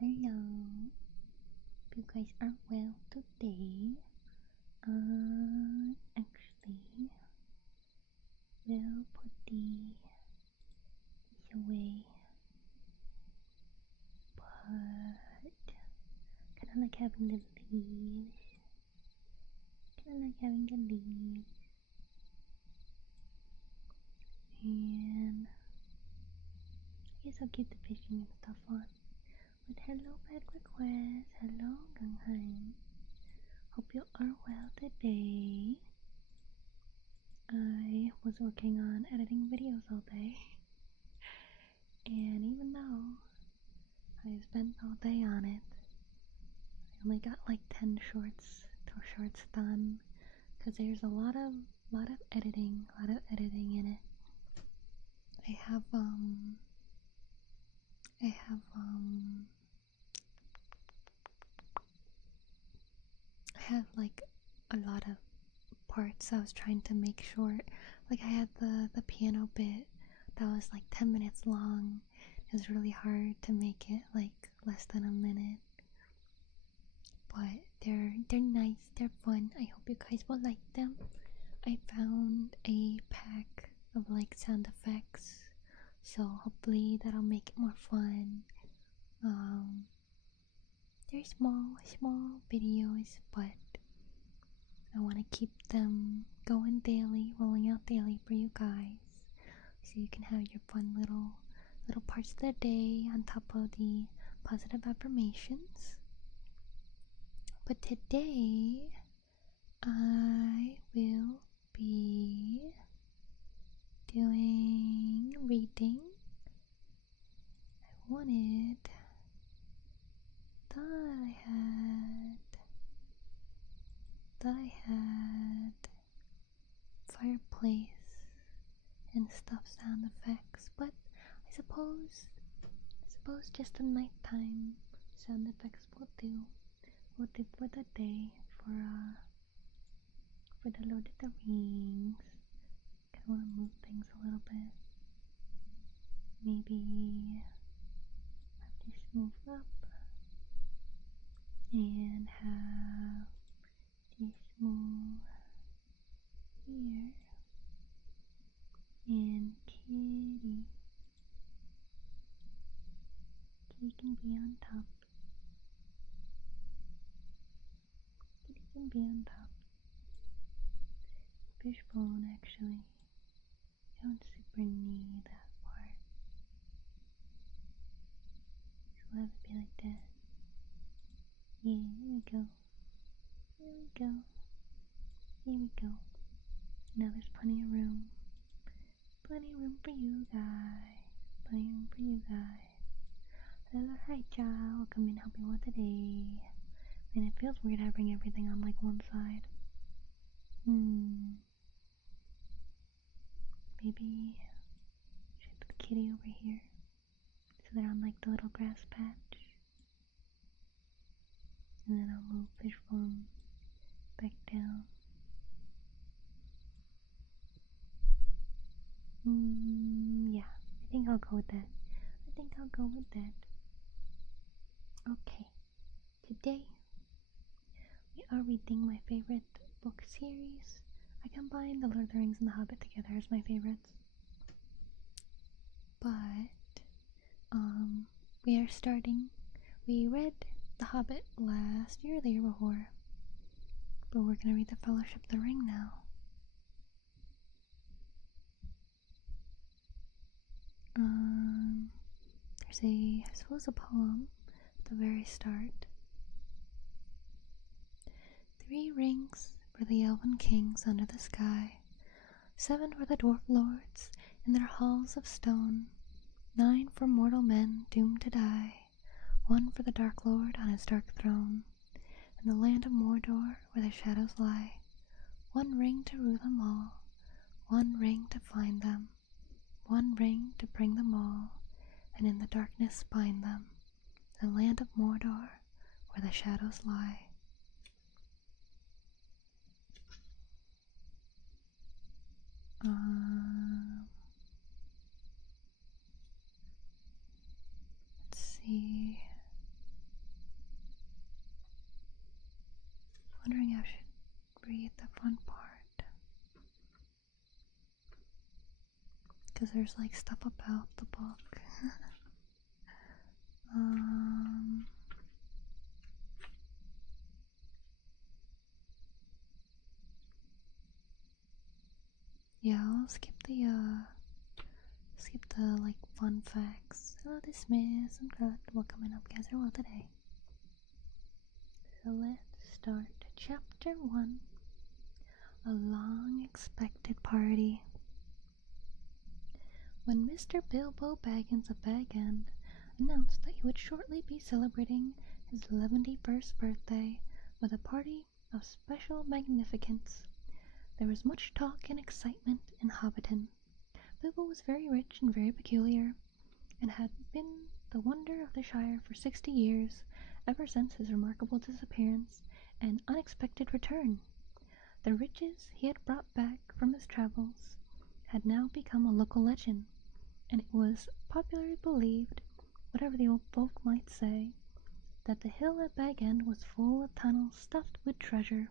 Hello. You guys are well today. Actually, we'll put these away. But kinda like having the leaves. And I guess I'll keep the fishing and stuff on. But hello, bad request. Hello, Gangheim. Hope you are well today. I was working on editing videos all day. And even though I spent all day on it, I only got like 10 shorts done. Because there's a lot of editing in it. I have like a lot of parts I was trying to make short. Like I had the piano bit that was like 10 minutes long. It was really hard to make it like less than a minute. But they're nice, they're fun. I hope you guys will like them. I found a pack of like sound effects, so hopefully that'll make it more fun. They're small videos, but I want to keep them going daily, rolling out daily for you guys, so you can have your fun little parts of the day on top of the positive affirmations. But today I will be doing reading. I had fireplace and stuff sound effects, but I suppose just the nighttime sound effects will do for the day for the Lord of the Rings. I want to move things a little bit. Maybe have this move up and have this move here, and Kitty can be on top. Fishbone, actually, I don't super need that part, so we'll have it be like that. Yeah, here we go. Now there's plenty of room for you guys. Hello, hi, child. Welcome in, help you with today. And it feels weird having everything on like one side. Maybe should put the kitty over here so they're on like the little grass patch. And then I'll move Fishbone back down. Yeah, I think I'll go with that. Okay, today we are reading my favorite book series. I combined The Lord of the Rings and The Hobbit together as my favorites. But, we read The Hobbit last year or the year before. But we're gonna read The Fellowship of the Ring now. There's a poem at the very start. 3 rings for the elven kings under the sky, 7 for the dwarf lords in their halls of stone, 9 for mortal men doomed to die, 1 for the Dark Lord on his dark throne, in the land of Mordor where the shadows lie, 1 ring to rule them all, 1 ring to find them, 1 ring to bring them all, and in the darkness bind them, the land of Mordor where the shadows lie. Let's see. Wondering if I should read the front part. Because there's like stuff about the book. Yeah, I'll skip the like fun facts. Hello, dismiss and crud. What coming up, guys? Are well today. So let's start chapter 1. A long expected party. When Mr. Bilbo Baggins of Bag End announced that he would shortly be celebrating his 11st birthday with a party of special magnificence, there was much talk and excitement in Hobbiton. Bilbo was very rich and very peculiar, and had been the wonder of the Shire for 60 years, ever since his remarkable disappearance and unexpected return. The riches he had brought back from his travels had now become a local legend, and it was popularly believed, whatever the old folk might say, that the hill at Bag End was full of tunnels stuffed with treasure.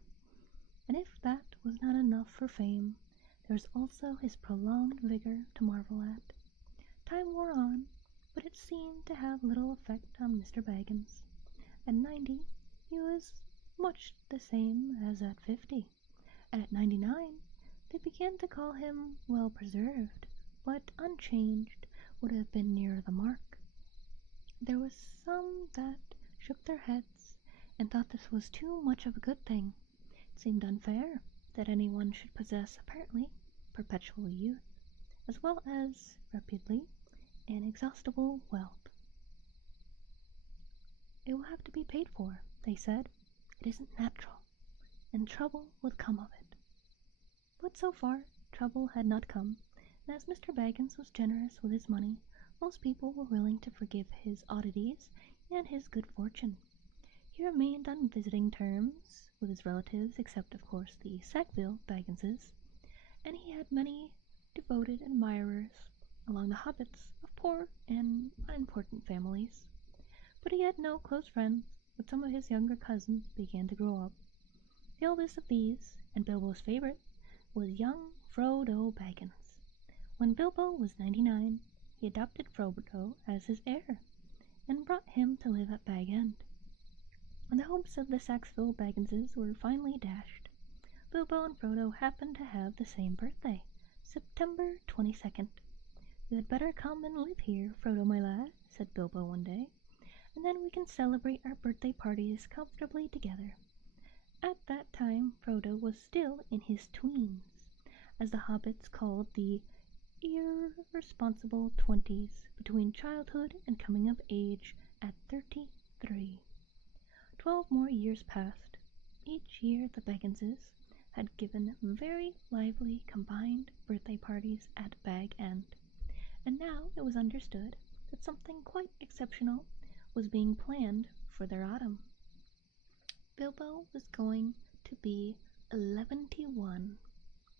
And if that was not enough for fame, there was also his prolonged vigor to marvel at. Time wore on, but it seemed to have little effect on Mr. Baggins. At 90, he was much the same as at 50, and at 99, they began to call him well preserved, but unchanged would have been nearer the mark. There was some that shook their heads and thought this was too much of a good thing. It seemed unfair that anyone should possess apparently perpetual youth, as well as reputedly inexhaustible wealth. It will have to be paid for, they said. It isn't natural, and trouble would come of it. But so far, trouble had not come, and as Mr. Baggins was generous with his money, most people were willing to forgive his oddities and his good fortune. He remained on visiting terms with his relatives, except of course the Sackville Bagginses, and he had many devoted admirers along the hobbits of poor and unimportant families. But he had no close friends, but some of his younger cousins began to grow up. The eldest of these, and Bilbo's favorite, was young Frodo Baggins. When Bilbo was 99, he adopted Frodo as his heir, and brought him to live at Bag End. When the hopes of the Sackville Bagginses were finally dashed, Bilbo and Frodo happened to have the same birthday, September 22nd. "You had better come and live here, Frodo my lad," said Bilbo one day, "and then we can celebrate our birthday parties comfortably together." At that time Frodo was still in his tweens, as the hobbits called the irresponsible 20s, between childhood and coming of age at 33. 12 more years passed. Each year the Bagginses had given very lively combined birthday parties at Bag End, and now it was understood that something quite exceptional was being planned for their autumn. Bilbo was going to be 11,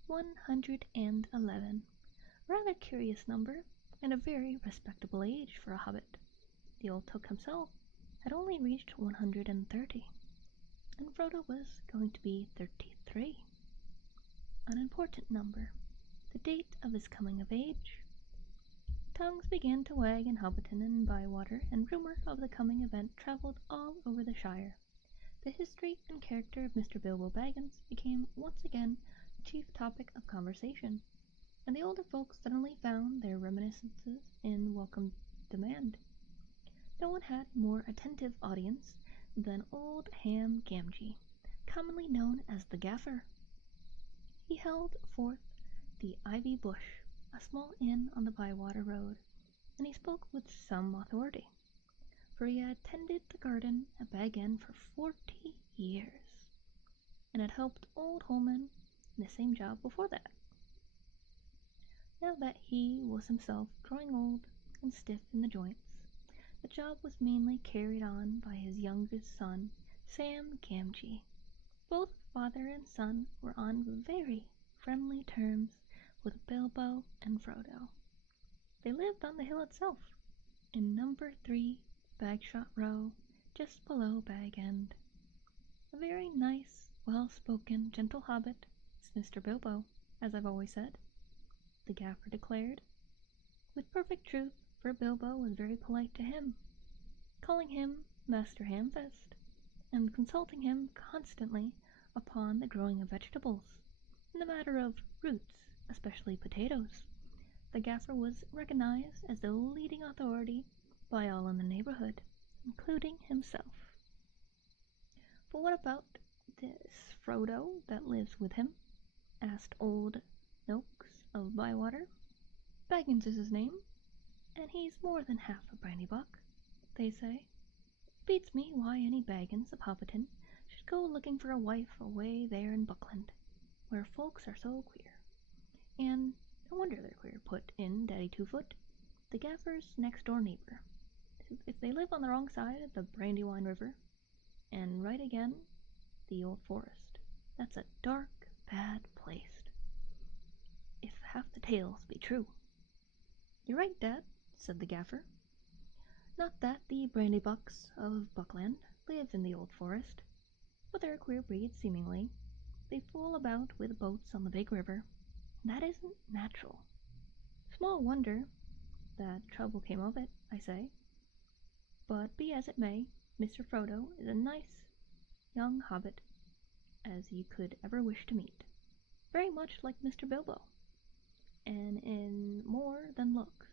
111, a rather curious number, and a very respectable age for a hobbit. The old Took himself had only reached 130, and Frodo was going to be 33. An important number, the date of his coming of age. Tongues began to wag in Hobbiton and Bywater, and rumor of the coming event traveled all over the Shire. The history and character of Mr. Bilbo Baggins became once again the chief topic of conversation, and the older folks suddenly found their reminiscences in welcome demand. No one had a more attentive audience than old Ham Gamgee, commonly known as the Gaffer. He held forth the Ivy Bush, a small inn on the Bywater Road, and he spoke with some authority, for he had tended the garden at Bag End for 40 years, and had helped old Holman in the same job before that. Now that he was himself growing old and stiff in the joints, The job was mainly carried on by his youngest son, Sam Gamgee. Both father and son were on very friendly terms with Bilbo and Frodo. They lived on the hill itself, in number 3 Bagshot Row, just below Bag End. A very nice, well-spoken, gentle hobbit is Mr. Bilbo, as I've always said, the gaffer declared, with perfect truth, for Bilbo was very polite to him, calling him Master Hamfest, and consulting him constantly upon the growing of vegetables. In the matter of roots, especially potatoes, the gaffer was recognized as the leading authority by all in the neighborhood, including himself. But what about this Frodo that lives with him? Asked old Noakes of Bywater. Baggins is his name, and he's more than half a brandy-buck, they say. It beats me why any Baggins of Hobbiton should go looking for a wife away there in Buckland, where folks are so queer. And no wonder they're queer, put in Daddy Two-Foot, the gaffer's next-door neighbor. If they live on the wrong side of the Brandywine River, and right again, the Old Forest, that's a dark, bad place, if half the tales be true. You're right, Dad, said the gaffer. Not that the Brandybucks of Buckland live in the Old Forest, but they're a queer breed, seemingly. They fool about with boats on the big river, and that isn't natural. Small wonder that trouble came of it, I say. But be as it may, Mr. Frodo is a nice young hobbit as you could ever wish to meet, very much like Mr. Bilbo, and in more than looks.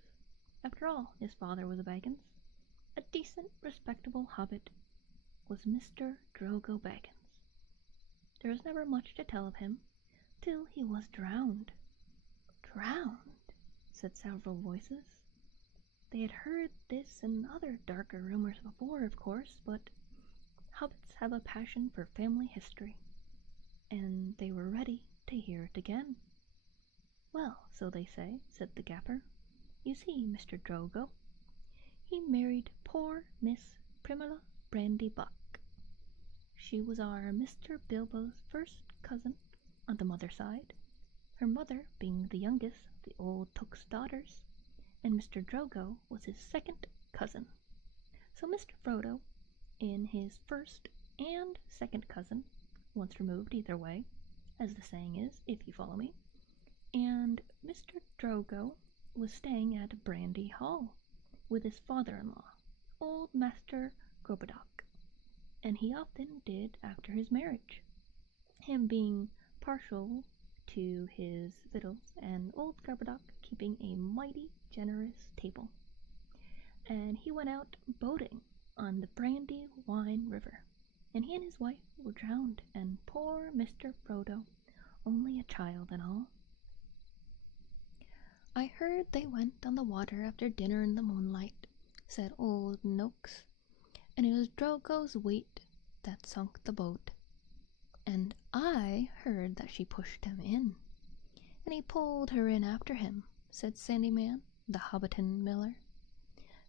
After all, his father was a Baggins. A decent, respectable hobbit was Mr. Drogo Baggins. There was never much to tell of him till he was drowned. Drowned, said several voices. They had heard this and other darker rumors before, of course, but hobbits have a passion for family history, and they were ready to hear it again. Well, so they say, said the gaffer. You see, Mr. Drogo, he married poor Miss Primula Brandybuck. She was our Mr. Bilbo's first cousin on the mother side, her mother being the youngest of the old Took's daughters, and Mr. Drogo was his second cousin. So Mr. Frodo, in his first and second cousin, once removed either way, as the saying is, if you follow me, and Mr. Drogo was staying at Brandy Hall with his father-in-law, old Master Gorbodoc, and he often did after his marriage, him being partial to his victuals, and old Gorbodoc keeping a mighty generous table. And he went out boating on the Brandywine River, and he and his wife were drowned, and poor Mr. Frodo, only a child and all. I heard they went on the water after dinner in the moonlight, said old Noakes, and it was Drogo's weight that sunk the boat. And I heard that she pushed him in, and he pulled her in after him, said Sandyman, the Hobbiton miller.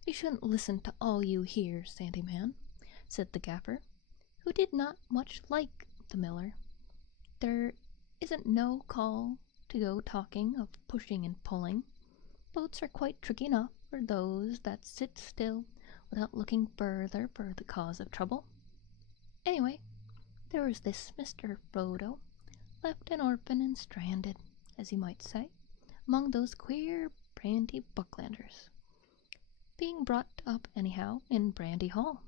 You shouldn't listen to all you hear, Sandyman, said the gaffer, who did not much like the miller. There isn't no call to go talking of pushing and pulling. Boats are quite tricky enough for those that sit still without looking further for the cause of trouble. Anyway, there was this Mr. Frodo, left an orphan and stranded, as you might say, among those queer Brandy Bucklanders, being brought up anyhow in Brandy Hall,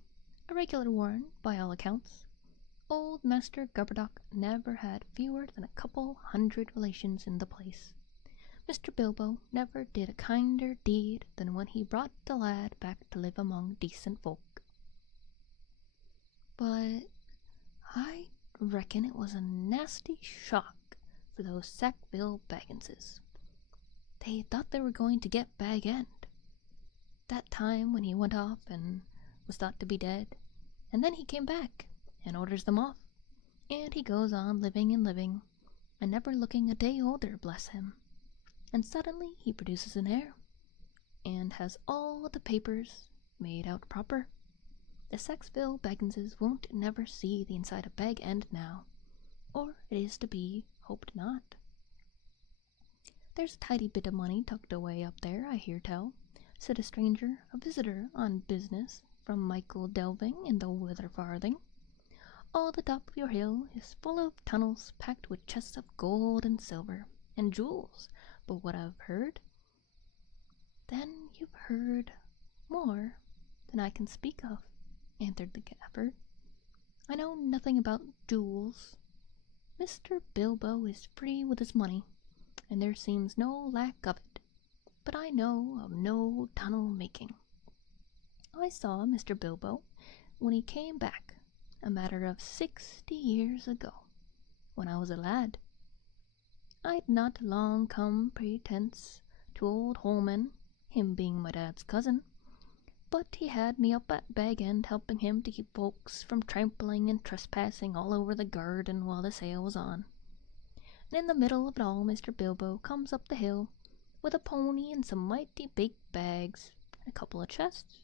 a regular warren by all accounts. Old Master Gorbodoc never had fewer than a couple hundred relations in the place. Mr. Bilbo never did a kinder deed than when he brought the lad back to live among decent folk. But I reckon it was a nasty shock for those Sackville Bagginses. They thought they were going to get Bag End. That time when he went off and was thought to be dead, and then he came back and orders them off, and he goes on living and living, and never looking a day older, bless him. And suddenly he produces an heir, and has all the papers made out proper. The Sexville Bagginses won't never see the inside of Bag End now, or it is to be hoped not. There's a tidy bit of money tucked away up there, I hear tell, said a stranger, a visitor on business from Michael Delving in the Weather Farthing. All the top of your hill is full of tunnels packed with chests of gold and silver and jewels, but what I've heard... Then you've heard more than I can speak of, answered the gaffer. I know nothing about jewels. Mr. Bilbo is free with his money, and there seems no lack of it, but I know of no tunnel making. I saw Mr. Bilbo when he came back, a matter of 60 years ago, when I was a lad. I'd not long come pretence to old Holman, him being my dad's cousin, but he had me up at Bag End helping him to keep folks from trampling and trespassing all over the garden while the sale was on. And in the middle of it all, Mr. Bilbo comes up the hill with a pony and some mighty big bags and a couple of chests.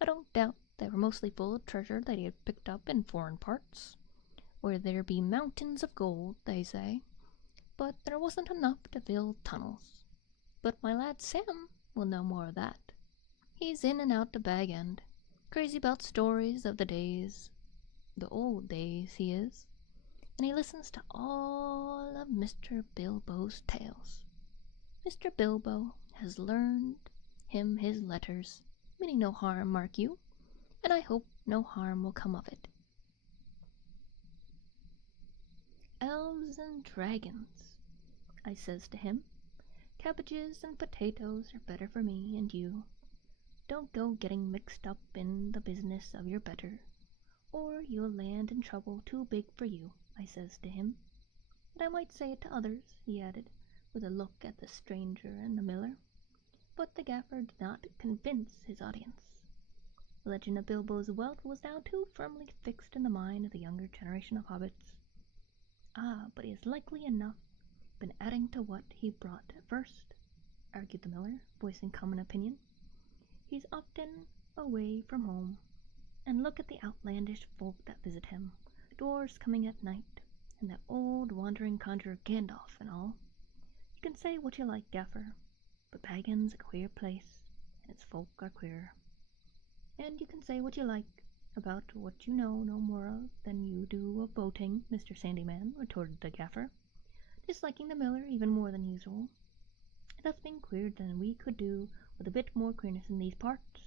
I don't doubt they were mostly full of treasure that he had picked up in foreign parts, where there be mountains of gold, they say, but there wasn't enough to fill tunnels. But my lad Sam will know more of that. He's in and out to Bag End, crazy about stories of the days, the old days he is, and he listens to all of Mr. Bilbo's tales. Mr. Bilbo has learned him his letters, meaning no harm, mark you, and I hope no harm will come of it. Elves and dragons, I says to him. Cabbages and potatoes are better for me and you. Don't go getting mixed up in the business of your better, or you'll land in trouble too big for you, I says to him. And I might say it to others, he added, with a look at the stranger and the miller. But the gaffer did not convince his audience. The legend of Bilbo's wealth was now too firmly fixed in the mind of the younger generation of hobbits. Ah, but he has likely enough been adding to what he brought at first, argued the miller, voicing common opinion. He's often away from home, and look at the outlandish folk that visit him, dwarves coming at night, and that old wandering conjurer Gandalf and all. You can say what you like, gaffer, but Bag End's a queer place, and its folk are queer. And you can say what you like about what you know no more of than you do of boating, Mr. Sandyman, retorted the gaffer, disliking the miller even more than usual. That's been queered than we could do with a bit more queerness in these parts.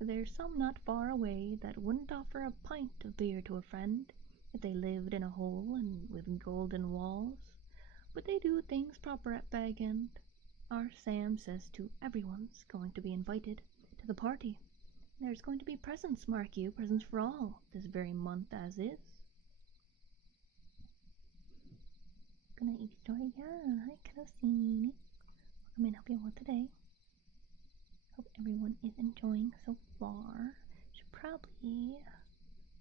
There's some not far away that wouldn't offer a pint of beer to a friend if they lived in a hole and with golden walls, but they do things proper at Bag End. Our Sam says to everyone's going to be invited to the party. There's going to be presents, mark you, presents for all, this very month as is. Gonna eat story, yeah, hi Cassini. Welcome and help you all today. Hope everyone is enjoying so far. Should probably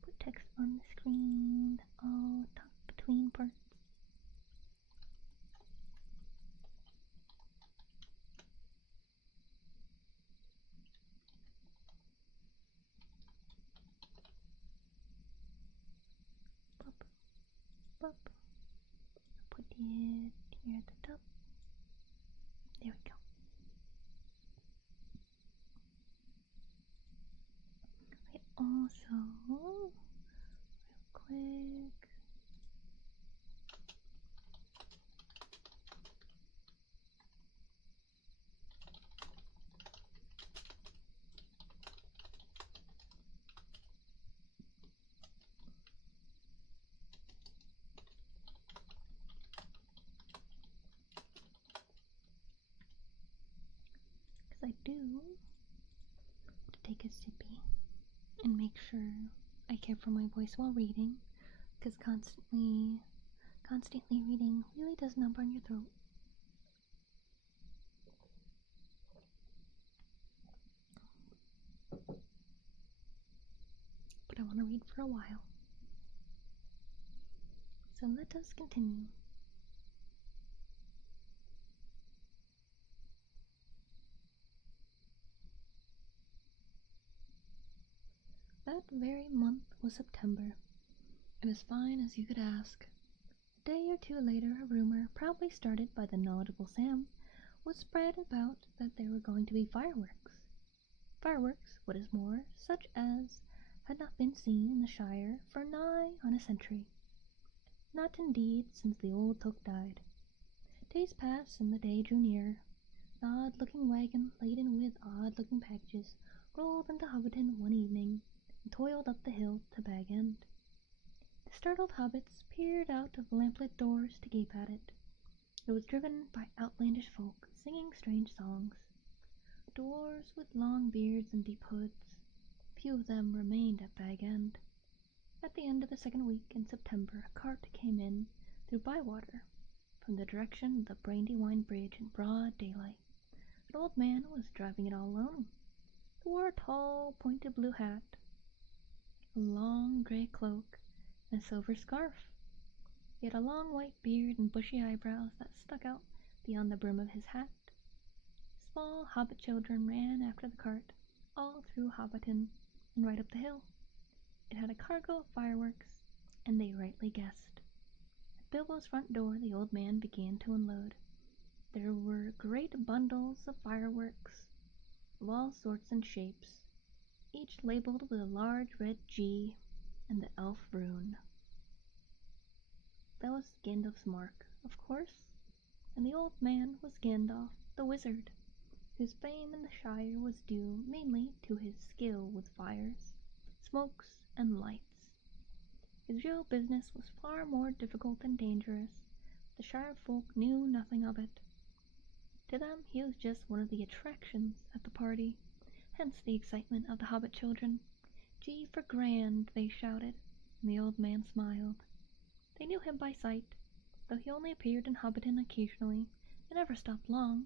put text on the screen that all talk between parts. Pop. Put it here at the top. There we go. I also, real quick, because I do want to take a sippy and make sure I care for my voice while reading, because constantly reading really does numb on your throat. But I want to read for a while. So let us continue. That very month was September, and as fine as you could ask. A day or two later, a rumor, proudly started by the knowledgeable Sam, was spread about that there were going to be fireworks. Fireworks, what is more, such as had not been seen in the Shire for nigh on a century. Not indeed since the old Took died. Days passed, and the day drew near. An odd-looking wagon, laden with odd-looking packages, rolled into Hobbiton one evening, and toiled up the hill to Bag End. The startled hobbits peered out of lamplit doors to gape at it. It was driven by outlandish folk, singing strange songs. Dwarves with long beards and deep hoods. Few of them remained at Bag End. At the end of the second week in September, a cart came in through Bywater, from the direction of the Brandywine Bridge in broad daylight. An old man was driving it all alone. He wore a tall, pointed blue hat, a long grey cloak, and a silver scarf. He had a long white beard and bushy eyebrows that stuck out beyond the brim of his hat. Small hobbit children ran after the cart, all through Hobbiton and right up the hill. It had a cargo of fireworks, and they rightly guessed. At Bilbo's front door the old man began to unload. There were great bundles of fireworks of all sorts and shapes, each labeled with a large red G and the elf rune. That was Gandalf's mark, of course, and the old man was Gandalf the wizard, whose fame in the Shire was due mainly to his skill with fires, smokes, and lights. His real business was far more difficult and dangerous. The Shire folk knew nothing of it. To them he was just one of the attractions at the party, hence the excitement of the hobbit children. "G for grand," they shouted, and the old man smiled. They knew him by sight, though he only appeared in Hobbiton occasionally, and never stopped long.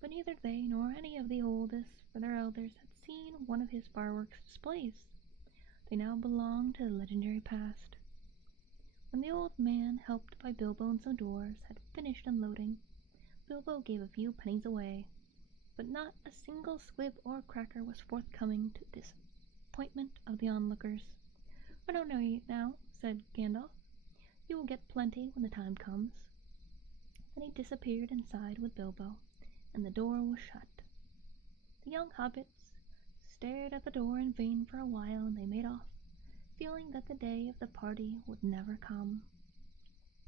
But neither they nor any of the oldest for their elders had seen one of his fireworks displays. They now belonged to the legendary past. When the old man, helped by Bilbo and some dwarves, had finished unloading, Bilbo gave a few pennies away, but not a single squib or cracker was forthcoming, to the disappointment of the onlookers. "I don't know you now," said Gandalf. "You will get plenty when the time comes." Then he disappeared inside with Bilbo, and the door was shut. The young hobbits stared at the door in vain for a while, and they made off, feeling that the day of the party would never come.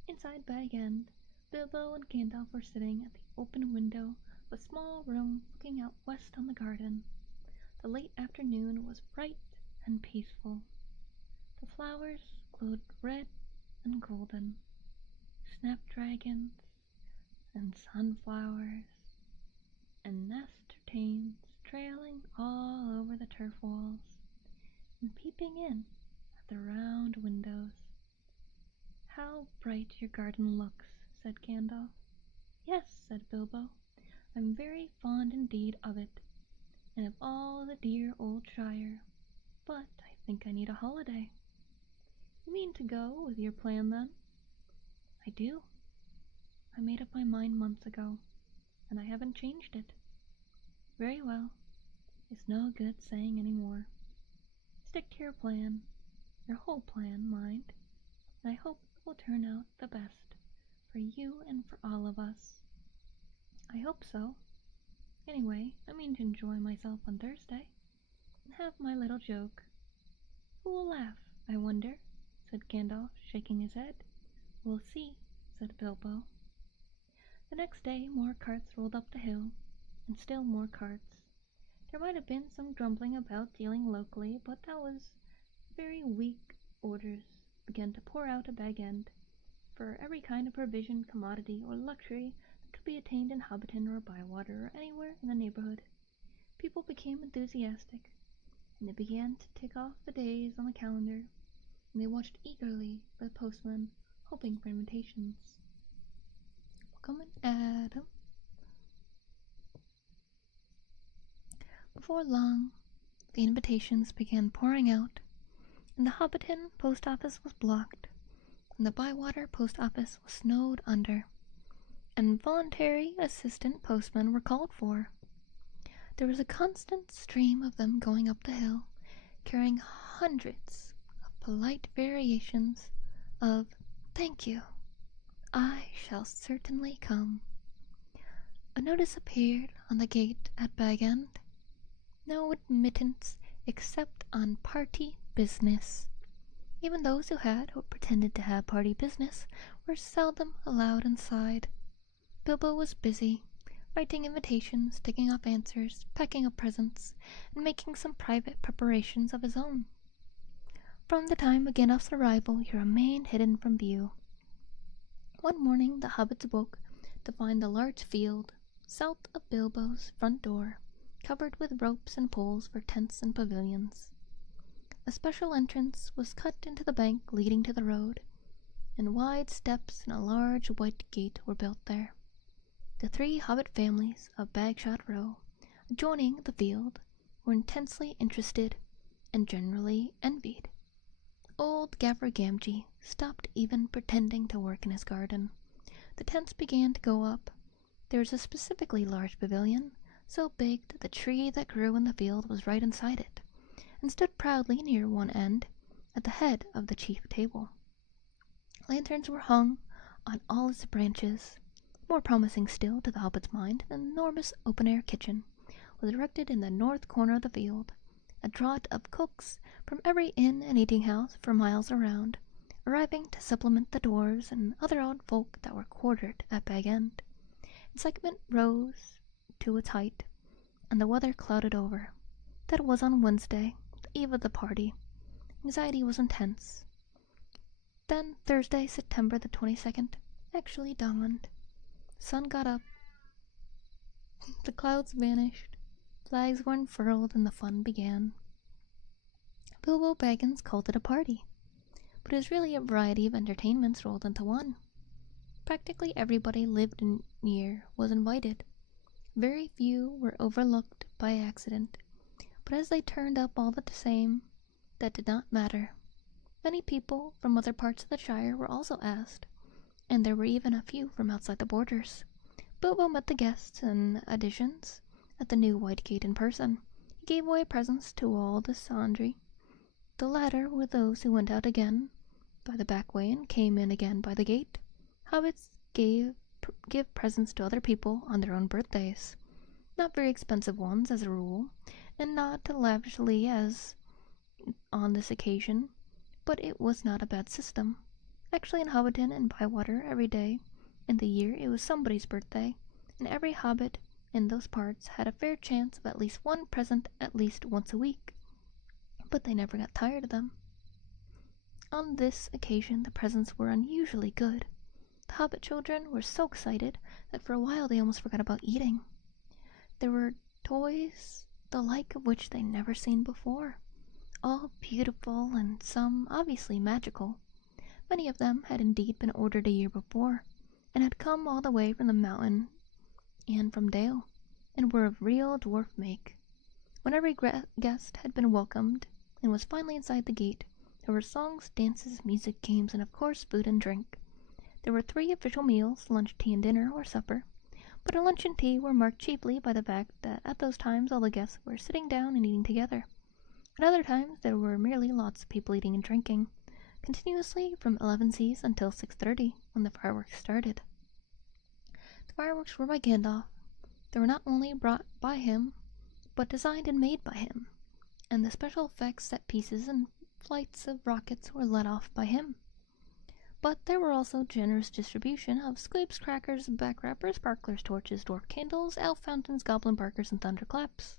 Inside Bag End, Bilbo and Gandalf were sitting at the open window of a small room looking out west on the garden. The late afternoon was bright and peaceful. The flowers glowed red and golden. Snapdragons and sunflowers and nasturtiums trailing all over the turf walls and peeping in at the round windows. "How bright your garden looks," said Gandalf. "Yes," said Bilbo, "I'm very fond indeed of it, and of all the dear old Shire, but I think I need a holiday." "You mean to go with your plan, then?" "I do. I made up my mind months ago, and I haven't changed it." "Very well. It's no good saying any more. Stick to your plan, your whole plan, mind, and I hope it will turn out the best for you and for all of us." "I hope so. Anyway, I mean to enjoy myself on Thursday, and have my little joke." "Who will laugh, I wonder?" said Gandalf, shaking his head. "We'll see," said Bilbo. The next day more carts rolled up the hill, and still more carts. There might have been some grumbling about dealing locally, but that was very weak. Orders began to pour out at Bag End for every kind of provision, commodity, or luxury that could be attained in Hobbiton or Bywater or anywhere in the neighborhood. People became enthusiastic, and they began to tick off the days on the calendar, and they watched eagerly for the postman, hoping for invitations. Welcome in, Adam. Before long, the invitations began pouring out, and the Hobbiton post office was blocked, and the Bywater post office was snowed under, and voluntary assistant postmen were called for. There was a constant stream of them going up the hill, carrying hundreds of polite variations of "Thank you, I shall certainly come." A notice appeared on the gate at Bag End: no admittance except on party business. Even those who had or pretended to have party business were seldom allowed inside. Bilbo was busy, writing invitations, taking off answers, packing up presents, and making some private preparations of his own. From the time of Gandalf's arrival he remained hidden from view. One morning the hobbits awoke to find the large field south of Bilbo's front door covered with ropes and poles for tents and pavilions. A special entrance was cut into the bank leading to the road, and wide steps and a large white gate were built there. The 3 hobbit families of Bagshot Row, adjoining the field, were intensely interested and generally envied. Old Gaffer Gamgee stopped even pretending to work in his garden. The tents began to go up. There was a specifically large pavilion, so big that the tree that grew in the field was right inside it, and stood proudly near one end, at the head of the chief table. Lanterns were hung on all its branches. More promising still to the hobbit's mind, an enormous open-air kitchen was erected in the north corner of the field, a draught of cooks from every inn and eating-house for miles around, arriving to supplement the dwarves and other odd folk that were quartered at Bag End. Excitement rose to its height, and the weather clouded over. That was on Wednesday, the eve of the party. Anxiety was intense. Then Thursday, September the 22nd, actually dawned. The sun got up. The clouds vanished. Flags were unfurled and the fun began. Bilbo Baggins called it a party, but it was really a variety of entertainments rolled into one. Practically everybody lived near was invited. Very few were overlooked by accident, but as they turned up all the same, that did not matter. Many people from other parts of the Shire were also asked, and there were even a few from outside the borders. Bilbo met the guests and additions at the new White Gate in person. He gave away presents to all the Sandry. The latter were those who went out again by the back way and came in again by the gate. Hobbits give presents to other people on their own birthdays. Not very expensive ones, as a rule, and not lavishly as on this occasion, but it was not a bad system. Actually, in Hobbiton and Bywater, every day in the year it was somebody's birthday, and every hobbit in those parts had a fair chance of at least one present at least once a week. But they never got tired of them. On this occasion the presents were unusually good. The hobbit children were so excited that for a while they almost forgot about eating. There were toys the like of which they'd never seen before, all beautiful and some obviously magical. Many of them had indeed been ordered a year before, and had come all the way from the mountain and from Dale, and were of real dwarf make. When every guest had been welcomed and was finally inside the gate, there were songs, dances, music, games, and of course food and drink. There were 3 official meals, lunch, tea, and dinner, or supper, but a lunch and tea were marked chiefly by the fact that at those times all the guests were sitting down and eating together. At other times there were merely lots of people eating and drinking, continuously from 11 until 6:30, when the fireworks started. The fireworks were by Gandalf. They were not only brought by him, but designed and made by him, and the special effects, set pieces, and flights of rockets were let off by him. But there were also generous distribution of squibs, crackers, backwrappers, sparklers, torches, dwarf candles, elf fountains, goblin barkers, and thunderclaps.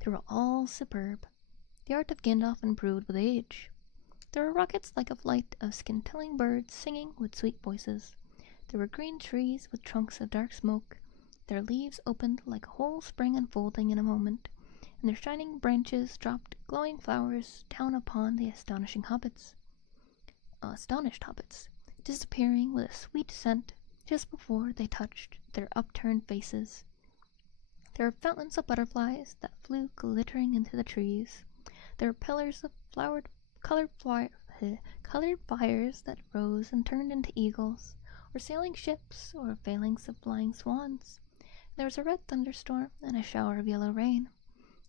They were all superb. The art of Gandalf improved with age. There were rockets like a flight of scintilling birds singing with sweet voices. There were green trees with trunks of dark smoke. Their leaves opened like a whole spring unfolding in a moment, and their shining branches dropped glowing flowers down upon the astonished hobbits, disappearing with a sweet scent just before they touched their upturned faces. There were fountains of butterflies that flew glittering into the trees. There were pillars of colored fires that rose and turned into eagles, or sailing ships, or phalanx of flying swans. There was a red thunderstorm and a shower of yellow rain.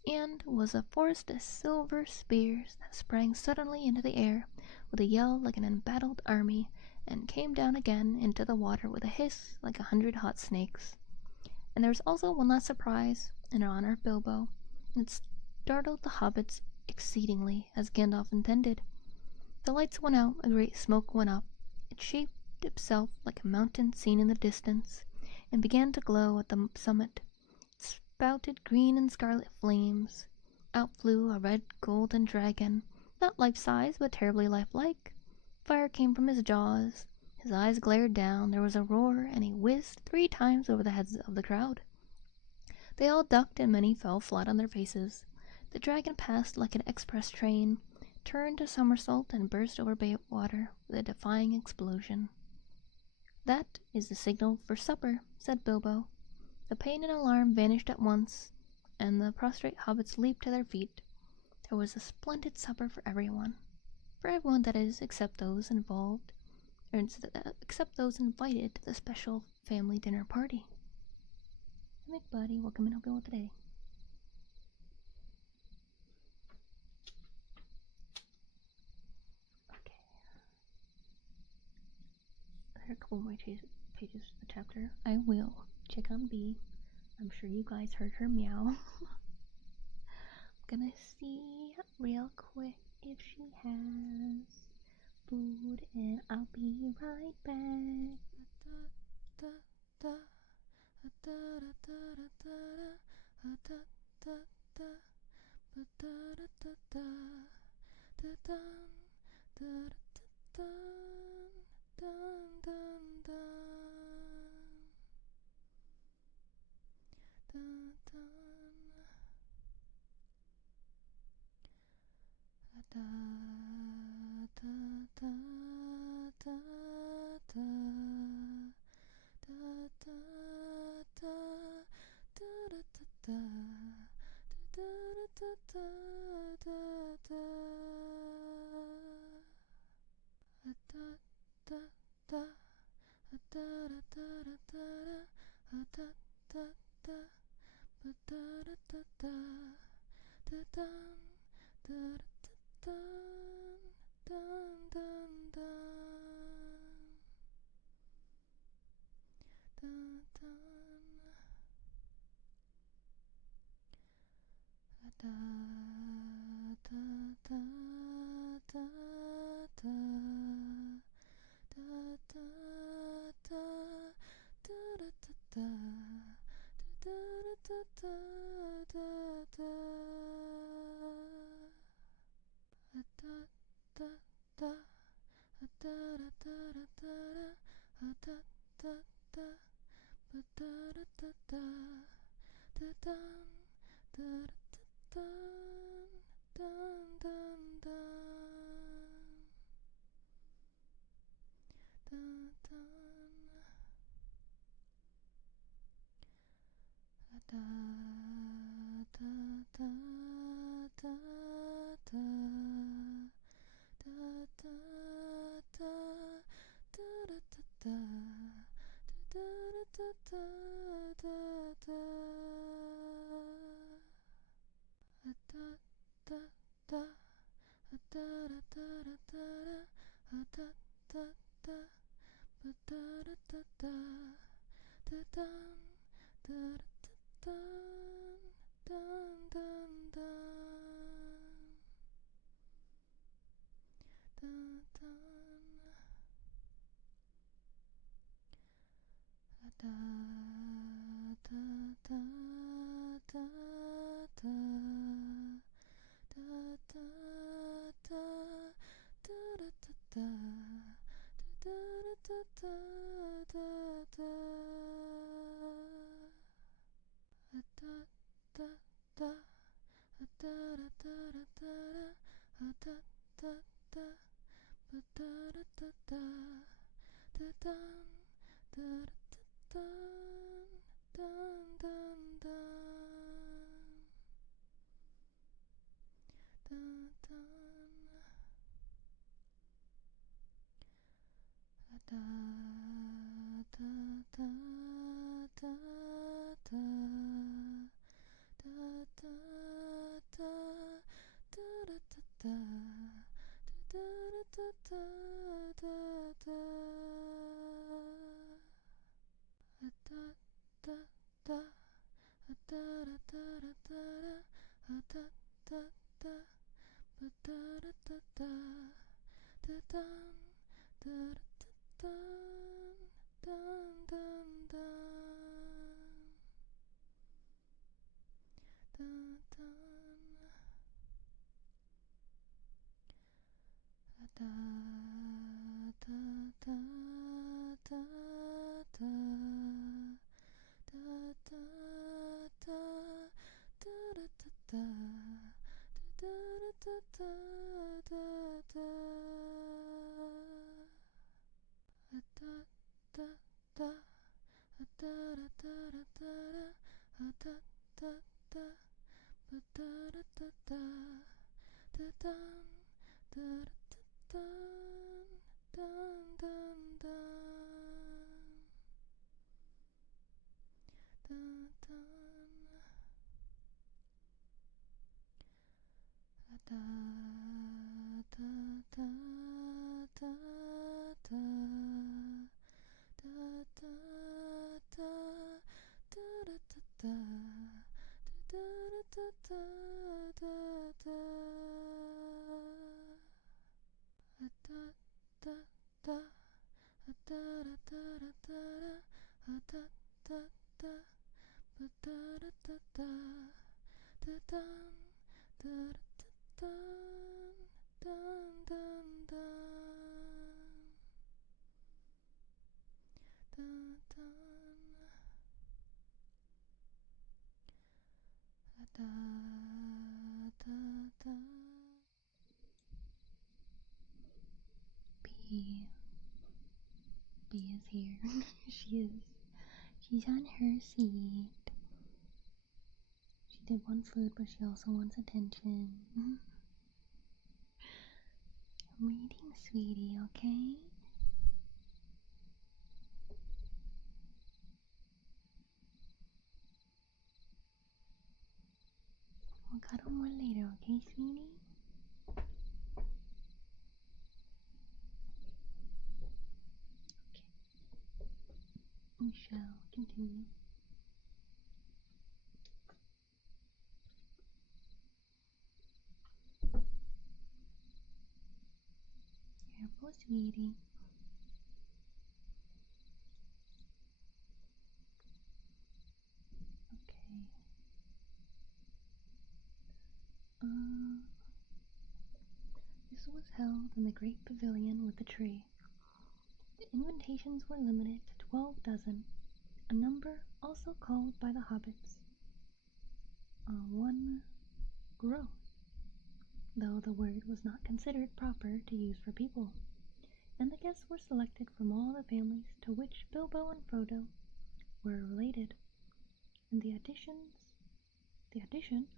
and was a forest of silver spears that sprang suddenly into the air with a yell like an embattled army, and came down again into the water with a hiss like 100 hot snakes. And there was also one last surprise in honor of Bilbo, and it startled the hobbits exceedingly, as Gandalf intended. The lights went out, a great smoke went up. It shaped itself like a mountain seen in the distance, and began to glow at the summit. It spouted green and scarlet flames. Out flew a red golden dragon, not life-size, but terribly lifelike. Fire came from his jaws. His eyes glared down, there was a roar, and he whizzed 3 times over the heads of the crowd. They all ducked, and many fell flat on their faces. The dragon passed like an express train, turned a somersault, and burst over Baitwater with a defying explosion. "That is the signal for supper," said Bilbo. The pain and alarm vanished at once, and the prostrate hobbits leaped to their feet. There was a splendid supper for everyone, that is, except those involved, except those invited to the special family dinner party. Hey, McBuddy, what can I help you with today? Okay. There are a couple more pages to the chapter. I will check on B. I'm sure you guys heard her meow. I'm gonna see real quick if she has food, and I'll be right back. Bee is here. She's on her seat. She did want food, but she also wants attention. I'm reading, sweetie, okay? We'll cuddle more later, okay, sweetie? We shall continue. Careful, sweetie. Okay. This was held in the great pavilion with the tree. The invitations were limited to 12 dozen, a number also called by the hobbits one gross, though the word was not considered proper to use for people, and the guests were selected from all the families to which Bilbo and Frodo were related, and the addition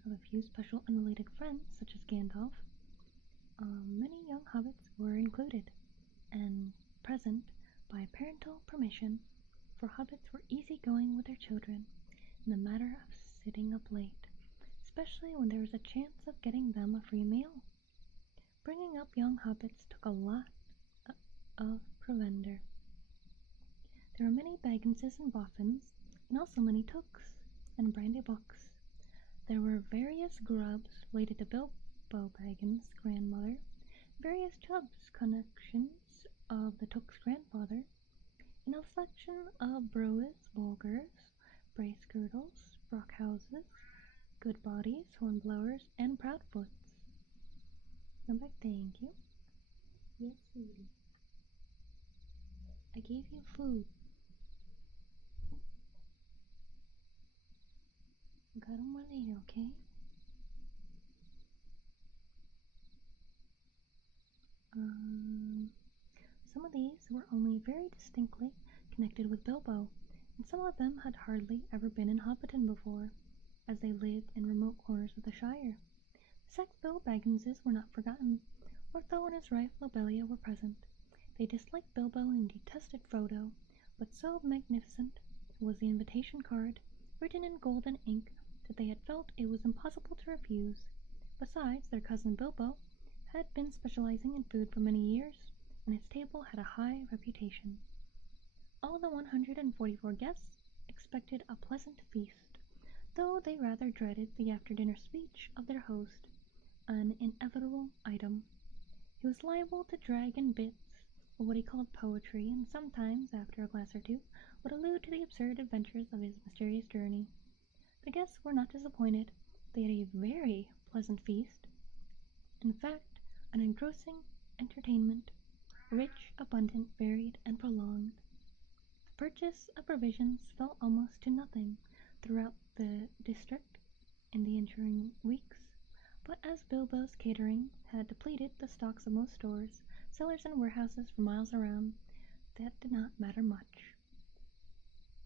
of a few special unrelated friends such as Gandalf. Many young hobbits were included and present by parental permission, for hobbits were easygoing with their children in the matter of sitting up late, especially when there was a chance of getting them a free meal. Bringing up young hobbits took a lot of provender. There were many Bagginses and Boffins, and also many Tooks and Brandybooks. There were various grubs related to Bilbo Baggins' grandmother, various Chubbs connections of the Took's grandfather, and a selection of Brewis, Bulgars, Bracegirdles, Brockhouses, Goodbodies, Hornblowers, and Proudfoots. Come back, thank you. Yes, sweetie. I gave you food. We'll got more later, okay? Some of these were only very distinctly connected with Bilbo, and some of them had hardly ever been in Hobbiton before, as they lived in remote corners of the Shire. The Sackville Bagginses were not forgotten. Ortho and his wife Lobelia were present. They disliked Bilbo and detested Frodo, but so magnificent was the invitation card, written in golden ink, that they had felt it was impossible to refuse. Besides, their cousin Bilbo had been specializing in food for many years, and its table had a high reputation. All the 144 guests expected a pleasant feast, though they rather dreaded the after-dinner speech of their host, an inevitable item. He was liable to drag in bits of what he called poetry, and sometimes, after a glass or two, would allude to the absurd adventures of his mysterious journey. The guests were not disappointed. They had a very pleasant feast. In fact, an engrossing entertainment, rich, abundant, varied, and prolonged. The purchase of provisions fell almost to nothing throughout the district in the ensuing weeks, but as Bilbo's catering had depleted the stocks of most stores, cellars, and warehouses for miles around, that did not matter much.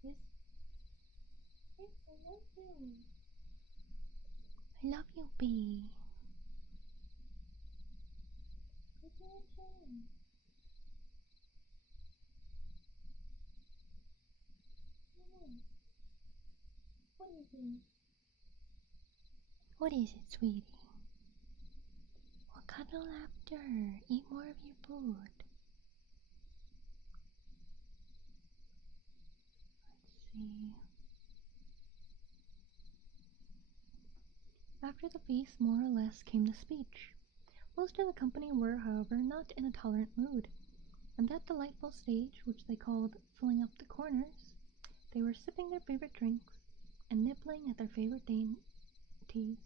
Yes, I love you. I love you, Bee. Give me a chance. What is it? What is it, sweetie? We'll cuddle after. Eat more of your food. Let's see. After the feast, more or less, came the speech. Most of the company were, however, not in a tolerant mood, and that delightful stage which they called filling up the corners, they were sipping their favorite drinks and nibbling at their favorite dainties,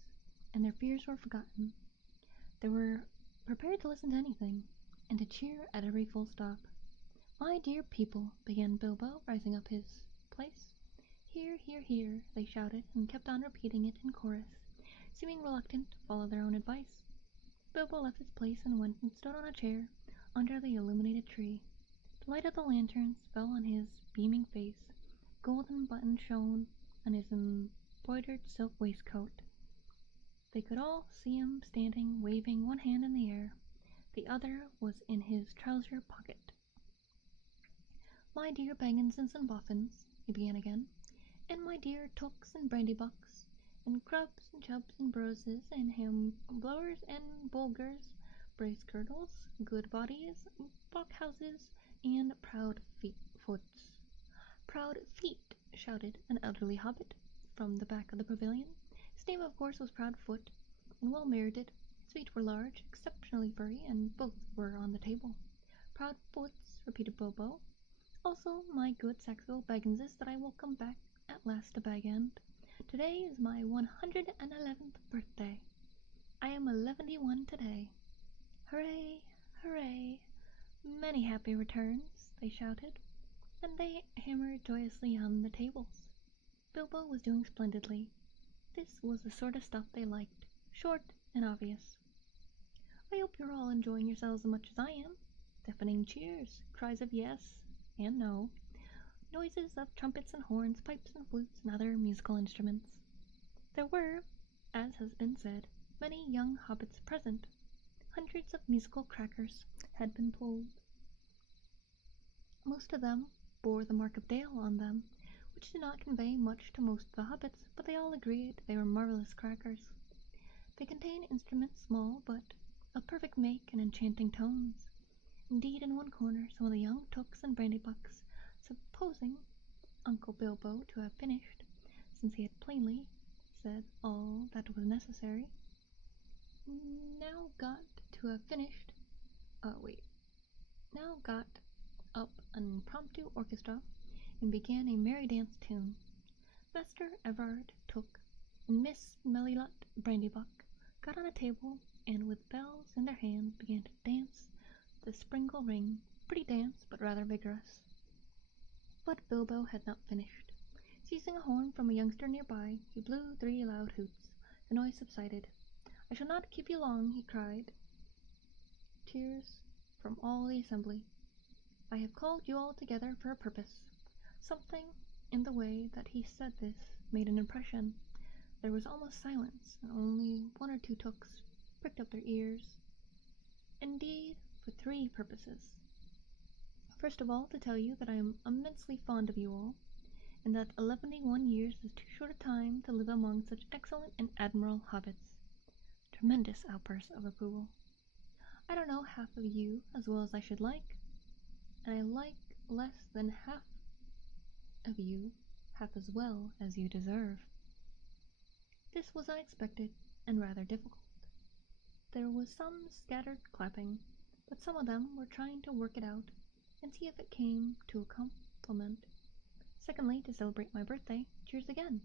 and their fears were forgotten. They were prepared to listen to anything, and to cheer at every full stop. "My dear people," began Bilbo, rising up his place. "Hear, hear, hear," they shouted, and kept on repeating it in chorus, seeming reluctant to follow their own advice. Bilbo left his place and went and stood on a chair under the illuminated tree. The light of the lanterns fell on his beaming face. Golden buttons shone on his embroidered silk waistcoat. They could all see him standing, waving one hand in the air. The other was in his trouser pocket. "My dear Bagginses and Boffins," he began again, "and my dear Tooks and Brandybucks, and Crubs and Chubs and Broses, and Ham-blowers and Bulgars, Brace-girdles, good bodies, Bockhouses, and proud foots." "Proud feet," shouted an elderly hobbit from the back of the pavilion. His name, of course, was Proudfoot, and well merited. His feet were large, exceptionally furry, and both were on the table. "Proudfoots," repeated Bilbo. "Also, my good Saxville Bagginses that I will come back at last to Bag End. Today is my 111th birthday. I am 1 today. Hooray, hooray, many happy returns," they shouted, and they hammered joyously on the tables. Bilbo was doing splendidly. This was the sort of stuff they liked, short and obvious. "I hope you're all enjoying yourselves as much as I am." Deafening cheers, cries of yes and no, noises of trumpets and horns, pipes and flutes, and other musical instruments. There were, as has been said, many young hobbits present. Hundreds of musical crackers had been pulled. Most of them bore the mark of Dale on them, which did not convey much to most of the hobbits, but they all agreed they were marvelous crackers. They contained instruments small, but of perfect make and enchanting tones. Indeed, in one corner, some of the young Tooks and Brandybucks, supposing Uncle Bilbo to have finished, since he had plainly said all that was necessary, now got up an impromptu orchestra and began a merry dance tune. Master Everard Took and Miss Melilot Brandybuck got on a table and with bells in their hands began to dance the Springle Ring. Pretty dance, but rather vigorous. But Bilbo had not finished. Seizing a horn from a youngster nearby, he blew 3 loud hoots. The noise subsided. "I shall not keep you long," he cried. Cheers from all the assembly. "I have called you all together for a purpose." Something in the way that he said this made an impression. There was almost silence, and only 1 or 2 Tooks pricked up their ears. "Indeed, for 3 purposes. First of all, to tell you that I am immensely fond of you all, and that 1 years is too short a time to live among such excellent and admirable hobbits." Tremendous outburst of approval. I don't know half of you as well as I should like, and I like less than half of you half as well as you deserve. This was unexpected and rather difficult. There was some scattered clapping, but some of them were trying to work it out and see if it came to a compliment. Secondly, to celebrate my birthday, cheers again,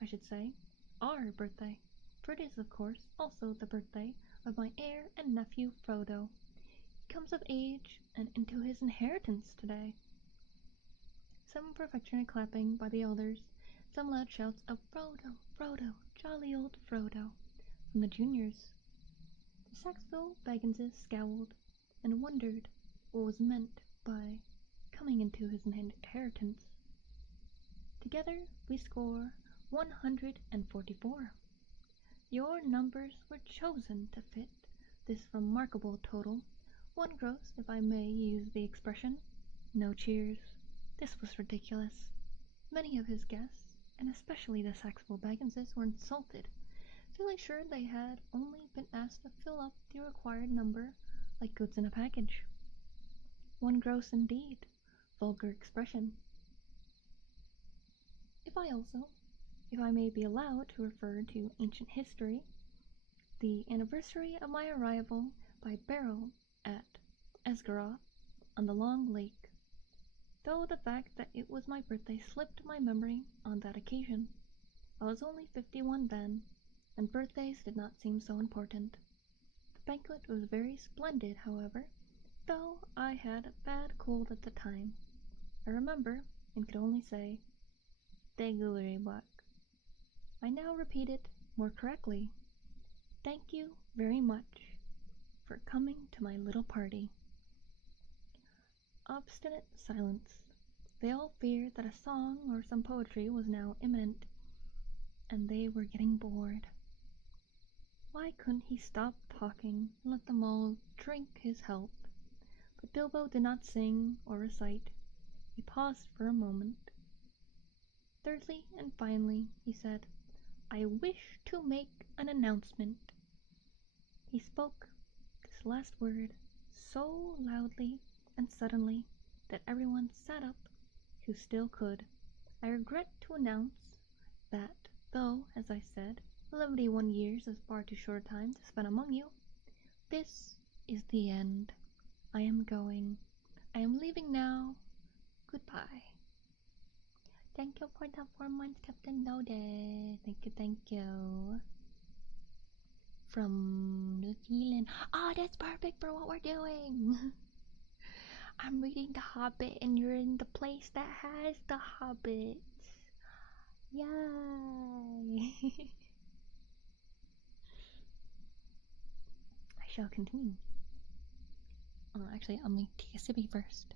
I should say, our birthday, for it is, of course, also the birthday of my heir and nephew Frodo. He comes of age and into his inheritance today. Some affectionate clapping by the elders, some loud shouts of Frodo, Frodo, jolly old Frodo, from the juniors. The Saxville Bagginses scowled and wondered what was meant by coming into his inheritance. Together we score 144. Your numbers were chosen to fit this remarkable total. One gross, if I may use the expression. No cheers. This was ridiculous. Many of his guests, and especially the Saxville Bagginses, were insulted, feeling sure they had only been asked to fill up the required number like goods in a package. One gross indeed. Vulgar expression. If I may be allowed to refer to ancient history, the anniversary of my arrival by barrel at Esgaroth on the Long Lake, though the fact that it was my birthday slipped my memory on that occasion. I was only 51 then, and birthdays did not seem so important. The banquet was very splendid, however, though I had a bad cold at the time. I remember, and could only say, Degulerebach. I now repeat it more correctly. Thank you very much for coming to my little party. Obstinate silence. They all feared that a song or some poetry was now imminent, and they were getting bored. Why couldn't he stop talking and let them all drink his health? But Bilbo did not sing or recite. He paused for a moment. Thirdly and finally, he said, I wish to make an announcement. He spoke this last word so loudly and suddenly that everyone sat up who still could. I regret to announce that, though, as I said, 71 years is far too short a time to spend among you, this is the end. I am going. I am leaving now. Goodbye. Thank you for the 4 months, Captain Loaded. Thank you. From New Zealand. Oh, that's perfect for what we're doing. I'm reading The Hobbit, and you're in the place that has the Hobbits. Yay! I shall continue. Actually, I'm going to take a sippy first.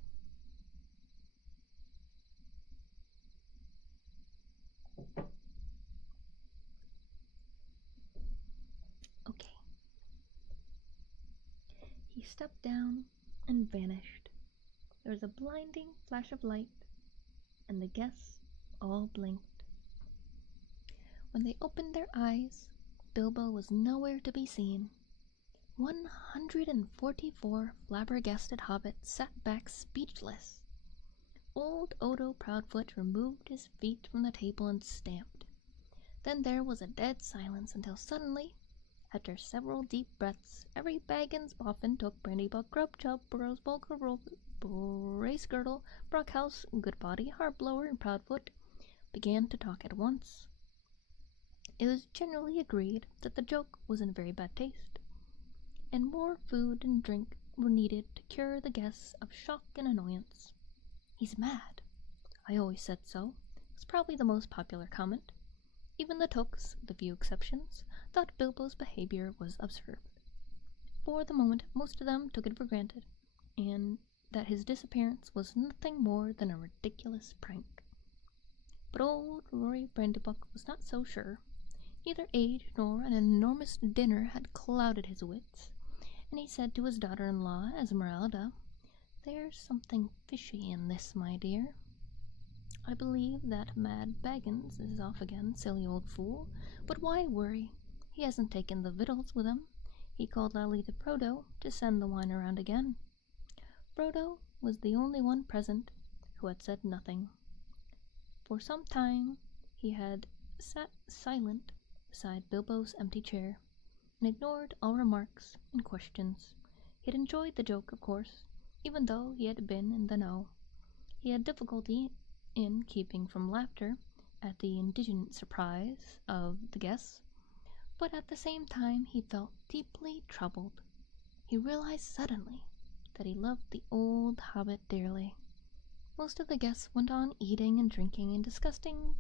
Okay. He stepped down and vanished. There was a blinding flash of light, and the guests all blinked. When they opened their eyes, Bilbo was nowhere to be seen. 144 flabbergasted hobbits sat back speechless. Old Odo Proudfoot removed his feet from the table and stamped. Then there was a dead silence until suddenly, after several deep breaths, every Baggins, Boffin, Took, Brandybuck, Grubchub, Burrows, Bulger, Bracegirdle, Brockhouse, Goodbody, Harblower, and Proudfoot began to talk at once. It was generally agreed that the joke was in very bad taste, and more food and drink were needed to cure the guests of shock and annoyance. He's mad. I always said so. Was probably the most popular comment. Even the Tooks, with a few exceptions, thought Bilbo's behavior was absurd. For the moment, most of them took it for granted, and that his disappearance was nothing more than a ridiculous prank. But old Rory Brandybuck was not so sure. Neither age nor an enormous dinner had clouded his wits, and he said to his daughter-in-law, Esmeralda, "There's something fishy in this, my dear. I believe that Mad Baggins is off again, silly old fool, but why worry? He hasn't taken the victuals with him. He called loudly to Frodo to send the wine around again. Frodo was the only one present who had said nothing. For some time he had sat silent beside Bilbo's empty chair, and ignored all remarks and questions. He had enjoyed the joke, of course, even though he had been in the know. He had difficulty in keeping from laughter at the indignant surprise of the guests, but at the same time he felt deeply troubled. He realized suddenly that he loved the old hobbit dearly. Most of the guests went on eating and drinking and discussing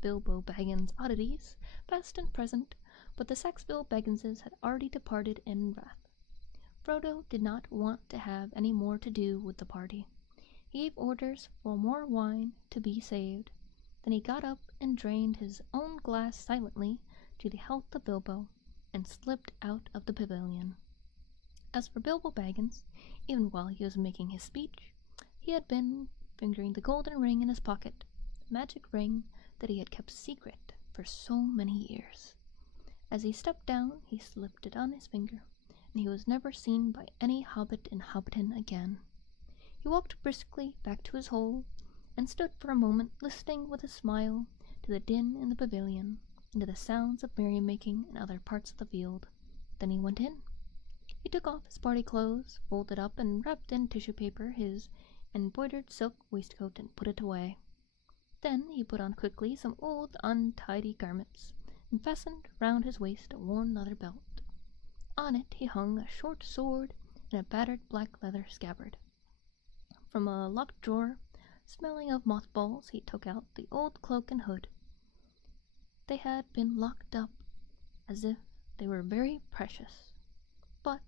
Bilbo Baggins' oddities, past and present, but the Saxville Bagginses had already departed in wrath. Frodo did not want to have any more to do with the party. He gave orders for more wine to be saved. Then he got up and drained his own glass silently to the health of Bilbo, and slipped out of the pavilion. As for Bilbo Baggins, even while he was making his speech, he had been fingering the golden ring in his pocket, the magic ring that he had kept secret for so many years. As he stepped down, he slipped it on his finger, and he was never seen by any hobbit in Hobbiton again. He walked briskly back to his hole, and stood for a moment listening with a smile to the din in the pavilion, and to the sounds of merrymaking in other parts of the field. Then he went in. He took off his party clothes, folded up and wrapped in tissue paper his embroidered silk waistcoat, and put it away. Then he put on quickly some old untidy garments, and fastened round his waist a worn leather belt. On it he hung a short sword in a battered black leather scabbard. From a locked drawer, smelling of mothballs, he took out the old cloak and hood. They had been locked up as if they were very precious, but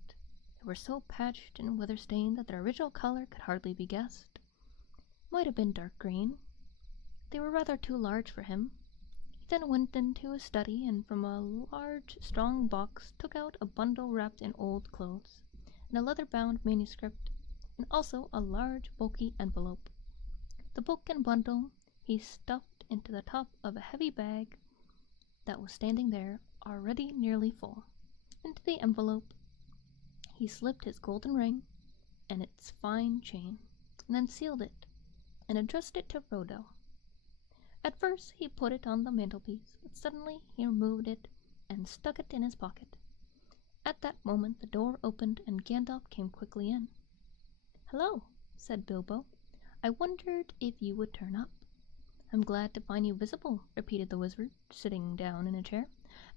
they were so patched and weather-stained that their original color could hardly be guessed. Might have been dark green. They were rather too large for him. He then went into his study, and from a large, strong box took out a bundle wrapped in old clothes, and a leather-bound manuscript, and also a large, bulky envelope. The book and bundle he stuffed into the top of a heavy bag that was standing there, already nearly full. Into the envelope he slipped his golden ring and its fine chain, and then sealed it, and addressed it to Frodo. At first he put it on the mantelpiece, but suddenly he removed it and stuck it in his pocket. At that moment the door opened, and Gandalf came quickly in. "Hello," said Bilbo. "I wondered if you would turn up." "I'm glad to find you visible," repeated the wizard, sitting down in a chair.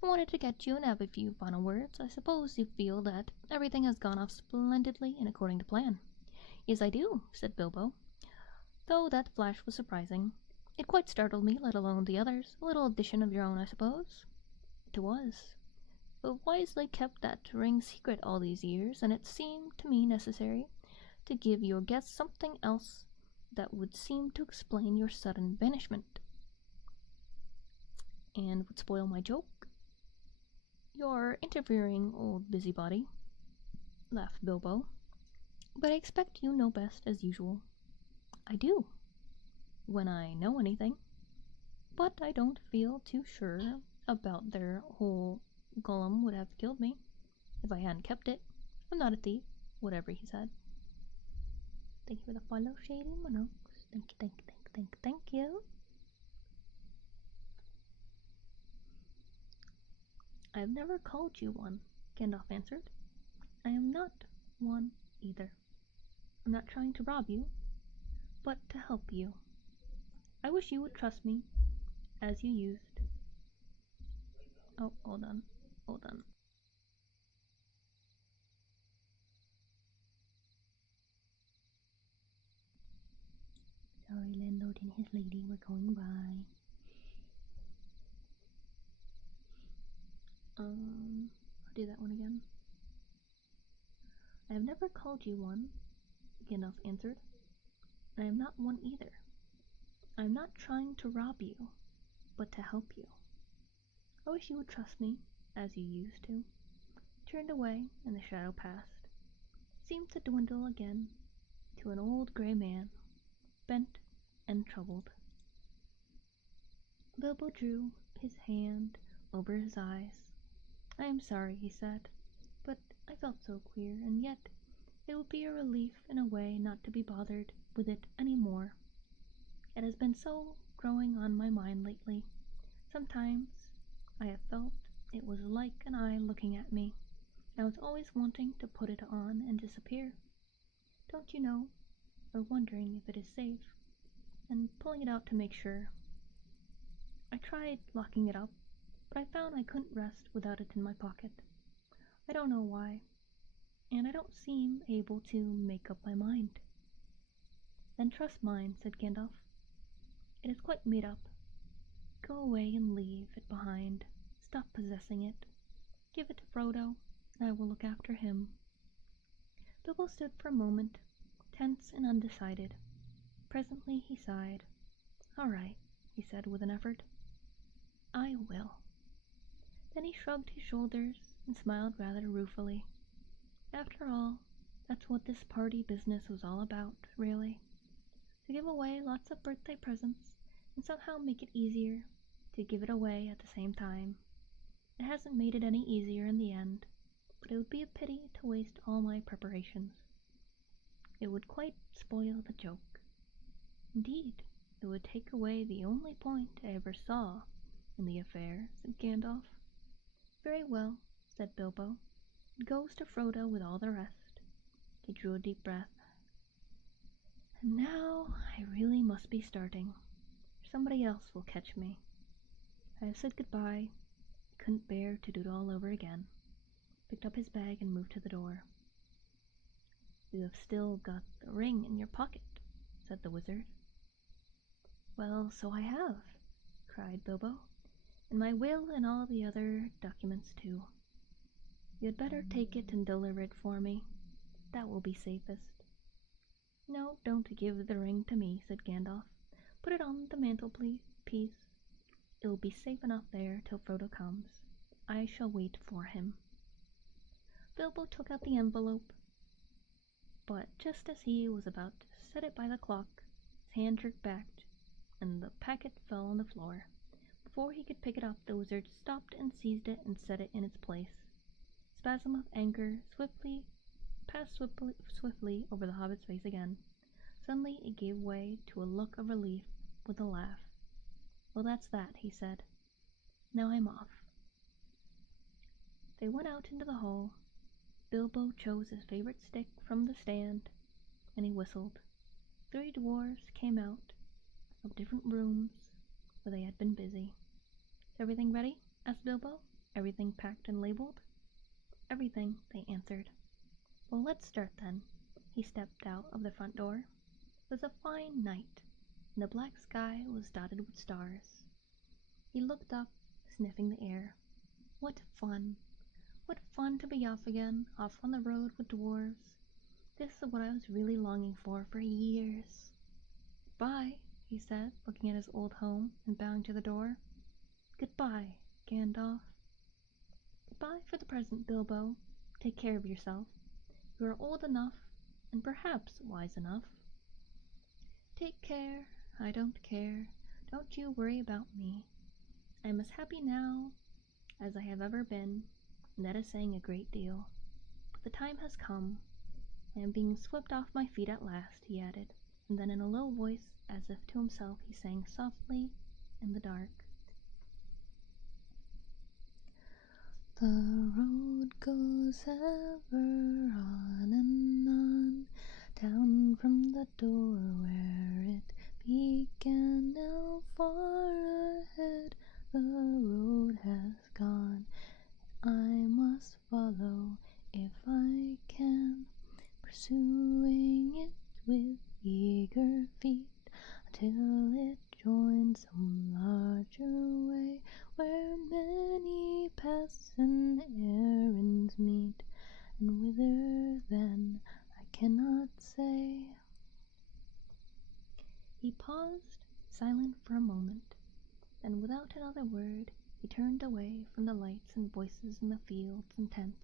"I wanted to get you and have a few final words. I suppose you feel that everything has gone off splendidly and according to plan." "Yes, I do," said Bilbo, "though that flash was surprising. It quite startled me, let alone the others. A little addition of your own, I suppose?" "It was. But wisely kept that ring secret all these years, and it seemed to me necessary to give your guests something else that would seem to explain your sudden banishment." "And would spoil my joke?" "You're interfering, old busybody," laughed Bilbo. "But I expect you know best, as usual." "I do, when I know anything. But I don't feel too sure about their whole Gollum would have killed me if I hadn't kept it. I'm not a thief, whatever he said." "Thank you for the follow, Shady Monarchs. Thank you, thank you. "I've never called you one," Gandalf answered. "I am not one either. I'm not trying to rob you, but to help you. I wish you would trust me, as you used." Oh, hold on. Sorry, landlord and his lady were going by. I'll do that one again. "I have never called you one," Gandalf answered. "I am not one either. I am not trying to rob you, but to help you. I wish you would trust me, as you used to." He turned away, and the shadow passed. It seemed to dwindle again to an old grey man, bent and troubled. Bilbo drew his hand over his eyes. "I am sorry," he said. I felt so queer, and yet it would be a relief in a way not to be bothered with it any more. It has been so growing on my mind lately. Sometimes I have felt it was like an eye looking at me. I was always wanting to put it on and disappear. Don't you know? Or wondering if it is safe, and pulling it out to make sure. I tried locking it up, but I found I couldn't rest without it in my pocket. I don't know why, and I don't seem able to make up my mind. Then trust mine, said Gandalf. It is quite made up. Go away and leave it behind. Stop possessing it. Give it to Frodo, and I will look after him. Bilbo stood for a moment, tense and undecided. Presently he sighed. All right, he said with an effort. I will. Then he shrugged his shoulders and smiled rather ruefully. After all, that's what this party business was all about, really. To give away lots of birthday presents and somehow make it easier to give it away at the same time. It hasn't made it any easier in the end, but it would be a pity to waste all my preparations. It would quite spoil the joke. Indeed, it would take away the only point I ever saw in the affair, said Gandalf. Very well, said Bilbo. It goes to Frodo with all the rest. He drew a deep breath. And now I really must be starting. Somebody else will catch me. I have said goodbye. I couldn't bear to do it all over again. Picked up his bag and moved to the door. You have still got the ring in your pocket, said the wizard. Well, so I have, cried Bilbo, and my will and all the other documents too. You had better take it and deliver it for me. That will be safest. No, don't give the ring to me, said Gandalf. Put it on the mantelpiece. It will be safe enough there till Frodo comes. I shall wait for him. Bilbo took out the envelope, but just as he was about to set it by the clock, his hand jerked back, and the packet fell on the floor. Before he could pick it up, the wizard stopped and seized it and set it in its place. Spasm of anger passed swiftly over the hobbit's face again. Suddenly it gave way to a look of relief with a laugh. Well, that's that, he said. Now I'm off. They went out into the hall. Bilbo chose his favorite stick from the stand, and he whistled. 3 dwarves came out of different rooms where they had been busy. Is everything ready? Asked Bilbo. Everything packed and labeled? Everything, they answered. Well, let's start then. He stepped out of the front door. It was a fine night, and the black sky was dotted with stars. He looked up, sniffing the air. What fun! What fun to be off again, off on the road with dwarves. This is what I was really longing for years. Goodbye, he said, looking at his old home and bowing to the door. Goodbye, Gandalf. Goodbye for the present, Bilbo. Take care of yourself. You are old enough, and perhaps wise enough. Take care. I don't care. Don't you worry about me. I am as happy now as I have ever been, and that is saying a great deal. But the time has come. I am being swept off my feet at last, he added, and then in a low voice, as if to himself, he sang softly in the dark. The road goes ever on and on, down from the door where it began. Now far ahead the road has gone, I must follow if I can, pursuing it with eager feet, until it joins some larger way, where many paths and errands meet, and whither then I cannot say. He paused, silent for a moment. Then without another word, he turned away from the lights and voices in the fields and tents,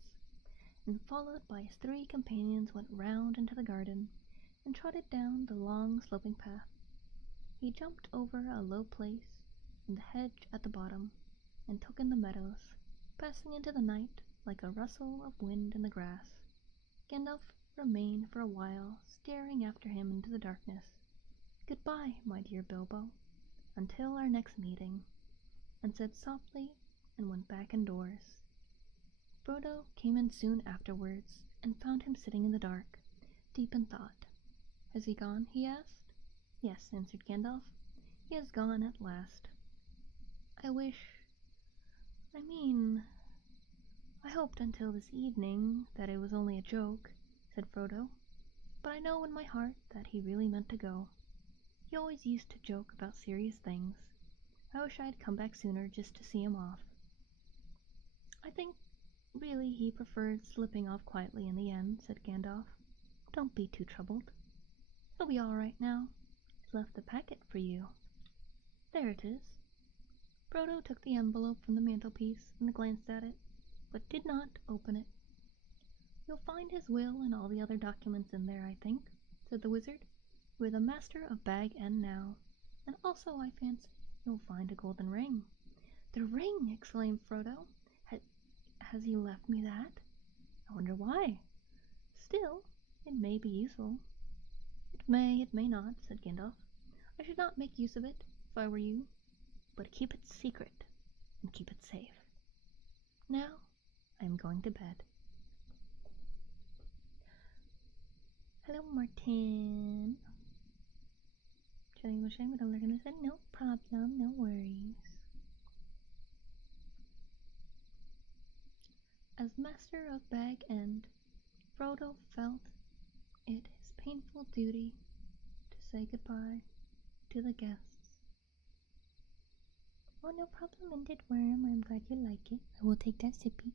and followed by his 3 companions went round into the garden, and trotted down the long sloping path. He jumped over a low place, and the hedge at the bottom, and took in the meadows, passing into the night like a rustle of wind in the grass. Gandalf remained for a while, staring after him into the darkness. "Goodbye, my dear Bilbo, until our next meeting," and said softly and went back indoors. Frodo came in soon afterwards and found him sitting in the dark, deep in thought. "Has he gone?" he asked. "Yes," answered Gandalf. "He has gone at last. I hoped until this evening that it was only a joke," said Frodo, "but I know in my heart that he really meant to go. He always used to joke about serious things. I wish I had come back sooner just to see him off." "I think really he preferred slipping off quietly in the end," said Gandalf. "Don't be too troubled. He'll be all right now. He's left the packet for you. There it is." Frodo took the envelope from the mantelpiece and glanced at it, but did not open it. "You'll find his will and all the other documents in there, I think," said the wizard. "You're the master of Bag End now, and also, I fancy, you'll find a golden ring." "The ring!" exclaimed Frodo. Has he left me that? I wonder why. Still, it may be useful." It may not," said Gandalf. "I should not make use of it, if I were you, but keep it secret, and keep it safe. Now, I am going to bed." "Hello, Martin." Chatting with Shane, but I'm gonna say no problem, no worries. As master of Bag End, Frodo felt it his painful duty to say goodbye to the guests. "Oh, no problem, Ended Worm. I'm glad you like it. I will take that sippy."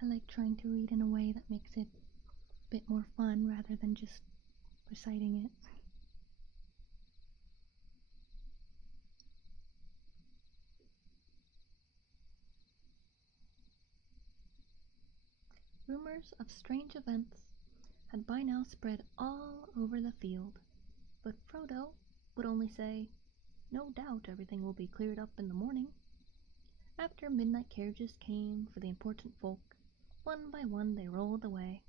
I like trying to read in a way that makes it a bit more fun rather than just reciting it. Rumors of strange events had by now spread all over the field, but Frodo would only say, "No doubt everything will be cleared up in the morning." After midnight carriages came for the important folk, one by one they rolled away,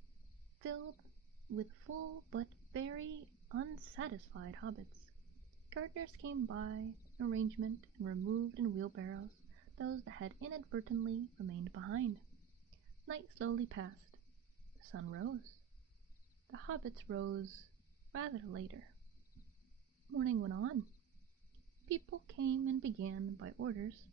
filled with full but very unsatisfied hobbits. Gardeners came by, arrangement, and removed in wheelbarrows those that had inadvertently remained behind. Night slowly passed. The sun rose. The hobbits rose rather later. Morning went on. People came and began, by orders,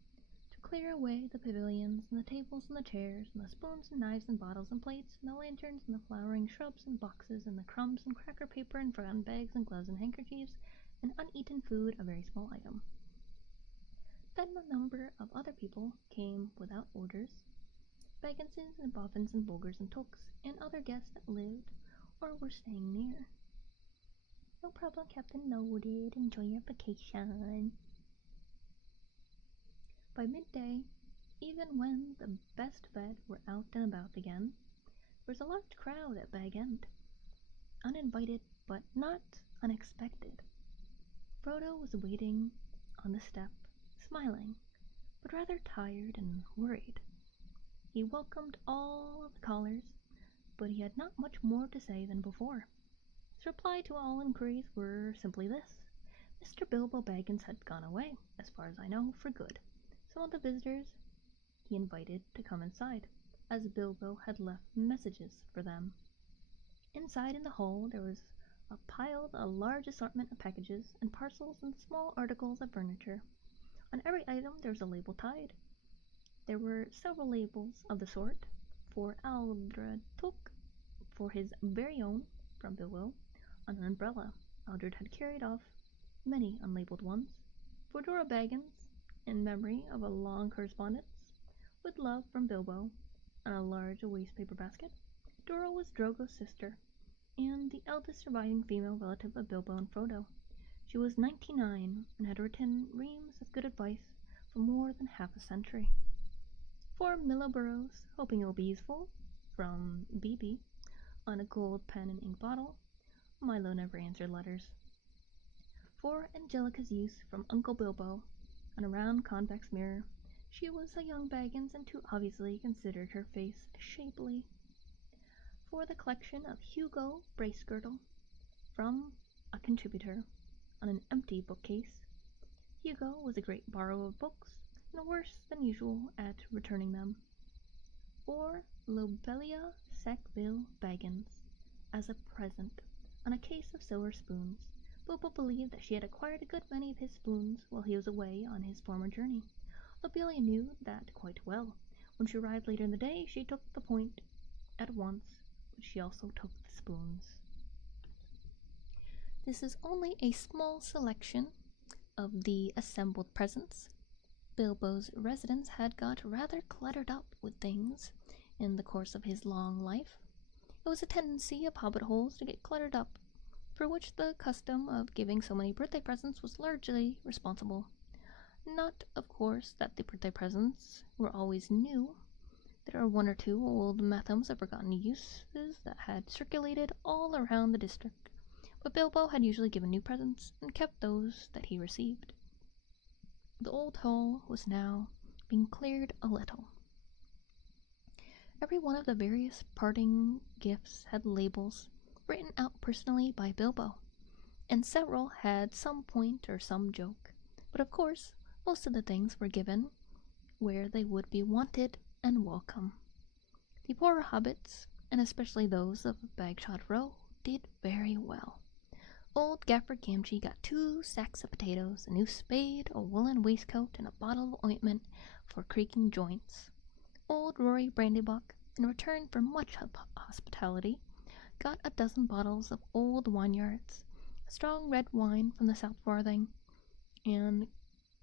to clear away the pavilions and the tables and the chairs and the spoons and knives and bottles and plates and the lanterns and the flowering shrubs and boxes and the crumbs and cracker paper and brown bags and gloves and handkerchiefs and uneaten food, a very small item. Then a number of other people came without orders, Bagginses and Boffins and Bulgers and Tolks, and other guests that lived or were staying near. "No problem, Captain Noted. Enjoy your vacation." By midday, even when the best fed were out and about again, there was a large crowd at Bag End. Uninvited, but not unexpected. Frodo was waiting on the step, smiling, but rather tired and worried. He welcomed all of the callers, but he had not much more to say than before. His reply to all inquiries were simply this: Mr. Bilbo Baggins had gone away, as far as I know, for good. Some of the visitors he invited to come inside, as Bilbo had left messages for them. Inside in the hall there was piled a large assortment of packages and parcels and small articles of furniture. On every item there was a label tied. There were several labels of the sort: for Aldred Took, for his very own, from Bilbo, on an umbrella. Aldred had carried off many unlabeled ones. For Dora Baggins, in memory of a long correspondence, with love from Bilbo, on a large waste-paper basket. Dora was Drogo's sister, and the eldest surviving female relative of Bilbo and Frodo. She was 99 and had written reams of good advice for more than half a century. For Milo Burrows, hoping it will be useful, from BB, on a gold pen and ink bottle. Milo never answered letters. For Angelica's use from Uncle Bilbo on a round convex mirror, she was a young Baggins and too obviously considered her face shapely. For the collection of Hugo Bracegirdle from a contributor on an empty bookcase, Hugo was a great borrower of books and worse than usual at returning them. For Lobelia Sackville Baggins as a present on a case of silver spoons. Bilbo believed that she had acquired a good many of his spoons while he was away on his former journey. Lobelia knew that quite well. When she arrived later in the day, she took the point at once, but she also took the spoons. This is only a small selection of the assembled presents. Bilbo's residence had got rather cluttered up with things in the course of his long life. It was a tendency of hobbit holes to get cluttered up, for which the custom of giving so many birthday presents was largely responsible. Not, of course, that the birthday presents were always new. There are one or two old mathams of forgotten uses that had circulated all around the district, but Bilbo had usually given new presents and kept those that he received. The old hall was now being cleared a little. Every one of the various parting gifts had labels written out personally by Bilbo, and several had some point or some joke, but of course most of the things were given where they would be wanted and welcome. The poorer hobbits, and especially those of Bagshot Row, did very well. Old Gaffer Gamgee got 2 sacks of potatoes, a new spade, a woolen waistcoat, and a bottle of ointment for creaking joints. Old Rory Brandybuck, in return for much hospitality, got a dozen bottles of old Wynyaards, strong red wine from the South Farthing, and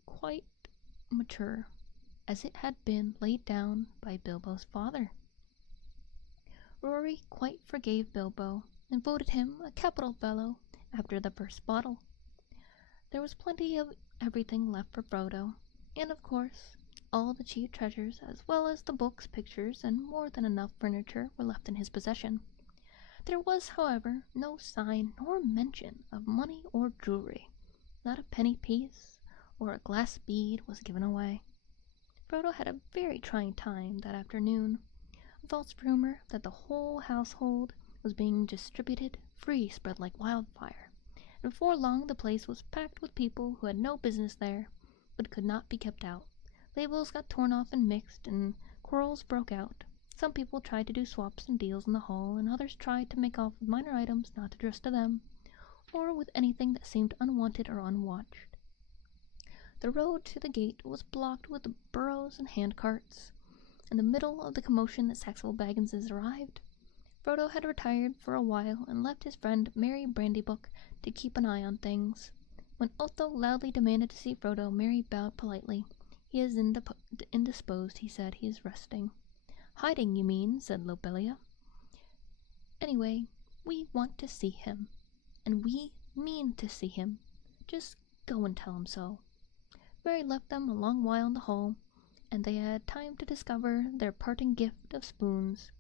quite mature, as it had been laid down by Bilbo's father. Rory quite forgave Bilbo, and voted him a capital fellow after the first bottle. There was plenty of everything left for Frodo, and of course all the chief treasures, as well as the books, pictures, and more than enough furniture were left in his possession. There was, however, no sign nor mention of money or jewelry. Not a penny piece or a glass bead was given away. Frodo had a very trying time that afternoon. A false rumor that the whole household was being distributed free spread like wildfire, and before long the place was packed with people who had no business there, but could not be kept out. Labels got torn off and mixed, and quarrels broke out. Some people tried to do swaps and deals in the hall, and others tried to make off with minor items not addressed to them, or with anything that seemed unwanted or unwatched. The road to the gate was blocked with burros and handcarts. In the middle of the commotion, the Sackville Bagginses arrived. Frodo had retired for a while and left his friend Merry Brandybuck to keep an eye on things. When Otho loudly demanded to see Frodo, Merry bowed politely. "He is indisposed," he said. "He is resting." "Hiding, you mean," said Lobelia. "Anyway, we want to see him, and we mean to see him. Just go and tell him so." Merry left them a long while in the hall, and they had time to discover their parting gift of spoons.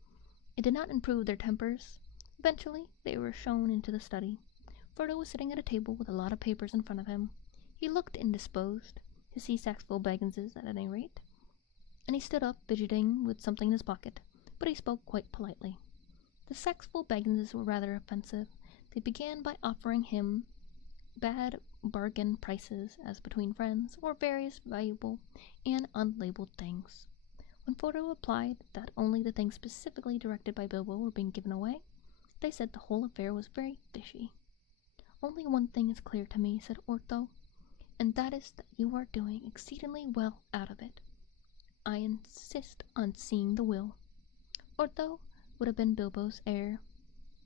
It did not improve their tempers. Eventually they were shown into the study. Frodo was sitting at a table with a lot of papers in front of him. He looked indisposed, to see Sackville Bagginses at any rate, and he stood up, fidgeting with something in his pocket, but he spoke quite politely. The Sackville Bagginses were rather offensive. They began by offering him bad bargain prices as between friends, or various valuable and unlabeled things. When Frodo replied that only the things specifically directed by Bilbo were being given away, they said the whole affair was very fishy. "Only one thing is clear to me," said Otho, "and that is that you are doing exceedingly well out of it. I insist on seeing the will." Otho would have been Bilbo's heir,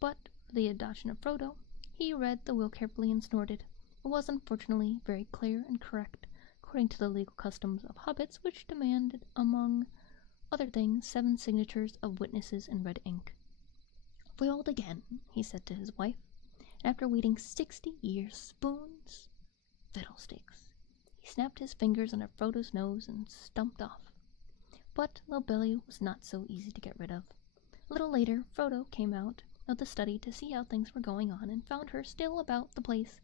but for the adoption of Frodo, he read the will carefully and snorted. It was unfortunately very clear and correct, according to the legal customs of hobbits, which demanded, among other things, 7 signatures of witnesses in red ink. "Willed again," he said to his wife, and after waiting 60 years, spoons? Fiddlesticks! He snapped his fingers under Frodo's nose and stumped off. But Lobelia was not so easy to get rid of. A little later, Frodo came out of the study to see how things were going on, and found her still about the place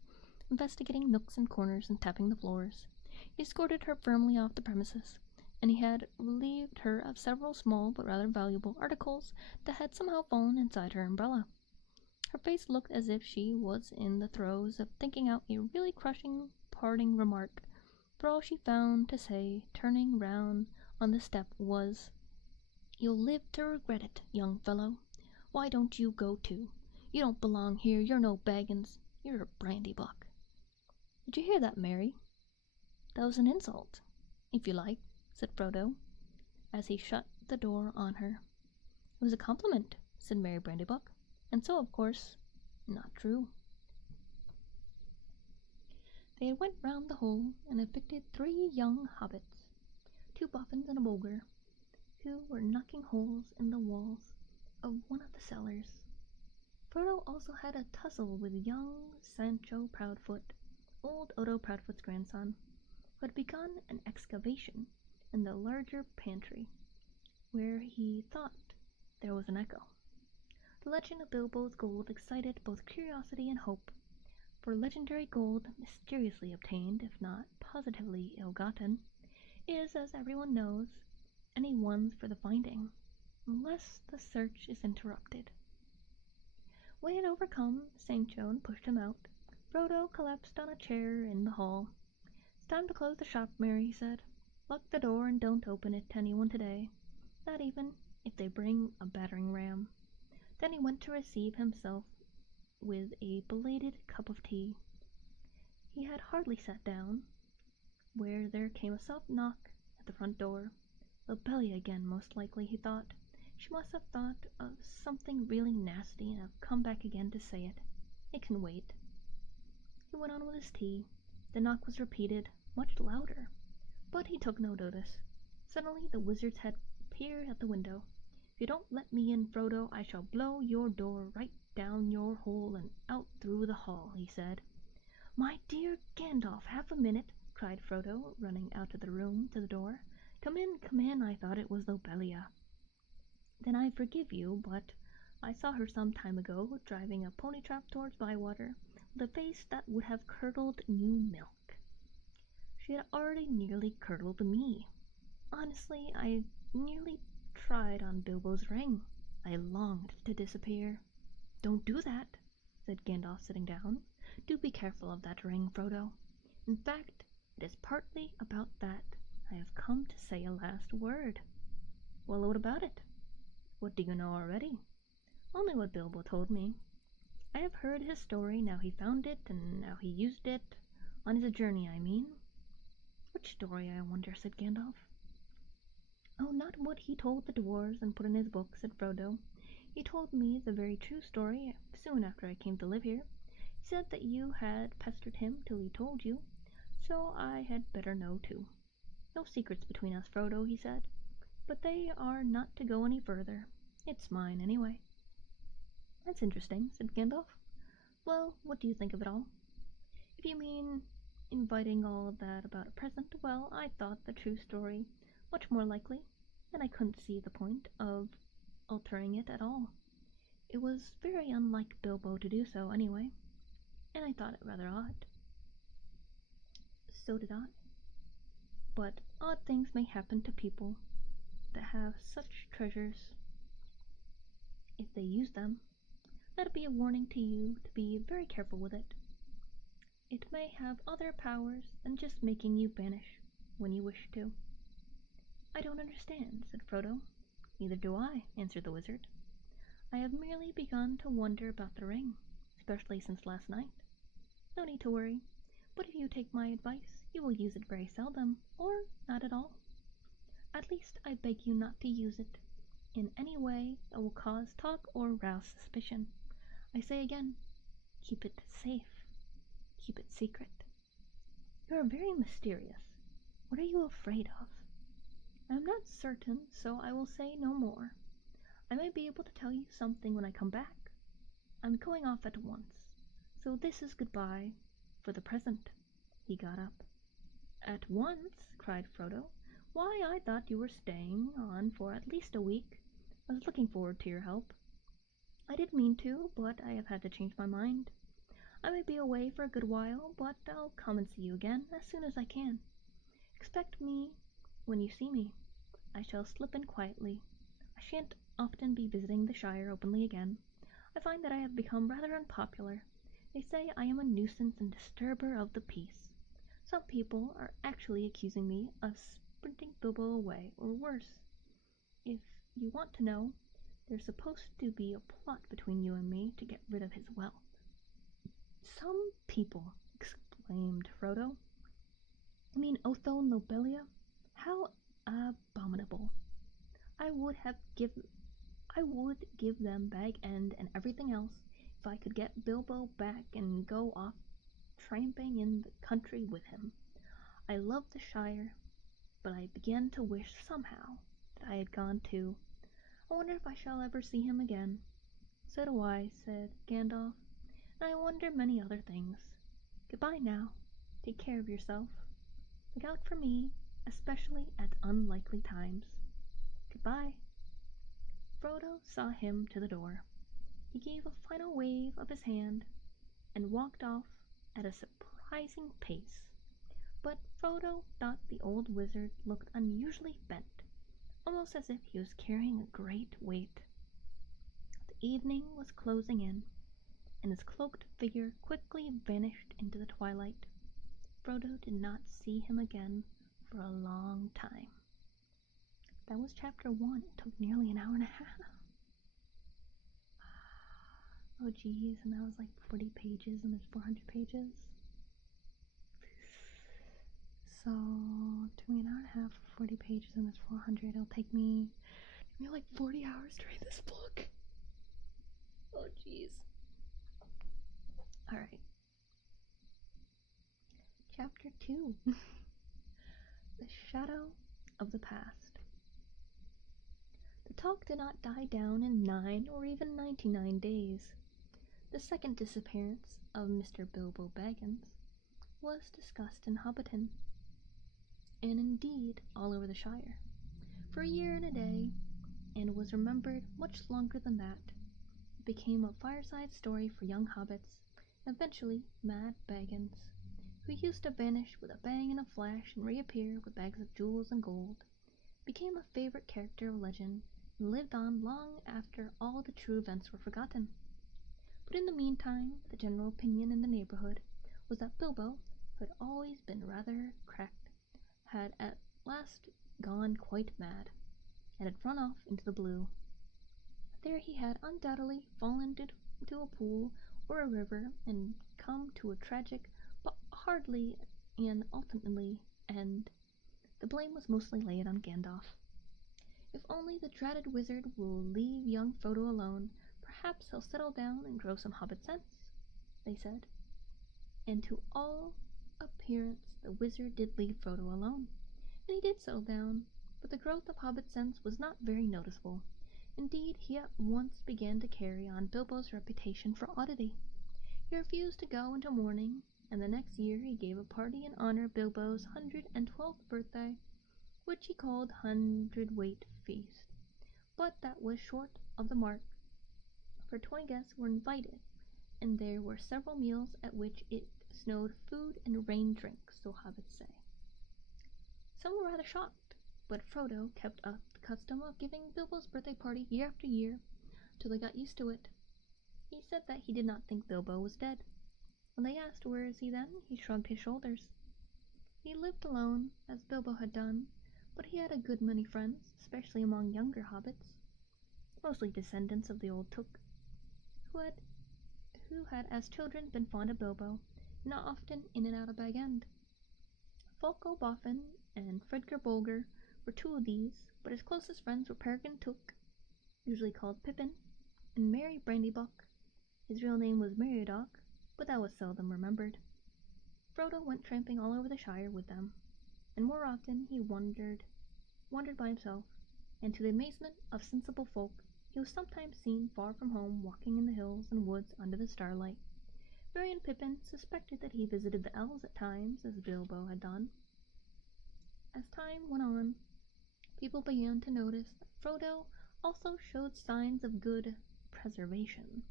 investigating nooks and corners and tapping the floors. He escorted her firmly off the premises, and he had relieved her of several small but rather valuable articles that had somehow fallen inside her umbrella. Her face looked as if she was in the throes of thinking out a really crushing parting remark, but all she found to say, turning round on the step, was, "You'll live to regret it, young fellow. Why don't you go too? You don't belong here. You're no Baggins. You're a brandy-buck." "Did you hear that, Mary?" "That was an insult, if you like," said Frodo, as he shut the door on her. "It was a compliment," said Mary Brandybuck, "and so, of course, not true." They had went round the hole and evicted 3 young hobbits, 2 boffins and a boulger, who were knocking holes in the walls of one of the cellars. Frodo also had a tussle with young Sancho Proudfoot, old Odo Proudfoot's grandson, who had begun an excavation in the larger pantry, where he thought there was an echo. The legend of Bilbo's gold excited both curiosity and hope, for legendary gold, mysteriously obtained, if not positively ill-gotten, is, as everyone knows, anyone's for the finding, unless the search is interrupted. When he had overcome Sancho and pushed him out, Frodo collapsed on a chair in the hall. "It's time to close the shop, Mary," he said. "Lock the door and don't open it to anyone today, not even if they bring a battering ram." Then he went to receive himself with a belated cup of tea. He had hardly sat down, where there came a soft knock at the front door. Lobelia again, most likely, he thought. She must have thought of something really nasty and have come back again to say it. It can wait. He went on with his tea. The knock was repeated, much louder, but he took no notice. Suddenly the wizard's head appeared at the window. "If you don't let me in, Frodo, I shall blow your door right down your hole and out through the hall," he said. "My dear Gandalf, half a minute," cried Frodo, running out of the room to the door. Come in, I thought it was Lobelia." "Then I forgive you, but I saw her some time ago, driving a pony trap towards Bywater, with a face that would have curdled new milk. She had already nearly curdled me. Honestly, I nearly tried on Bilbo's ring. I longed to disappear." "Don't do that," said Gandalf, sitting down. "Do be careful of that ring, Frodo. In fact, it is partly about that I have come to say a last word." "Well, what about it? What do you know already?" "Only what Bilbo told me. I have heard his story, now he found it, and now he used it. On his journey, I mean." "Which story, I wonder?" said Gandalf. "Oh, not what he told the dwarves and put in his book," said Frodo. "He told me the very true story soon after I came to live here. He said that you had pestered him till he told you, so I had better know too. No secrets between us, Frodo, he said, but they are not to go any further. It's mine, anyway." "That's interesting," said Gandalf. "Well, what do you think of it all?" "If you mean inviting all of that about a present, well, I thought the true story much more likely, and I couldn't see the point of altering it at all. It was very unlike Bilbo to do so, anyway, and I thought it rather odd." "So did I. But odd things may happen to people that have such treasures if they use them. Let it be a warning to you to be very careful with it. It may have other powers than just making you vanish when you wish to." "I don't understand," said Frodo. "Neither do I," answered the wizard. "I have merely begun to wonder about the ring, especially since last night. No need to worry, but if you take my advice, you will use it very seldom, or not at all. At least I beg you not to use it in any way that will cause talk or rouse suspicion. I say again, keep it safe. Keep it secret." "You are very mysterious. What are you afraid of?" "I am not certain, so I will say no more. I may be able to tell you something when I come back. I'm going off at once, so this is goodbye for the present." He got up. "At once?" cried Frodo. "Why, I thought you were staying on for at least a week. I was looking forward to your help." "I did mean to, but I have had to change my mind. I may be away for a good while, but I'll come and see you again as soon as I can. Expect me when you see me. I shall slip in quietly. I shan't often be visiting the Shire openly again. I find that I have become rather unpopular. They say I am a nuisance and disturber of the peace. Some people are actually accusing me of sprinting Bilbo away, or worse. If you want to know, there's supposed to be a plot between you and me to get rid of his wealth. Some people, exclaimed Frodo. You mean Otho and Lobelia? How abominable. I would give them Bag End and everything else if I could get Bilbo back and go off tramping in the country with him. I love the Shire, but I began to wish somehow that I had gone too. I wonder if I shall ever see him again. So do I, said Gandalf, and I wonder many other things. Goodbye now. Take care of yourself. Look out for me, especially at unlikely times. Goodbye. Frodo saw him to the door. He gave a final wave of his hand and walked off at a surprising pace. But Frodo thought the old wizard looked unusually bent, almost as if he was carrying a great weight. The evening was closing in, and his cloaked figure quickly vanished into the twilight. Frodo did not see him again for a long time. That was chapter 1. It took nearly an hour and a half. Oh geez, and that was like 40 pages and there's 400 pages. So, it took me an hour and a half for 40 pages and there's 400. It'll take me like 40 hours to read this book. Oh jeez. Alright. Chapter 2. The Shadow of the Past. The talk did not die down in 9 or even 99 days. The second disappearance of Mr. Bilbo Baggins was discussed in Hobbiton, and indeed all over the Shire, for a year and a day, and was remembered much longer than that. It became a fireside story for young hobbits, and eventually Mad Baggins, who used to vanish with a bang and a flash and reappear with bags of jewels and gold, became a favorite character of legend and lived on long after all the true events were forgotten. But in the meantime, the general opinion in the neighborhood was that Bilbo, who had always been rather cracked, had at last gone quite mad, and had run off into the blue. There he had undoubtedly fallen into a pool or a river and come to a tragic but hardly and ultimately end. The blame was mostly laid on Gandalf. If only the dreaded wizard will leave young Frodo alone, perhaps he'll settle down and grow some hobbit sense, they said. And to all appearance the wizard did leave Frodo alone, and he did settle down, but the growth of hobbit sense was not very noticeable. Indeed, he at once began to carry on Bilbo's reputation for oddity. He refused to go into mourning, and the next year he gave a party in honor of Bilbo's 112th birthday, which he called Hundredweight Feast. But that was short of the mark, for 20 guests were invited, and there were several meals at which it snowed food and rained drinks, so hobbits say. Some were rather shocked, but Frodo kept up the custom of giving Bilbo's birthday party year after year, till they got used to it. He said that he did not think Bilbo was dead. When they asked where is he then, he shrugged his shoulders. He lived alone, as Bilbo had done, but he had a good many friends, especially among younger hobbits, mostly descendants of the old Took, who had as children been fond of Bilbo, and not often in and out of Bag End. Folko Boffin and Fredgar Bolger were two of these, but his closest friends were Peregrine Took, usually called Pippin, and Merry Brandybuck. His real name was Meriadoc, but that was seldom remembered. Frodo went tramping all over the Shire with them, and more often he wandered by himself, and to the amazement of sensible folk, he was sometimes seen far from home walking in the hills and woods under the starlight. Merry and Pippin suspected that he visited the elves at times, as Bilbo had done. As time went on, people began to notice that Frodo also showed signs of good preservation.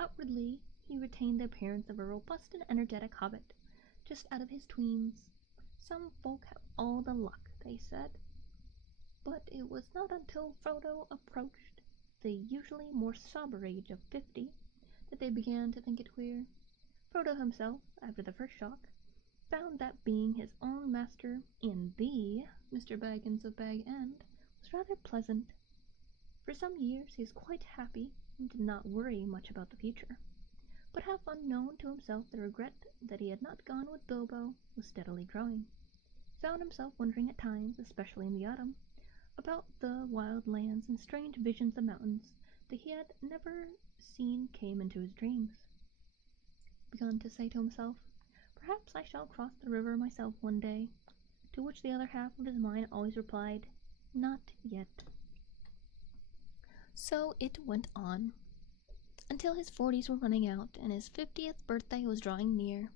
Outwardly, he retained the appearance of a robust and energetic hobbit, just out of his tweens. Some folk have all the luck, they said. But it was not until Frodo approached the usually more sober age of 50 that they began to think it queer. Frodo himself, after the first shock, found that being his own master in the Mr. Baggins of Bag End was rather pleasant. For some years he was quite happy and did not worry much about the future. But half unknown to himself, the regret that he had not gone with Bilbo was steadily growing. He found himself wondering at times, especially in the autumn, about the wild lands and strange visions of mountains that he had never seen came into his dreams. He began to say to himself, "Perhaps I shall cross the river myself one day," to which the other half of his mind always replied, "Not yet." So it went on, until his 40s were running out and his 50th birthday was drawing near.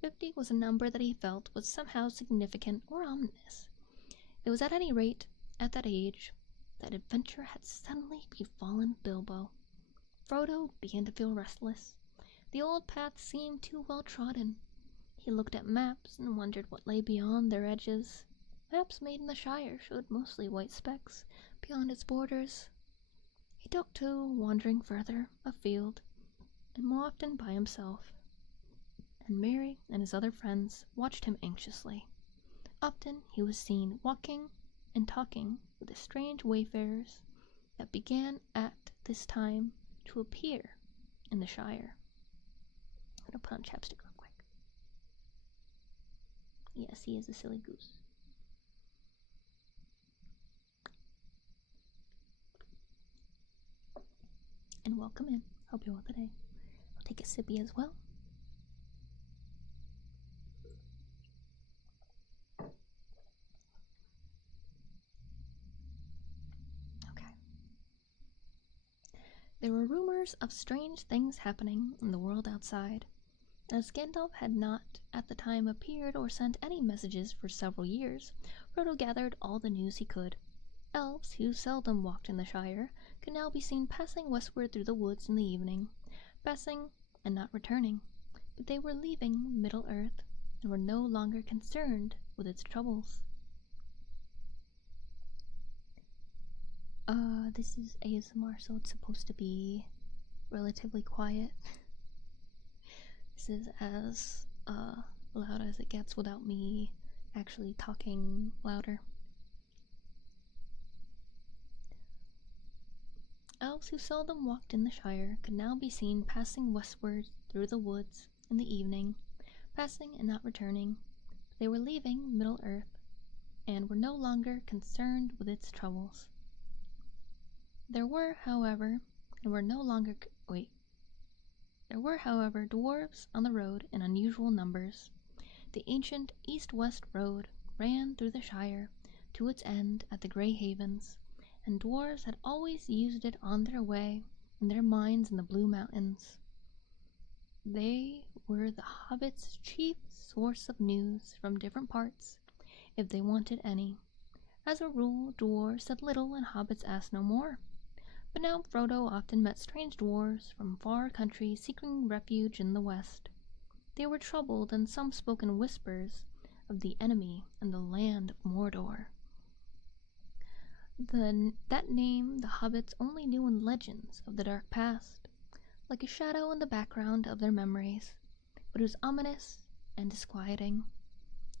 50 was a number that he felt was somehow significant or ominous. It was at any rate at that age that adventure had suddenly befallen Bilbo. Frodo began to feel restless. The old paths seemed too well trodden. He looked at maps and wondered what lay beyond their edges. Maps made in the Shire showed mostly white specks beyond its borders. He took to wandering further afield, and more often by himself, and Merry and his other friends watched him anxiously. Often he was seen walking and talking with the strange wayfarers that began at this time to appear in the Shire. I'm going to put on chapstick real quick. Yes, he is a silly goose. And welcome in. Hope you're well today. I'll take a sippy as well. Okay. There were rumors of strange things happening in the world outside. As Gandalf had not at the time appeared or sent any messages for several years, Frodo gathered all the news he could. Elves, who seldom walked in the Shire, could now be seen passing westward through the woods in the evening, passing and not returning, but they were leaving Middle-earth and were no longer concerned with its troubles. This is ASMR, so it's supposed to be relatively quiet. This is as loud as it gets without me actually talking louder. Elves who seldom walked in the Shire could now be seen passing westward through the woods in the evening, passing and not returning. They were leaving Middle-earth and were no longer concerned with its troubles. There were, however, dwarves on the road in unusual numbers. The ancient east-west road ran through the Shire to its end at the Grey Havens, and dwarves had always used it on their way in their mines in the Blue Mountains. They were the hobbits' chief source of news from different parts, if they wanted any. As a rule, dwarves said little and hobbits asked no more. But now Frodo often met strange dwarves from far countries seeking refuge in the west. They were troubled, and some spoke in whispers of the enemy and the land of Mordor. That name the hobbits only knew in legends of the dark past, like a shadow in the background of their memories, but it was ominous and disquieting.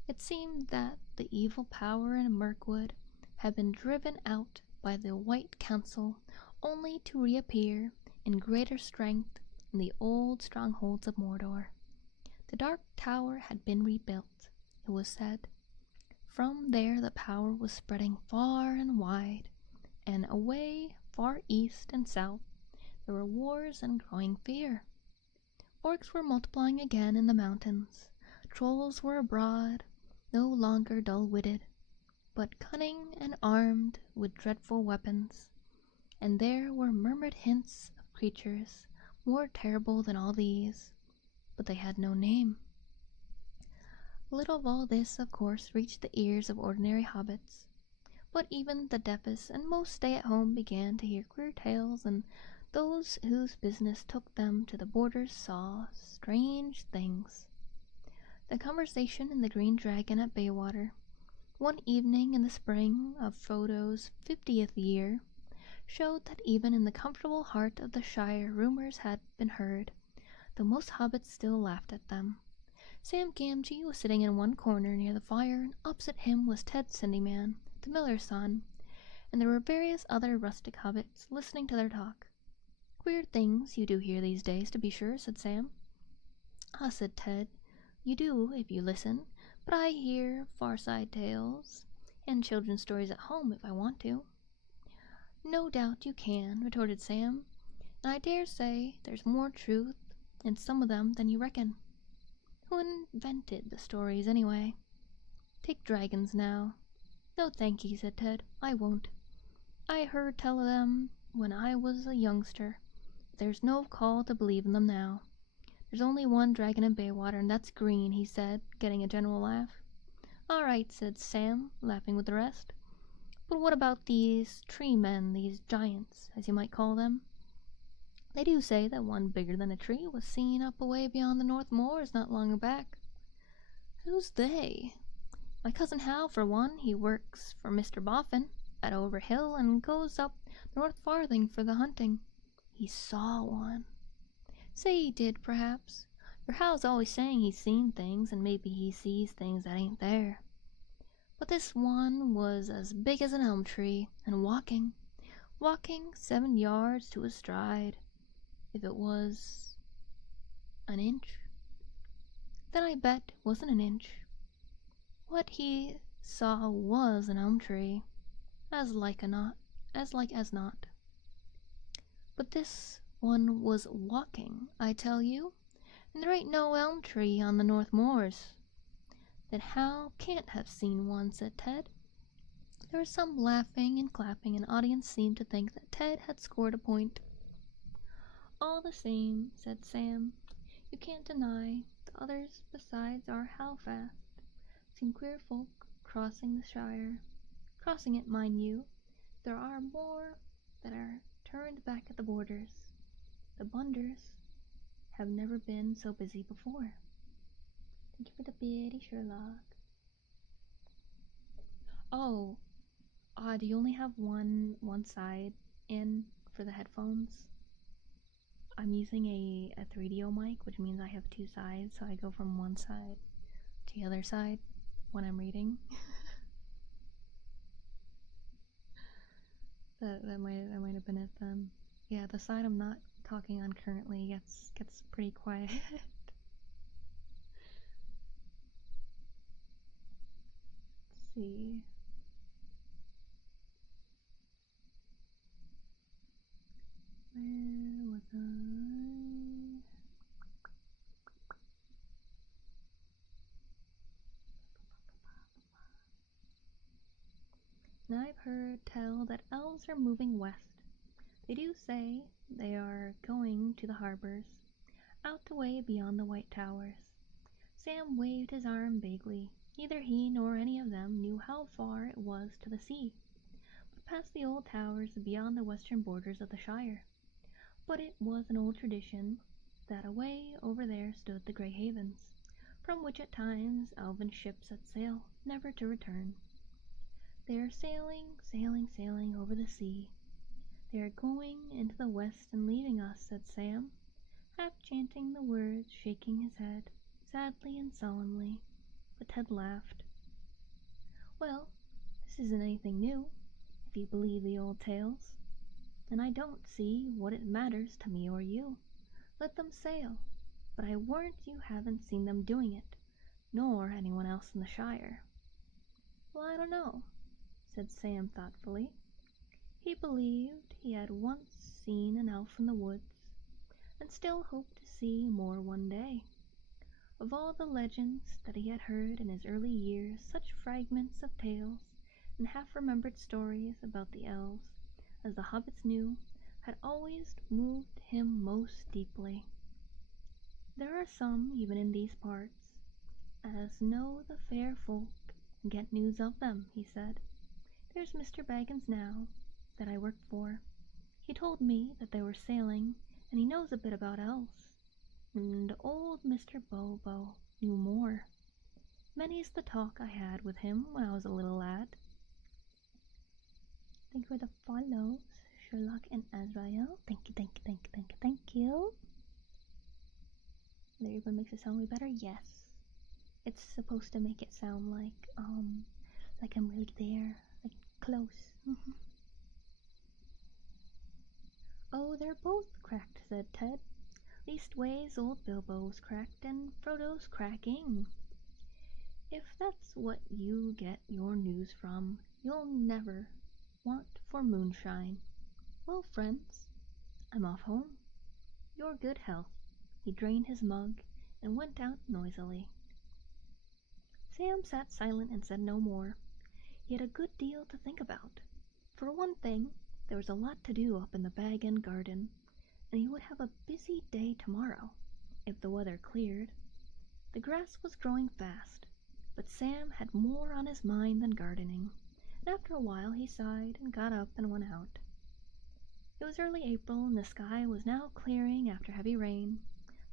It seemed that the evil power in Mirkwood had been driven out by the White Council, only to reappear in greater strength in the old strongholds of Mordor. The Dark Tower had been rebuilt, it was said. From there the power was spreading far and wide, and away far east and south there were wars and growing fear. Orcs were multiplying again in the mountains. Trolls were abroad, no longer dull-witted, but cunning and armed with dreadful weapons. And there were murmured hints of creatures more terrible than all these, but they had no name. Little of all this, of course, reached the ears of ordinary hobbits, but even the deafest and most stay-at-home began to hear queer tales and Those whose business took them to the borders saw strange things. The conversation in the Green Dragon at Baywater, one evening in the spring of Frodo's 50th year, showed that even in the comfortable heart of the Shire rumours had been heard, though most hobbits still laughed at them. Sam Gamgee was sitting in one corner near the fire, and opposite him was Ted Cindyman, the miller's son, and there were various other rustic hobbits listening to their talk. "Queer things you do hear these days, to be sure," said Sam. "Ah," said Ted, "you do, if you listen, but I hear Farside tales and children's stories at home if I want to." "No doubt you can," retorted Sam, "and I dare say there's more truth in some of them than you reckon. Who invented the stories, anyway? Take dragons, now." "No, thank'ee," said Ted, "I won't. I heard tell of them when I was a youngster, but there's no call to believe in them now. There's only one dragon in Baywater, and that's green," he said, getting a general laugh. "All right," said Sam, laughing with the rest. "But what about these tree men, these giants, as you might call them? They do say that one bigger than a tree was seen up away beyond the North Moors not long back." "Who's they?" "My cousin Hal, for one. He works for Mr. Boffin at Overhill, and goes up the North Farthing for the hunting. He saw one." "Say he did, perhaps. Your Hal's always saying he's seen things, and maybe he sees things that ain't there. But this one was as big as an elm tree, and walking 7 yards to a stride. If it was an inch, then I bet it wasn't an inch. What he saw was an elm tree, as like as not. But this one was walking, I tell you, and there ain't no elm tree on the North Moors." "Then Hal can't have seen one," said Ted. There was some laughing and clapping, and the audience seemed to think that Ted had scored a point. "All the same," said Sam, "you can't deny the others besides our Halfast seen queer folk crossing the Shire. Crossing it, mind you. There are more that are turned back at the borders. The Bunders have never been so busy before." "Thank you for the biddy, Sherlock." "Oh, do you only have one side in for the headphones?" "I'm using a 3DO mic, which means I have two sides, so I go from one side to the other side when I'm reading." that might have been it then. Yeah, the side I'm not talking on currently gets pretty quiet. Let's see. Where was I? "Now I've heard tell that elves are moving west. They do say they are going to the harbours, out away beyond the White Towers." Sam waved his arm vaguely. Neither he nor any of them knew how far it was to the sea, but past the old towers beyond the western borders of the Shire. But it was an old tradition that away over there stood the Grey Havens, from which at times elven ships set sail, never to return. "They are sailing, sailing, sailing over the sea. They are going into the west and leaving us," said Sam, half chanting the words, shaking his head, sadly and solemnly. But Ted laughed. "Well, this isn't anything new, if you believe the old tales, and I don't see what it matters to me or you. Let them sail, but I warrant you haven't seen them doing it, nor anyone else in the Shire." "Well, I don't know," said Sam thoughtfully. He believed he had once seen an elf in the woods, and still hoped to see more one day. Of all the legends that he had heard in his early years, such fragments of tales and half-remembered stories about the elves as the hobbits knew had always moved him most deeply. "There are some even in these parts as know the fair folk and get news of them," he said. "There's Mr. Baggins now, that I work for. He told me that they were sailing, and he knows a bit about elves. And old Mr. Bobo knew more. Many's the talk I had with him when I was a little lad. Thank you for the follows, Sherlock and Azrael. Thank you, thank you, thank you, thank you, thank you. There even makes it sound way better. Yes, it's supposed to make it sound like I'm really there, like close. Oh, they're both cracked, said Ted. Leastways, old Bilbo's cracked and Frodo's cracking. If that's what you get your news from, you'll never want for moonshine. Well, friends, I'm off home. Your good health. He drained his mug and went out noisily. Sam sat silent and said no more. He had a good deal to think about. For one thing, there was a lot to do up in the Bag End garden, and he would have a busy day tomorrow, if the weather cleared. The grass was growing fast, but Sam had more on his mind than gardening, and after a while he sighed and got up and went out. It was early April, and the sky was now clearing after heavy rain.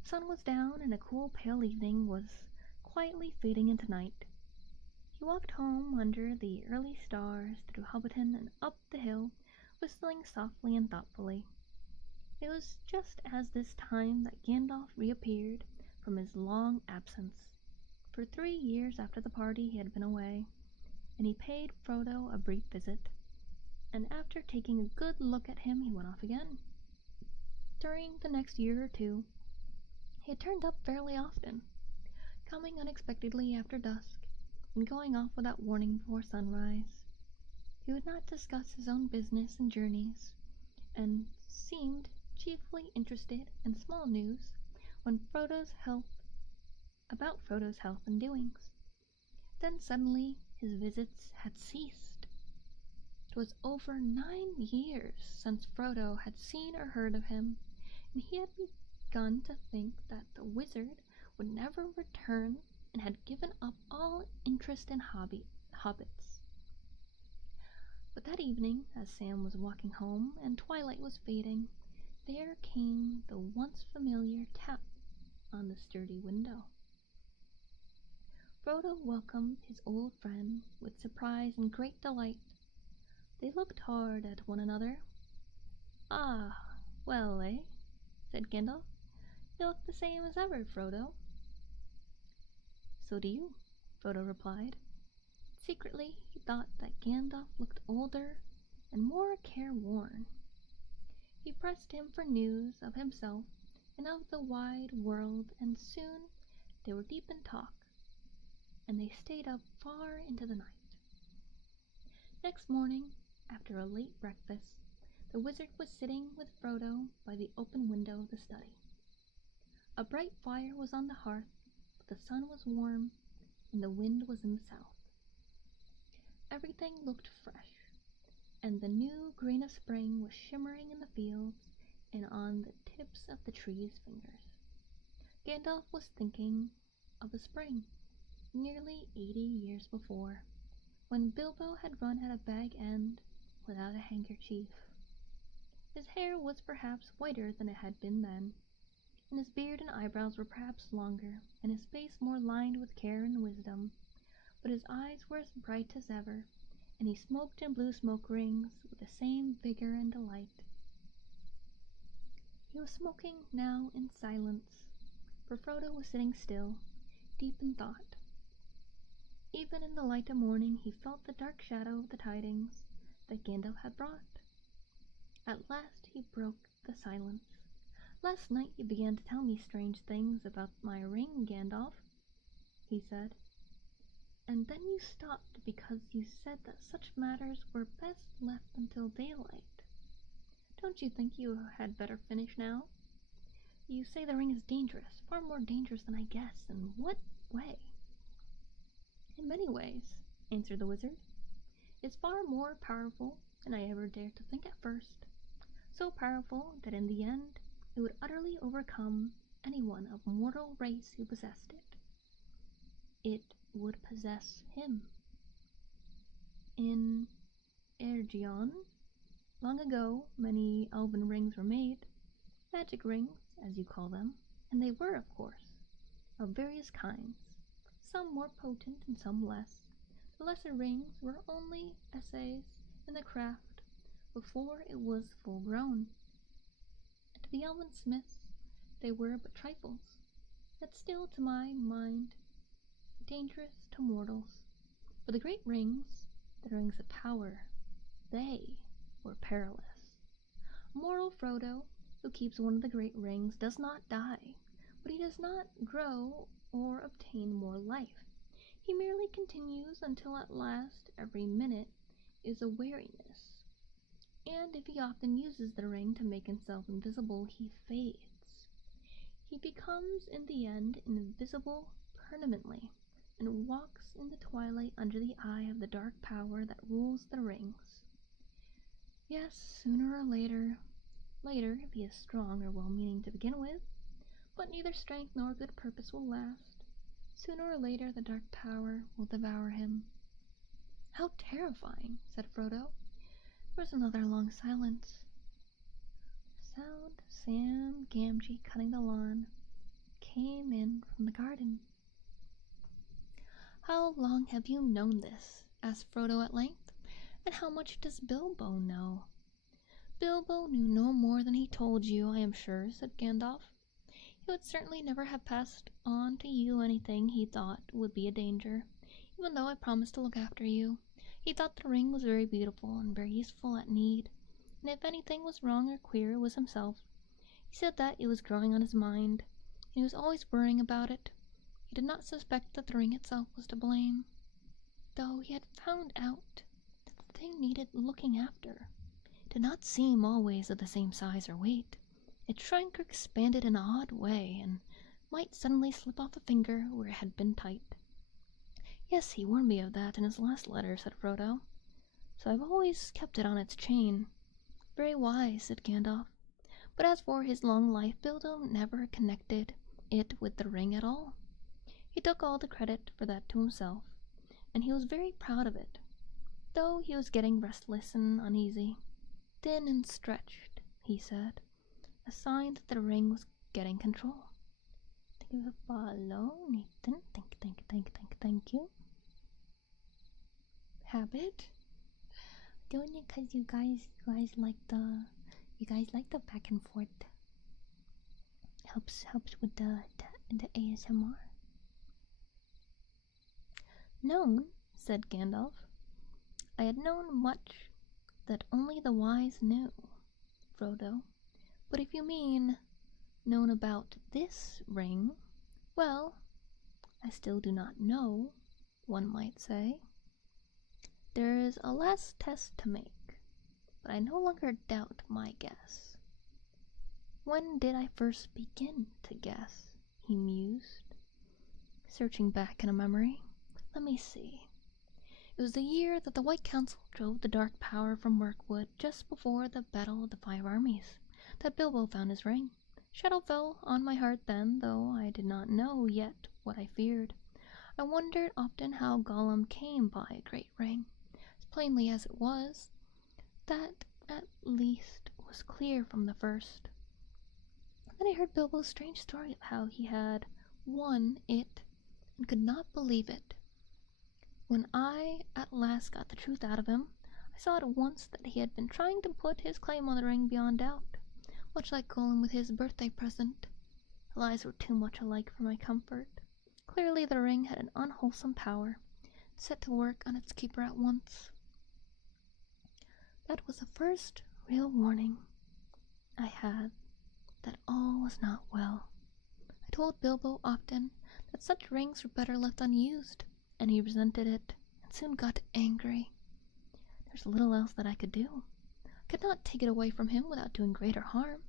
The sun was down, and a cool, pale evening was quietly fading into night. He walked home under the early stars through Hobbiton and up the hill, whistling softly and thoughtfully. It was just as this time that Gandalf reappeared from his long absence. For 3 years after the party he had been away, and he paid Frodo a brief visit, and after taking a good look at him he went off again. During the next year or two, he had turned up fairly often, coming unexpectedly after dusk, and going off without warning before sunrise. He would not discuss his own business and journeys, and seemed chiefly interested in small news about Frodo's health and doings. Then suddenly his visits had ceased. It was over 9 years since Frodo had seen or heard of him, and he had begun to think that the wizard would never return and had given up all interest in hobbits. But that evening, as Sam was walking home and twilight was fading, there came the once familiar tap on the sturdy window. Frodo welcomed his old friend with surprise and great delight. They looked hard at one another. "Ah, well, said Gandalf. "You look the same as ever, Frodo." "So do you," Frodo replied. Secretly, he thought that Gandalf looked older and more careworn. He pressed him for news of himself and of the wide world, and soon they were deep in talk, and they stayed up far into the night. Next morning, after a late breakfast, the wizard was sitting with Frodo by the open window of the study. A bright fire was on the hearth, but the sun was warm, and the wind was in the south. Everything looked fresh, and the new green of spring was shimmering in the fields and on the tips of the trees' fingers. Gandalf was thinking of a spring, nearly 80 years before, when Bilbo had run at a Bag End without a handkerchief. His hair was perhaps whiter than it had been then, and his beard and eyebrows were perhaps longer, and his face more lined with care and wisdom, but his eyes were as bright as ever, and he smoked and blew smoke rings with the same vigor and delight. He was smoking now in silence, for Frodo was sitting still, deep in thought. Even in the light of morning he felt the dark shadow of the tidings that Gandalf had brought. At last he broke the silence. "Last night you began to tell me strange things about my ring, Gandalf," he said. "And then you stopped because you said that such matters were best left until daylight. Don't you think you had better finish now? You say the ring is dangerous, far more dangerous than I guess. In what way?" "In many ways," answered the wizard. "It's far more powerful than I ever dared to think at first. So powerful that in the end it would utterly overcome anyone of mortal race who possessed it. It would possess him. In Ergion, Long ago, many elven rings were made, magic rings, as you call them, and they were, of course, of various kinds, some more potent and some less. The lesser rings were only essays in the craft before it was full grown, and to the elven smiths they were but trifles, yet still, to my mind, dangerous to mortals. For the great rings, the rings of power, they were perilous. Mortal Frodo, who keeps one of the great rings, does not die, but he does not grow or obtain more life. He merely continues until at last every minute is a weariness, and if he often uses the ring to make himself invisible, he fades. He becomes in the end invisible permanently, and walks in the twilight under the eye of the dark power that rules the rings. Yes, sooner or later, if he is strong or well-meaning to begin with, but neither strength nor good purpose will last. Sooner or later the dark power will devour him. How terrifying, said Frodo. There was another long silence. The sound of Sam Gamgee cutting the lawn came in from the garden. How long have you known this? Asked Frodo at length. And how much does Bilbo know? Bilbo knew no more than he told you, I am sure, said Gandalf. He would certainly never have passed on to you anything he thought would be a danger, even though I promised to look after you. He thought the ring was very beautiful and very useful at need, and if anything was wrong or queer, it was himself. He said that it was growing on his mind, and he was always worrying about it. He did not suspect that the ring itself was to blame, though he had found out that the thing needed looking after. It did not seem always of the same size or weight. It shrank or expanded in an odd way, and might suddenly slip off a finger where it had been tight. Yes, he warned me of that in his last letter, said Frodo. So I've always kept it on its chain. Very wise, said Gandalf. But as for his long life, Bilbo never connected it with the ring at all. He took all the credit for that to himself, and he was very proud of it, though he was getting restless and uneasy. Thin and stretched, he said, a sign that the ring was getting control. Thank you for follow, Nathan. Thank you. Habit. Doing it because you guys like the back and forth. Helps with the ASMR. Known, said Gandalf. I had known much that only the wise knew, Frodo. But if you mean known about this ring, well, I still do not know, one might say. There is a last test to make, but I no longer doubt my guess. When did I first begin to guess? He mused, searching back in a memory. Let me see. It was the year that the White Council drove the Dark Power from Mirkwood, just before the Battle of the Five Armies, that Bilbo found his ring. Shadow fell on my heart then, though I did not know yet what I feared. I wondered often how Gollum came by a great ring, as plainly as it was. That, at least, was clear from the first. Then I heard Bilbo's strange story of how he had won it and could not believe it. When I at last got the truth out of him, I saw at once that he had been trying to put his claim on the ring beyond doubt, much like Gollum with his birthday present. The lies were too much alike for my comfort. Clearly the ring had an unwholesome power, set to work on its keeper at once. That was the first real warning I had that all was not well. I told Bilbo often that such rings were better left unused, and he resented it, and soon got angry. There's little else that I could do. I could not take it away from him without doing greater harm,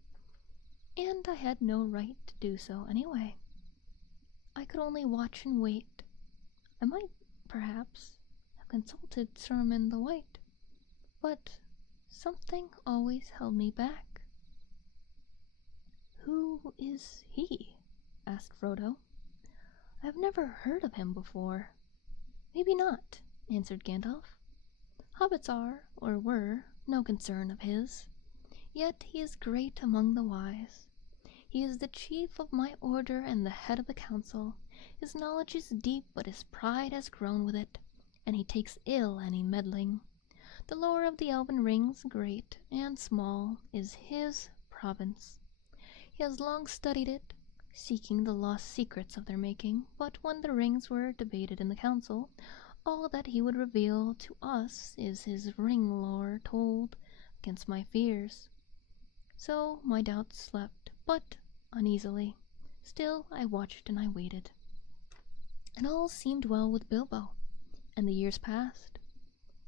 and I had no right to do so anyway. I could only watch and wait. I might, perhaps, have consulted Saruman the White, but something always held me back. Who is he? Asked Frodo. I have never heard of him before. Maybe not, answered Gandalf. Hobbits are, or were, no concern of his. Yet he is great among the wise. He is the chief of my order and the head of the council. His knowledge is deep, but his pride has grown with it, and he takes ill any meddling. The lore of the elven rings, great and small, is his province. He has long studied it, seeking the lost secrets of their making, but when the rings were debated in the council, all that he would reveal to us is his ring lore told against my fears. So my doubts slept, but uneasily. Still I watched and I waited. And all seemed well with Bilbo, and the years passed.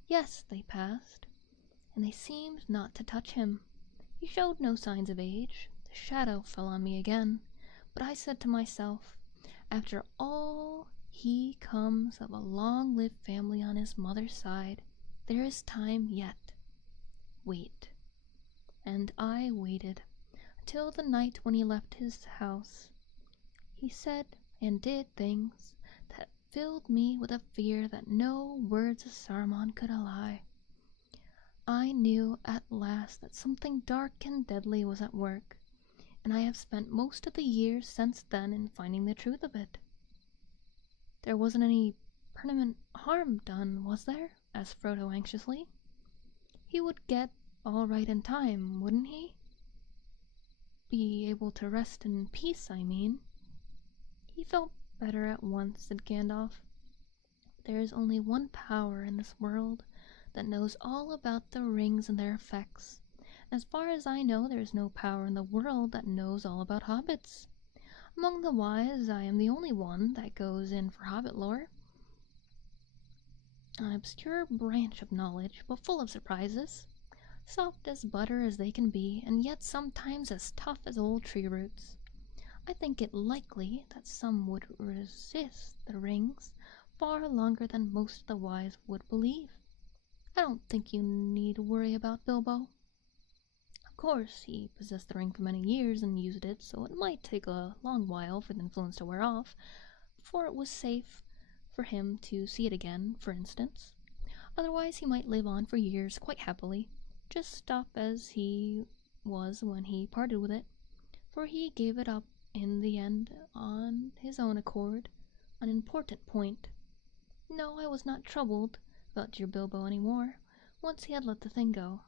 Yes, they passed, and they seemed not to touch him. He showed no signs of age. The shadow fell on me again, but I said to myself, after all, he comes of a long-lived family on his mother's side. There is time yet. Wait. And I waited, until the night when he left his house. He said and did things that filled me with a fear that no words of Saruman could allay. I knew at last that something dark and deadly was at work, and I have spent most of the years since then in finding the truth of it. There wasn't any permanent harm done, was there? Asked Frodo anxiously. He would get all right in time, wouldn't he? Be able to rest in peace, I mean. He felt better at once, said Gandalf. There is only one power in this world that knows all about the rings and their effects. As far as I know, there is no power in the world that knows all about hobbits. Among the wise, I am the only one that goes in for hobbit lore. An obscure branch of knowledge, but full of surprises. Soft as butter as they can be, and yet sometimes as tough as old tree roots. I think it likely that some would resist the rings far longer than most of the wise would believe. I don't think you need worry about Bilbo. Of course, he possessed the ring for many years and used it, so it might take a long while for the influence to wear off, before it was safe for him to see it again, for instance. Otherwise, he might live on for years quite happily, just stop as he was when he parted with it, for he gave it up in the end on his own accord, an important point. No, I was not troubled about dear Bilbo any more, once he had let the thing go.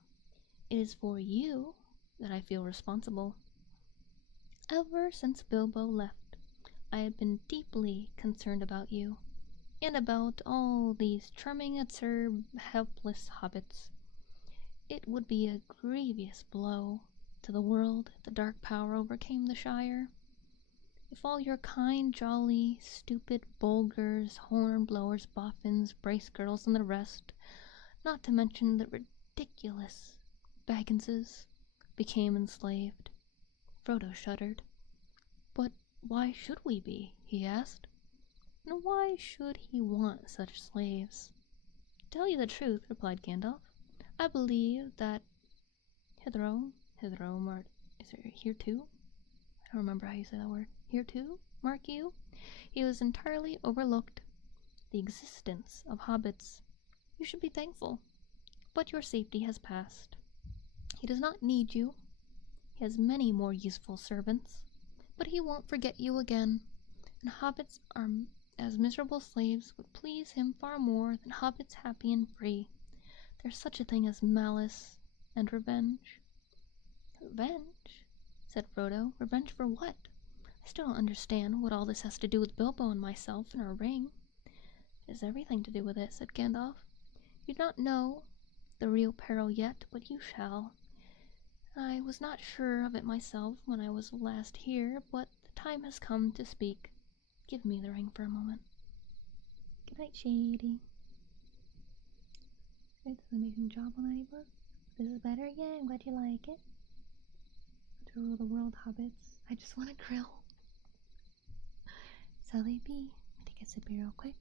It is for you that I feel responsible. Ever since Bilbo left, I had been deeply concerned about you, and about all these charming, absurd, helpless hobbits. It would be a grievous blow to the world if the dark power overcame the Shire. If all your kind, jolly, stupid Bolgers, horn-blowers, boffins, brace-girdles, and the rest, not to mention the ridiculous Bagginses, became enslaved. Frodo shuddered. But why should we be? He asked. And why should he want such slaves? To tell you the truth, replied Gandalf, I believe that Hitherome, is it here too? I don't remember how you say that word. Here too, mark you? He was entirely overlooked. The existence of hobbits. You should be thankful. But your safety has passed. He does not need you. He has many more useful servants. But he won't forget you again. And hobbits are as miserable slaves would please him far more than hobbits happy and free. There's such a thing as malice and revenge. Revenge? Said Frodo. Revenge for what? I still don't understand what all this has to do with Bilbo and myself and our ring. It has everything to do with it, said Gandalf. You do not know the real peril yet, but you shall. I was not sure of it myself when I was last here, but the time has come to speak. Give me the ring for a moment. Good night, Shady. It does an amazing job on that book. This is better? Yeah, I'm glad you like it. To rule the world, hobbits. I just want a grill. Sally B. Take a sip real quick.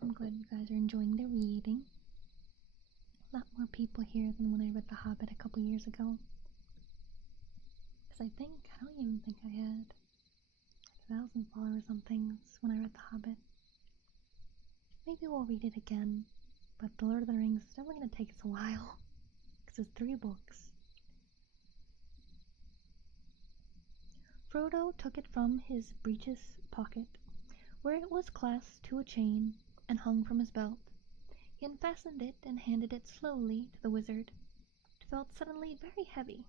I'm glad you guys are enjoying the reading. A lot more people here than when I read The Hobbit a couple years ago. Because I don't even think I had 1,000 followers on things when I read The Hobbit. Maybe we'll read it again, but The Lord of the Rings is definitely going to take us a while, because it's 3 books. Frodo took it from his breeches pocket, where it was clasped to a chain and hung from his belt. He unfastened it and handed it slowly to the wizard. It felt suddenly very heavy,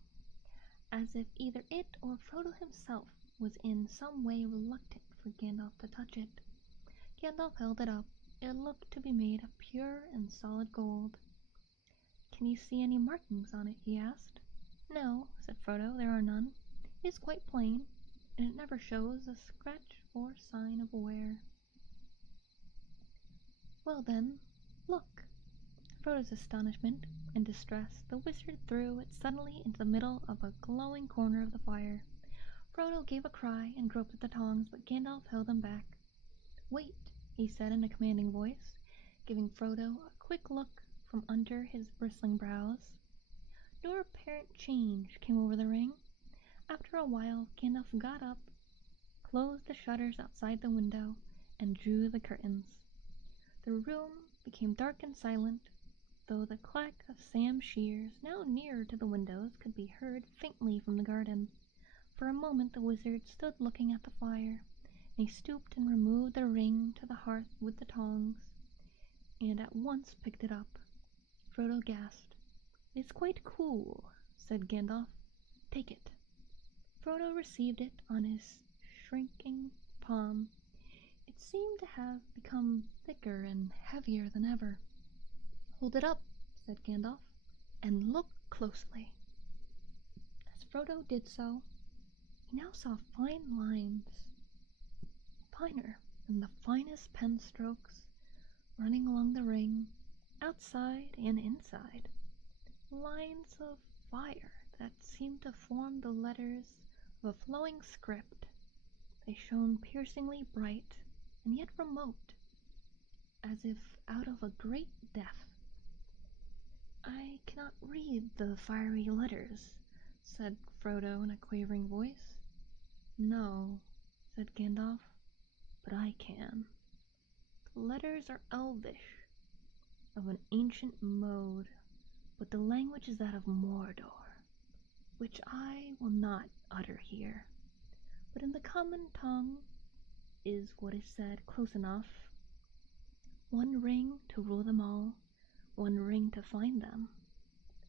as if either it or Frodo himself was in some way reluctant for Gandalf to touch it. Gandalf held it up. It looked to be made of pure and solid gold. "Can you see any markings on it?" he asked. "No," said Frodo, "there are none. It is quite plain, and it never shows a scratch or sign of wear." "Well then, look." To Frodo's astonishment and distress, the wizard threw it suddenly into the middle of a glowing corner of the fire. Frodo gave a cry and groped at the tongs, but Gandalf held him back. "Wait," he said in a commanding voice, giving Frodo a quick look from under his bristling brows. No apparent change came over the ring. After a while, Gandalf got up, closed the shutters outside the window, and drew the curtains. The room became dark and silent, though the clack of Sam's shears, now nearer to the windows, could be heard faintly from the garden. For a moment the wizard stood looking at the fire, and he stooped and removed the ring to the hearth with the tongs, and at once picked it up. Frodo gasped. "It's quite cool," said Gandalf. "Take it." Frodo received it on his shrinking palm. It seemed to have become thicker and heavier than ever. "Hold it up," said Gandalf, "and look closely." As Frodo did so, he now saw fine lines, finer than the finest pen strokes, running along the ring, outside and inside. Lines of fire that seemed to form the letters of a flowing script. They shone piercingly bright and yet remote, as if out of a great depth. "I cannot read the fiery letters," said Frodo in a quavering voice. "No," said Gandalf, "but I can. The letters are Elvish, of an ancient mode, but the language is that of Mordor, which I will not utter here. But in the common tongue is what is said close enough: one ring to rule them all, one ring to find them,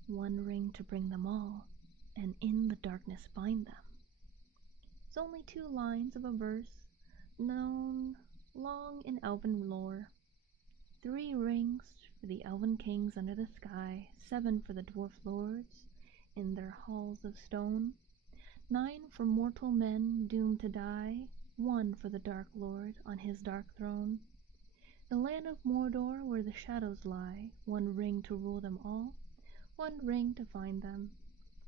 one ring to bring them all, and in the darkness bind them." It's only 2 lines of a verse, known long in elven lore. 3 rings for the elven kings under the sky, 7 for the dwarf lords in their halls of stone, 9 for mortal men doomed to die, 1 for the Dark Lord on his dark throne. The land of Mordor where the shadows lie, 1 ring to rule them all, 1 ring to find them,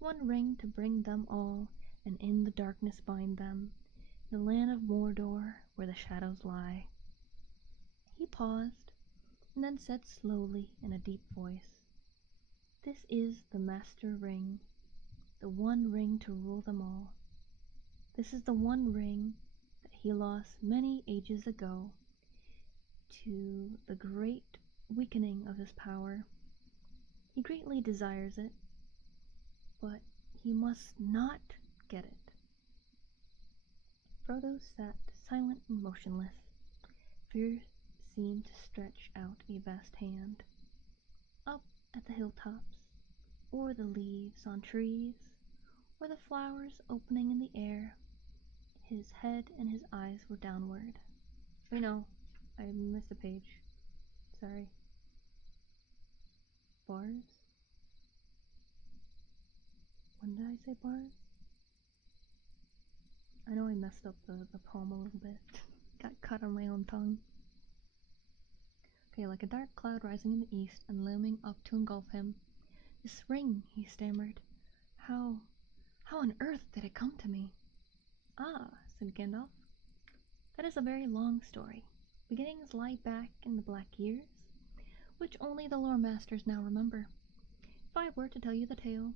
1 ring to bring them all, and in the darkness bind them. The land of Mordor where the shadows lie. He paused, and then said slowly in a deep voice, "This is the Master Ring, the one ring to rule them all. This is the one ring that he lost many ages ago to the great weakening of his power. He greatly desires it, but he must not get it." Frodo sat silent and motionless. Fear seemed to stretch out a vast hand. Up at the hilltops, or the leaves on trees, or the flowers opening in the air, his head and his eyes were downward. Wait, no, I missed a page. Sorry. Bars? When did I say bars? I know I messed up the poem a little bit. Got cut on my own tongue. Okay, like a dark cloud rising in the east and looming up to engulf him. "This ring," he stammered. How on earth did it come to me?" "Ah," said Gandalf, "that is a very long story. Beginnings lie back in the Black Years, which only the lore masters now remember. If I were to tell you the tale,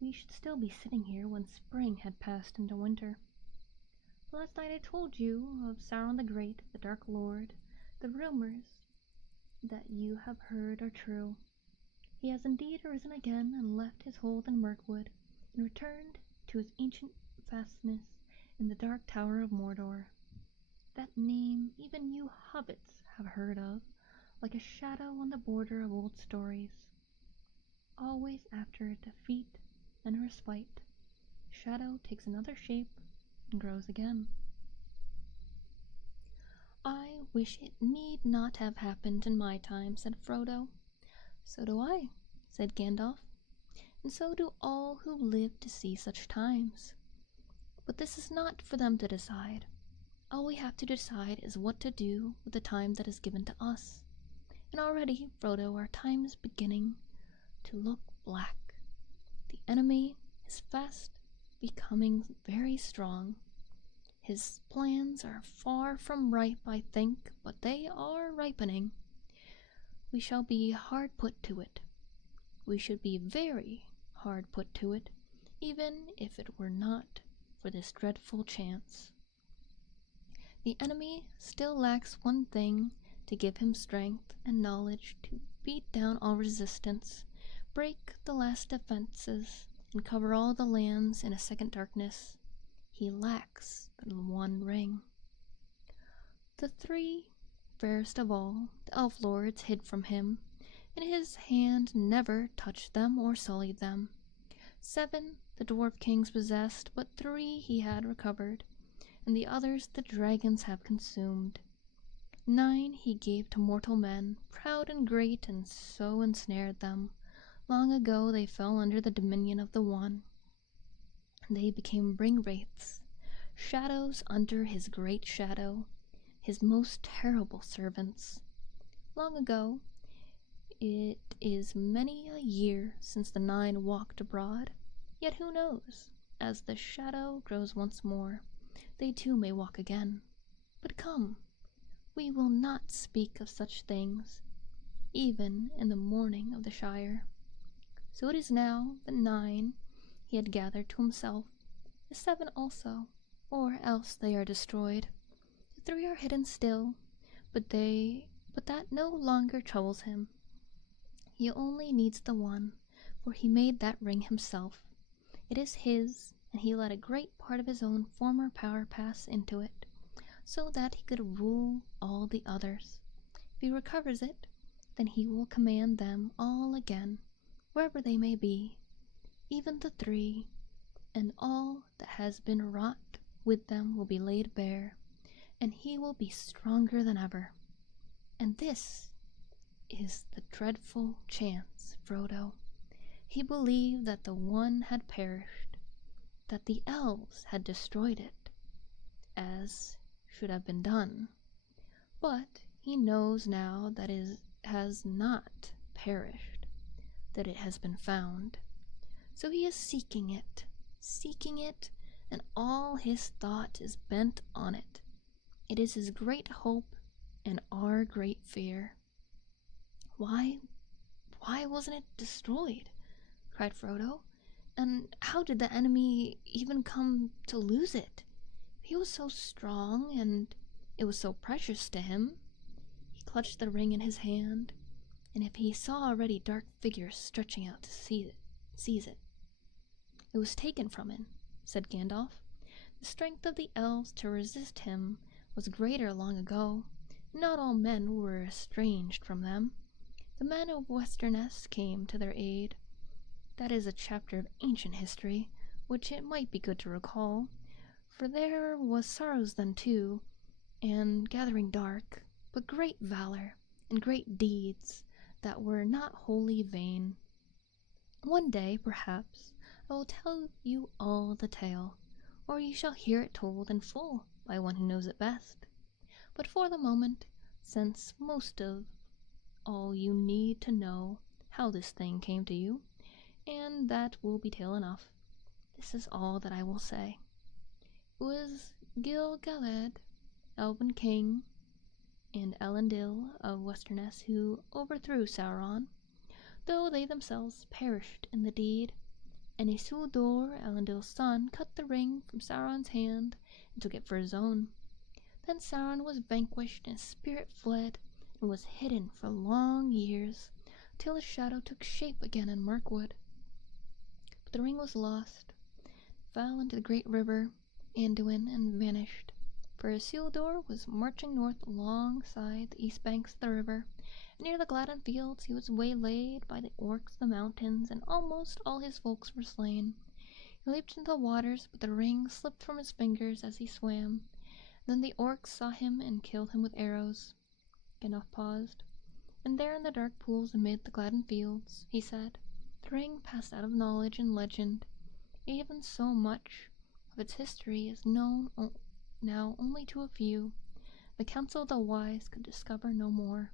we should still be sitting here when spring had passed into winter. Last night I told you of Sauron the Great, the Dark Lord, the rumors that you have heard are true. He has indeed arisen again and left his hold in Mirkwood, and returned to his ancient fastness in the dark tower of Mordor. That name even you hobbits have heard of, like a shadow on the border of old stories. Always after defeat and respite, shadow takes another shape and grows again. I wish it need not have happened in my time, said Frodo. So do I, said Gandalf, and so do all who live to see such times. But this is not for them to decide. All we have to decide is what to do with the time that is given to us. And already, Frodo, our time is beginning to look black. The enemy is fast becoming very strong. His plans are far from ripe, I think, but they are ripening. We shall be hard put to it. We should be very hard put to it, even if it were not for this dreadful chance. The enemy still lacks one thing to give him strength and knowledge to beat down all resistance, break the last defenses, and cover all the lands in a second darkness. He lacks the one ring. The three fairest of all the elf lords hid from him, and his hand never touched them or sullied them. 7 the dwarf kings possessed, but 3 he had recovered, and the others the dragons have consumed. 9 he gave to mortal men, proud and great, and so ensnared them. Long ago they fell under the dominion of the One. They became ring-wraiths, shadows under his great shadow, his most terrible servants. Long ago, it is many a year since the 9 walked abroad, yet who knows, as the shadow grows once more, they too may walk again. But come, we will not speak of such things, even in the morning of the Shire. So it is now the 9 he had gathered to himself, the 7 also, or else they are destroyed. The 3 are hidden still, but that no longer troubles him. He only needs the one, for he made that ring himself. It is his, and he let a great part of his own former power pass into it, so that he could rule all the others. If he recovers it, then he will command them all again, wherever they may be, even the 3, and all that has been wrought with them will be laid bare, and he will be stronger than ever. And this is the dreadful chance, Frodo. He believed that the One had perished, that the elves had destroyed it, as should have been done. But he knows now that it has not perished, that it has been found. So he is seeking it, and all his thought is bent on it. It is his great hope and our great fear. Why wasn't it destroyed? Cried Frodo. And how did the enemy even come to lose it? He was so strong, and it was so precious to him. He clutched the ring in his hand, and if he saw already dark figures stretching out to seize it. It was taken from him, said Gandalf. The strength of the elves to resist him was greater long ago. Not all men were estranged from them. The men of Westernesse came to their aid. That is a chapter of ancient history, which it might be good to recall, for there was sorrows then too, and gathering dark, but great valor, and great deeds that were not wholly vain. One day, perhaps, I will tell you all the tale, or you shall hear it told in full by one who knows it best. But for the moment, since most of all you need to know how this thing came to you, and that will be tale enough, this is all that I will say. It was Gil-galad, Elven king, and Elendil of Westernesse who overthrew Sauron, though they themselves perished in the deed. And Isildur, Elendil's son, cut the ring from Sauron's hand and took it for his own. Then Sauron was vanquished and his spirit fled, and was hidden for long years, till his shadow took shape again in Mirkwood. But the ring was lost, fell into the great river Anduin, and vanished, for Isildur was marching north alongside the east banks of the river. Near the Gladden fields he was waylaid by the orcs of the mountains, and almost all his folks were slain. He leaped into the waters, but the ring slipped from his fingers as he swam. Then the orcs saw him and killed him with arrows. Gandalf paused. And there in the dark pools amid the Gladden fields, he said, the ring passed out of knowledge and legend. Even so much of its history is known now only to a few. The council of the wise could discover no more.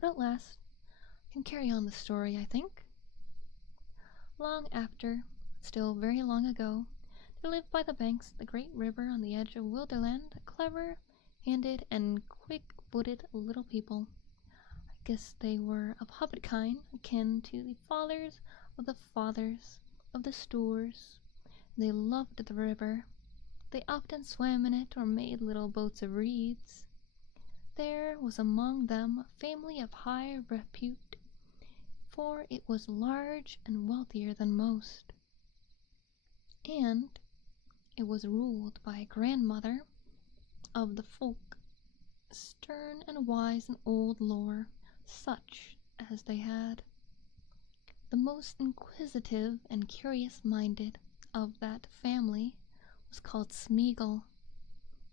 But at last I can carry on the story, I think. Long after, still very long ago, there lived by the banks of the great river on the edge of Wilderland a clever-handed and quick-footed little people. I guess they were of hobbit kind, akin to the fathers of the Stoors. They loved the river. They often swam in it or made little boats of reeds. There was among them a family of high repute, for it was large and wealthier than most, and it was ruled by a grandmother of the folk, stern and wise in old lore, such as they had. The most inquisitive and curious-minded of that family was called Smeagol.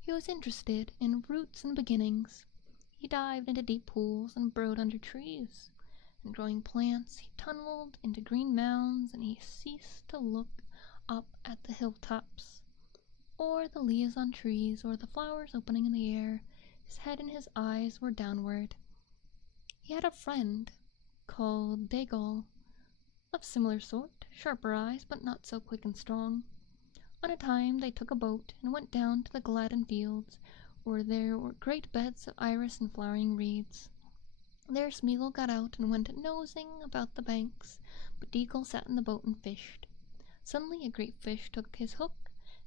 He was interested in roots and beginnings. He dived into deep pools and burrowed under trees. In growing plants, he tunneled into green mounds, and he ceased to look up at the hilltops, or the leaves on trees, or the flowers opening in the air. His head and his eyes were downward. He had a friend called Dagol, of similar sort, sharper eyes, but not so quick and strong. On a time they took a boat and went down to the Gladden fields, where there were great beds of iris and flowering reeds. There Smeagol got out and went nosing about the banks, but Deagle sat in the boat and fished. Suddenly a great fish took his hook.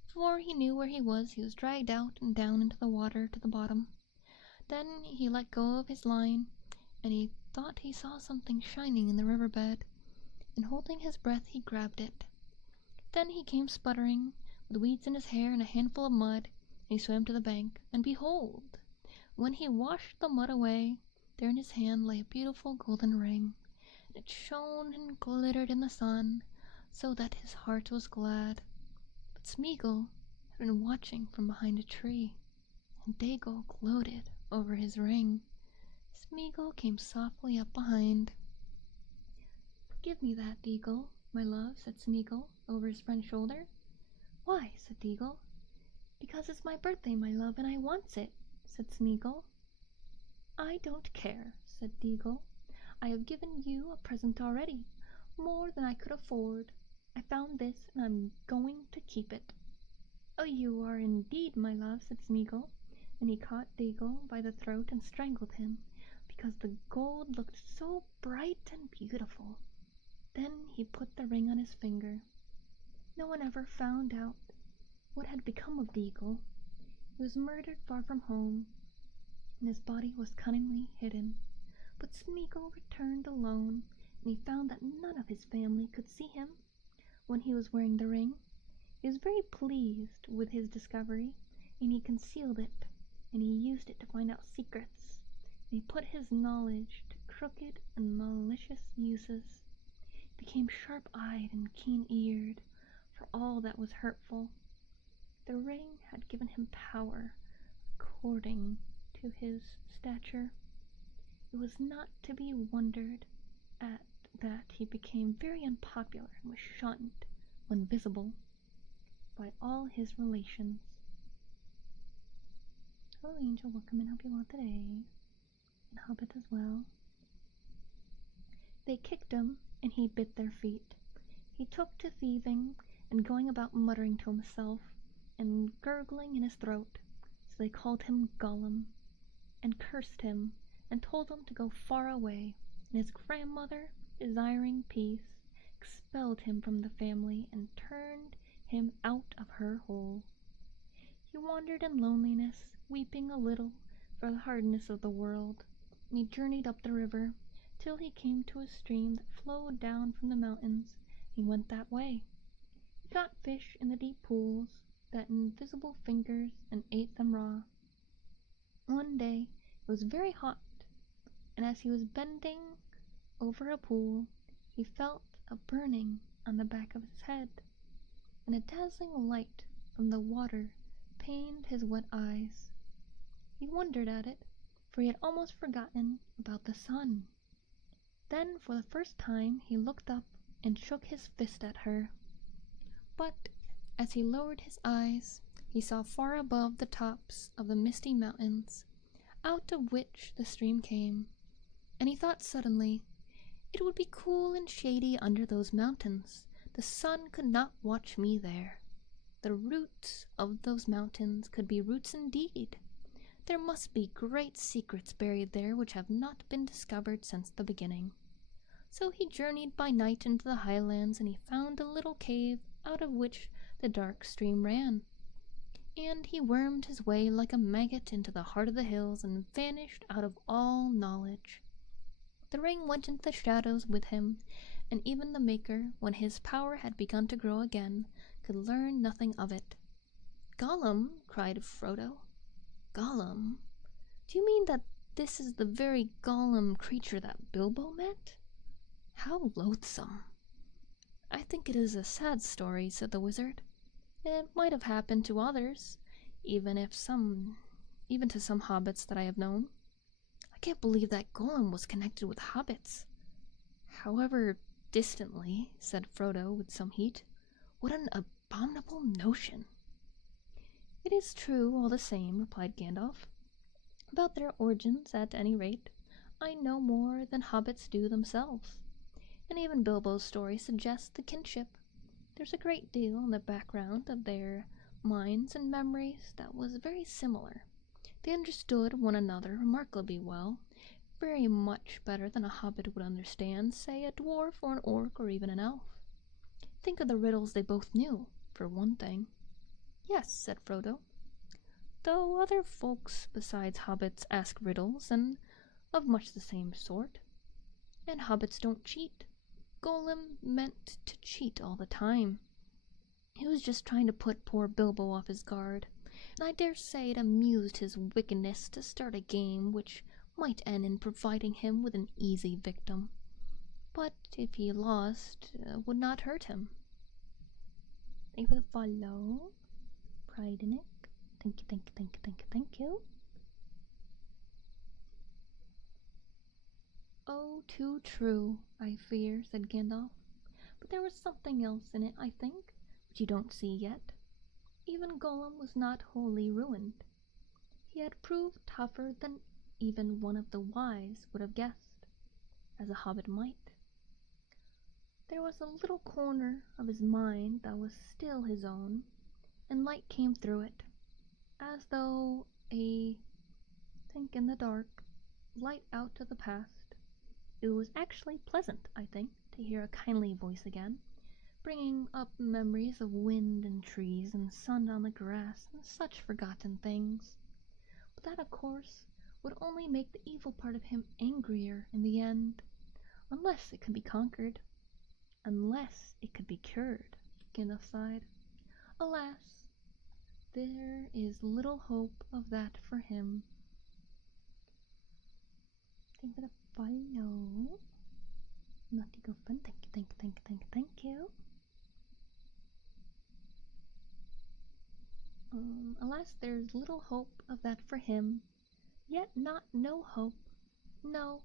Before he knew where he was dragged out and down into the water to the bottom. Then he let go of his line, and he thought he saw something shining in the riverbed, and holding his breath he grabbed it. Then he came sputtering, with weeds in his hair and a handful of mud, and he swam to the bank, and behold, when he washed the mud away, there in his hand lay a beautiful golden ring, and it shone and glittered in the sun, so that his heart was glad. But Smeagol had been watching from behind a tree, and Dagol gloated over his ring. Smeagol came softly up behind. "Give me that, Deagle, my love," said Smeagol, over his friend's shoulder. "Why?" said Deagle. "Because it's my birthday, my love, and I wants it," said Smeagol. "I don't care," said Deagle. "I have given you a present already, more than I could afford. I found this, and I'm going to keep it." "Oh, you are indeed, my love," said Smeagol, and he caught Deagle by the throat and strangled him, because the gold looked so bright and beautiful. Then he put the ring on his finger. No one ever found out what had become of Deagle. He was murdered far from home, and his body was cunningly hidden. But Smeagol returned alone, and he found that none of his family could see him when he was wearing the ring. He was very pleased with his discovery, and he concealed it, and he used it to find out secrets, and he put his knowledge to crooked and malicious uses. He became sharp-eyed and keen-eared for all that was hurtful. The ring had given him power according to his stature. It was not to be wondered at that he became very unpopular and was shunned, when visible, by all his relations. Hello, Angel. Welcome and hope you well today. And Hobbit as well. They kicked him, and he bit their feet. He took to thieving, and going about muttering to himself, and gurgling in his throat, so they called him Gollum, and cursed him, and told him to go far away, and his grandmother, desiring peace, expelled him from the family, and turned him out of her hole. He wandered in loneliness, weeping a little for the hardness of the world, and he journeyed up the river till he came to a stream that flowed down from the mountains. He went that way. He caught fish in the deep pools that invisible fingers and ate them raw. One day it was very hot, and as he was bending over a pool, he felt a burning on the back of his head, and a dazzling light from the water pained his wet eyes. He wondered at it, for he had almost forgotten about the sun. Then for the first time he looked up and shook his fist at her. But as he lowered his eyes, he saw far above the tops of the misty mountains, out of which the stream came, and he thought suddenly, it would be cool and shady under those mountains. The sun could not watch me there. The roots of those mountains could be roots indeed. There must be great secrets buried there which have not been discovered since the beginning. So he journeyed by night into the highlands, and he found a little cave out of which the dark stream ran. And he wormed his way like a maggot into the heart of the hills and vanished out of all knowledge. The ring went into the shadows with him, and even the Maker, when his power had begun to grow again, could learn nothing of it. "Gollum!" cried Frodo. "Gollum? Do you mean that this is the very Gollum creature that Bilbo met? How loathsome!" "I think it is a sad story," said the wizard. "It might have happened to others, even to some hobbits that I have known. I can't believe that Gollum was connected with hobbits." "However distantly," said Frodo with some heat. "What an abominable notion!" "It is true all the same," replied Gandalf. "About their origins, at any rate, I know more than hobbits do themselves. And even Bilbo's story suggests the kinship. There's a great deal in the background of their minds and memories that was very similar. They understood one another remarkably well, very much better than a hobbit would understand, say, a dwarf or an orc or even an elf. Think of the riddles they both knew, for one thing." "Yes," said Frodo, "though other folks besides hobbits ask riddles, and of much the same sort. And hobbits don't cheat. Gollum meant to cheat all the time. He was just trying to put poor Bilbo off his guard, and I dare say it amused his wickedness to start a game which might end in providing him with an easy victim. But if he lost, it would not hurt him." "Thank you for the follow, Pride in it. Thank you. "Oh, too true, I fear," said Gandalf. "But there was something else in it, I think, which you don't see yet. Even Gollum was not wholly ruined. He had proved tougher than even one of the wise would have guessed, as a hobbit might. There was a little corner of his mind that was still his own, and light came through it, as though a think in the dark, light out of the past. It was actually pleasant, I think, to hear a kindly voice again, bringing up memories of wind and trees and sun on the grass and such forgotten things. But that, of course, would only make the evil part of him angrier in the end, unless it could be conquered. Unless it could be cured." Gandalf sighed. "Alas, there is little hope of that for him." Thank you for the follow. Naughty girlfriend, thank you. "Alas, there's little hope of that for him, yet not no hope. No,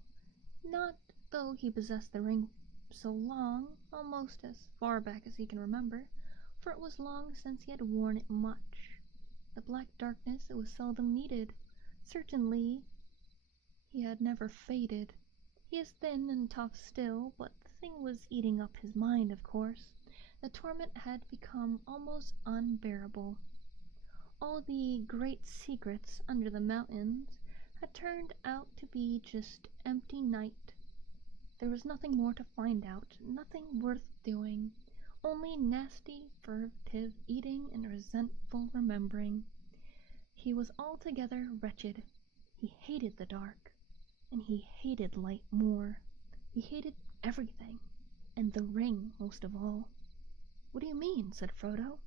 not though he possessed the ring so long, almost as far back as he can remember, for it was long since he had worn it much. The black darkness it was seldom needed. Certainly he had never faded. He is thin and tough still, but the thing was eating up his mind, of course. The torment had become almost unbearable. All the great secrets under the mountains had turned out to be just empty night. There was nothing more to find out, nothing worth doing, only nasty, furtive eating and resentful remembering. He was altogether wretched. He hated the dark. and he hated light more. He hated everything, and the ring most of all. "What do you mean?" said Frodo.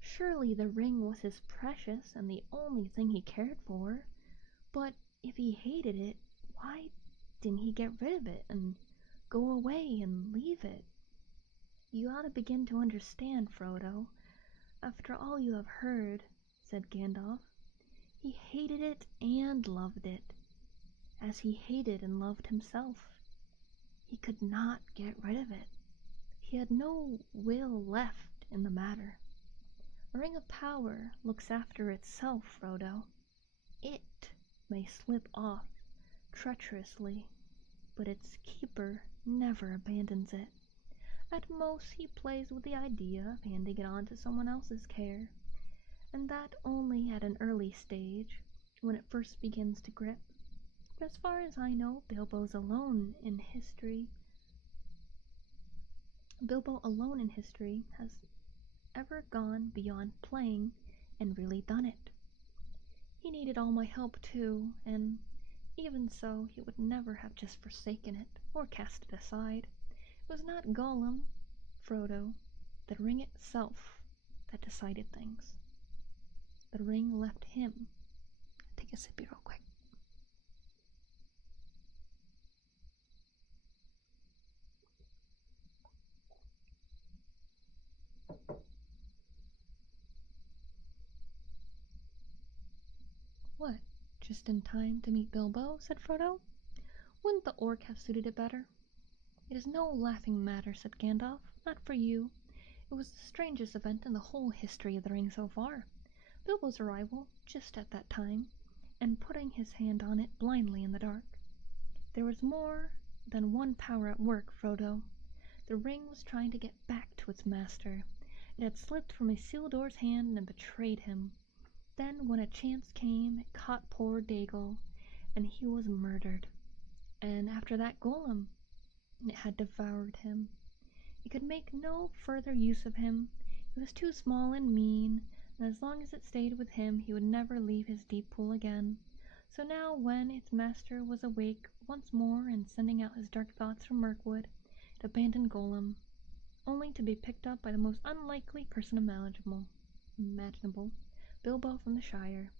"Surely the ring was his precious and the only thing he cared for. But if he hated it, why didn't he get rid of it and go away and leave it?" "You ought to begin to understand, Frodo, after all you have heard," said Gandalf. "He hated it and loved it, as he hated and loved himself. He could not get rid of it. He had no will left in the matter. A ring of power looks after itself, Frodo. It may slip off treacherously, but its keeper never abandons it. At most he plays with the idea of handing it on to someone else's care, and that only at an early stage, when it first begins to grip. But as far as I know, Bilbo alone in history has ever gone beyond playing and really done it. He needed all my help too, and even so, he would never have just forsaken it or cast it aside. It was not Gollum, Frodo, the ring itself, that decided things. The ring left him. Take a sippy real quick. "What, just in time to meet Bilbo?" said Frodo. "Wouldn't the orc have suited it better?" "It is no laughing matter," said Gandalf. "Not for you. It was the strangest event in the whole history of the ring so far. Bilbo's arrival just at that time, and putting his hand on it blindly in the dark. There was more than one power at work, Frodo. The ring was trying to get back to its master. It had slipped from Isildur's hand and betrayed him. Then, when a chance came, it caught poor Daigle, and he was murdered. And after that, Gollum, it had devoured him. It could make no further use of him. He was too small and mean, and as long as it stayed with him, he would never leave his deep pool again. So now, when its master was awake once more and sending out his dark thoughts from Mirkwood, it abandoned Gollum, only to be picked up by the most unlikely person imaginable, Bilbo from the Shire.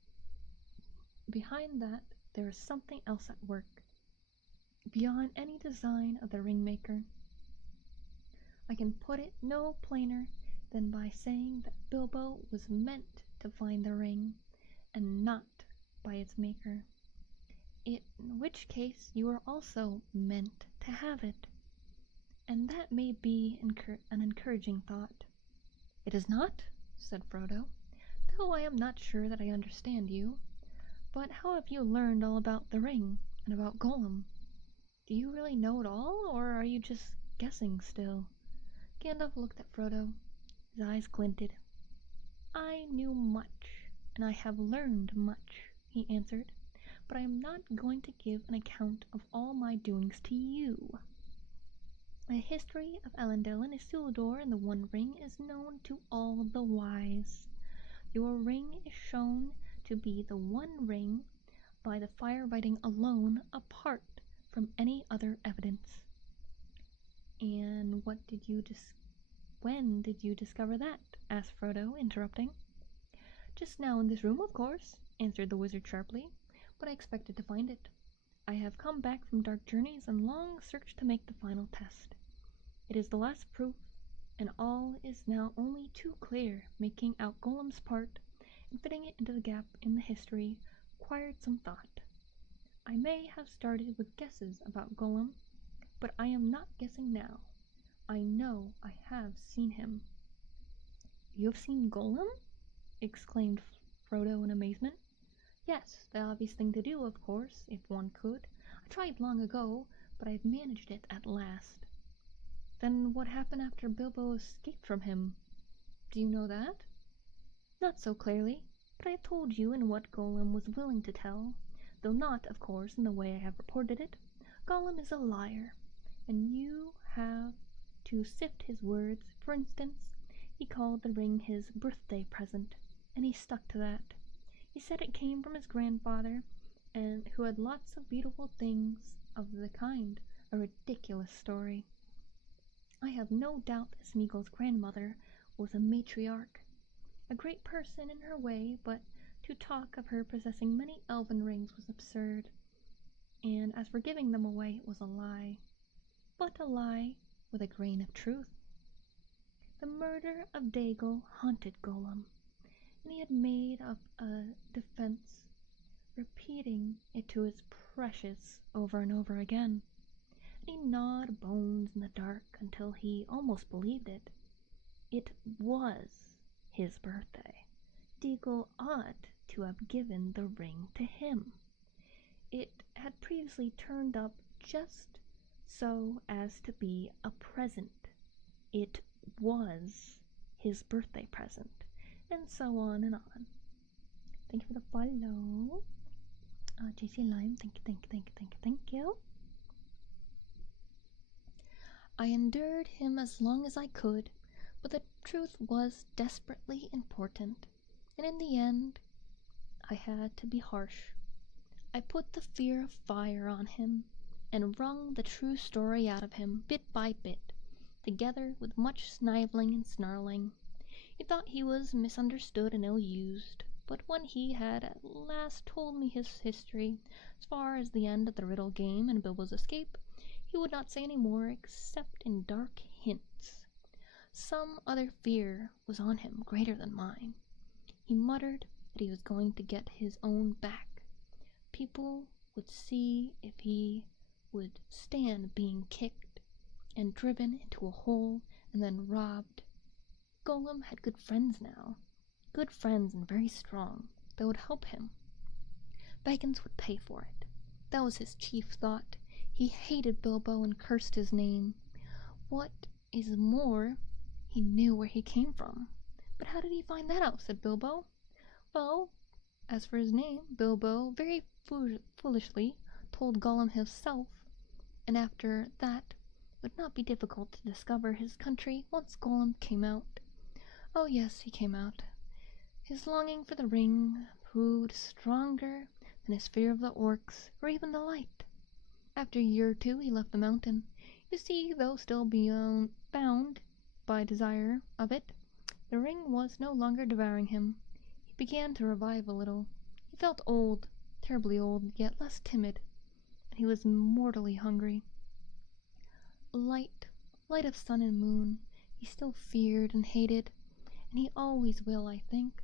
Behind that, there is something else at work, beyond any design of the ringmaker. I can put it no plainer than by saying that Bilbo was meant to find the ring, and not by its maker. In which case you are also meant to have it. And that may be an encouraging thought." "It is not?" said Frodo. "Though I am not sure that I understand you. But how have you learned all about the ring, and about Gollum? Do you really know it all, or are you just guessing still?" Gandalf looked at Frodo. His eyes glinted. "I knew much, and I have learned much," he answered, "but I am not going to give an account of all my doings to you. The history of Elendil and Isildur and the One Ring is known to all the wise. Your ring is shown to be the One Ring by the fire writing alone, apart from any other evidence." "And when did you discover that?" asked Frodo, interrupting. "Just now in this room, of course," answered the wizard sharply, "but I expected to find it. I have come back from dark journeys and long searched to make the final test. It is the last proof, and all is now only too clear. Making out Gollum's part and fitting it into the gap in the history required some thought. I may have started with guesses about Gollum, but I am not guessing now. I know I have seen him." "You have seen Gollum?" exclaimed Frodo in amazement. "Yes, the obvious thing to do, of course, if one could. I tried long ago, but I have managed it at last." "Then what happened after Bilbo escaped from him? Do you know that?" "Not so clearly, but I have told you in what Gollum was willing to tell, though not, of course, in the way I have reported it. Gollum is a liar, and you have to sift his words. For instance, he called the ring his birthday present, and he stuck to that. He said it came from his grandfather, and who had lots of beautiful things of the kind, a ridiculous story. I have no doubt that Smeagol's grandmother was a matriarch, a great person in her way, but to talk of her possessing many elven rings was absurd, and as for giving them away, it was a lie, but a lie with a grain of truth. The murder of Dagal haunted Golem, and he had made up a defense, repeating it to his precious over and over again, and he gnawed bones in the dark until he almost believed it. It was his birthday. Dagal ought to have given the ring to him. It had previously turned up just so as to be a present. It was his birthday present, and so on and on. Thank you for the follow. JC Lime, thank you. I endured him as long as I could, but the truth was desperately important, and in the end, I had to be harsh. I put the fear of fire on him, and wrung the true story out of him bit by bit, together with much snivelling and snarling. He thought he was misunderstood and ill-used, but when he had at last told me his history, as far as the end of the riddle game and Bilbo's escape, he would not say any more except in dark hints. Some other fear was on him greater than mine. He muttered that he was going to get his own back. People would see if he would stand being kicked and driven into a hole and then robbed. Golem had good friends now, good friends and very strong, that would help him. Baggins would pay for it. That was his chief thought. He hated Bilbo and cursed his name. What is more, he knew where he came from. But how did he find that out? Said Bilbo. Well, as for his name, Bilbo very foolishly told Gollum himself, and after that it would not be difficult to discover his country once Gollum came out. Oh yes, he came out. His longing for the ring proved stronger than his fear of the orcs, or even the light. After a year or two he left the mountain. You see, though still bound by desire of it, the ring was no longer devouring him. He began to revive a little. He felt old, terribly old, yet less timid, and he was mortally hungry. Light of sun and moon, he still feared and hated, and he always will, I think.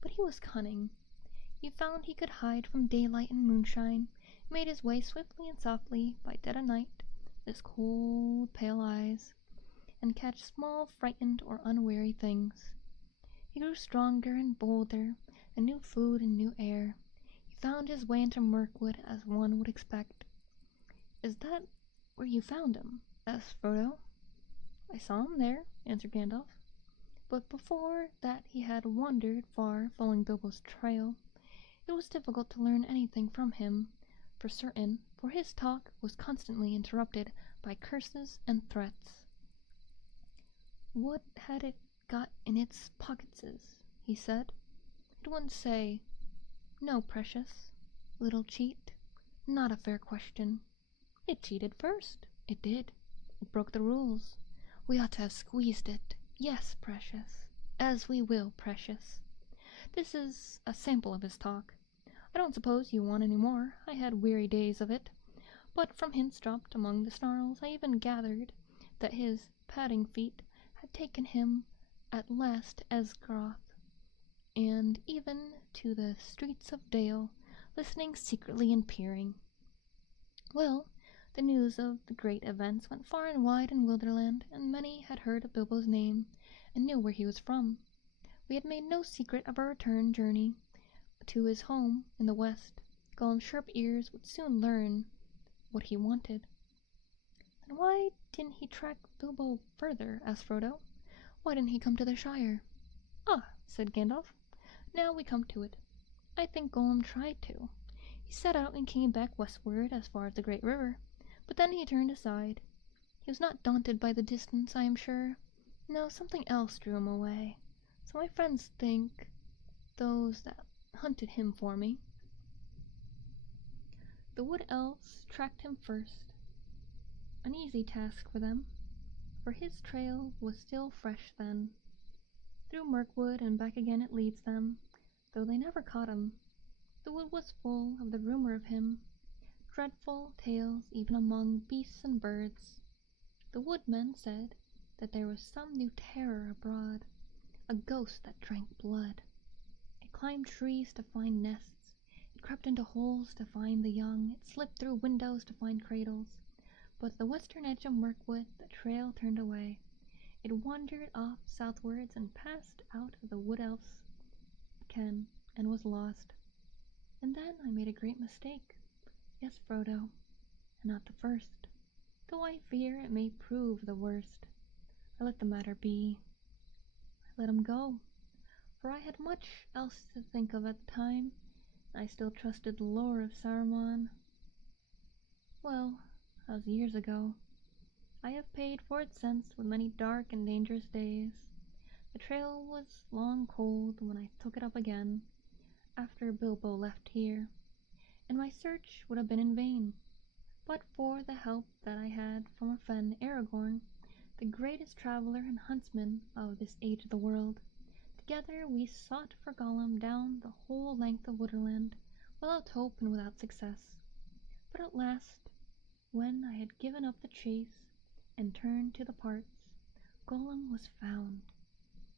But he was cunning. He found he could hide from daylight and moonshine, made his way swiftly and softly by dead of night, with his cold, pale eyes, and catch small, frightened, or unwary things. He grew stronger and bolder, and knew food and new air. He found his way into Mirkwood as one would expect. Is that where you found him? Asked Frodo. I saw him there, answered Gandalf. But before that he had wandered far, following Bilbo's trail. It was difficult to learn anything from him, for certain, for his talk was constantly interrupted by curses and threats. What had it got in its pockets? He said. It wouldn't say. No, precious. Little cheat. Not a fair question. It cheated first. It did. It broke the rules. We ought to have squeezed it. Yes, precious. As we will, precious. This is a sample of his talk. I don't suppose you want any more. I had weary days of it. But from hints dropped among the snarls, I even gathered that his padding feet had taken him at last Esgaroth, and even to the streets of Dale, listening secretly and peering. Well, the news of the great events went far and wide in Wilderland, and many had heard of Bilbo's name, and knew where he was from. We had made no secret of our return journey to his home in the west. Gollum's sharp ears would soon learn what he wanted. Then why didn't he track Bilbo further? Asked Frodo. Why didn't he come to the Shire? Ah, said Gandalf. Now we come to it. I think Gollum tried to. He set out and came back westward as far as the Great River, but then he turned aside. He was not daunted by the distance, I am sure. No, something else drew him away. So my friends think, those that hunted him for me, The wood elves tracked him first, an easy task for them, for his trail was still fresh then. Through Mirkwood and back again it leads them, though they never caught him. The wood was full of the rumor of him, dreadful tales even among beasts and birds. The woodmen said that there was some new terror abroad, a ghost that drank blood. It climbed trees to find nests, it crept into holes to find the young, it slipped through windows to find cradles. But at the western edge of Mirkwood the trail turned away. It wandered off southwards and passed out of the wood elf's ken and was lost. And then I made a great mistake. Yes, Frodo, and not the first, though I fear it may prove the worst. I let the matter be. I let him go, for I had much else to think of at the time. I still trusted the lore of Saruman. Well, that was years ago. I have paid for it since with many dark and dangerous days. The trail was long cold when I took it up again, after Bilbo left here, and my search would have been in vain, but for the help that I had from our friend Aragorn, the greatest traveler and huntsman of this age of the world. Together we sought for Gollum down the whole length of Woodland, without hope and without success. But at last, when I had given up the chase and turned to the parts, Gollum was found.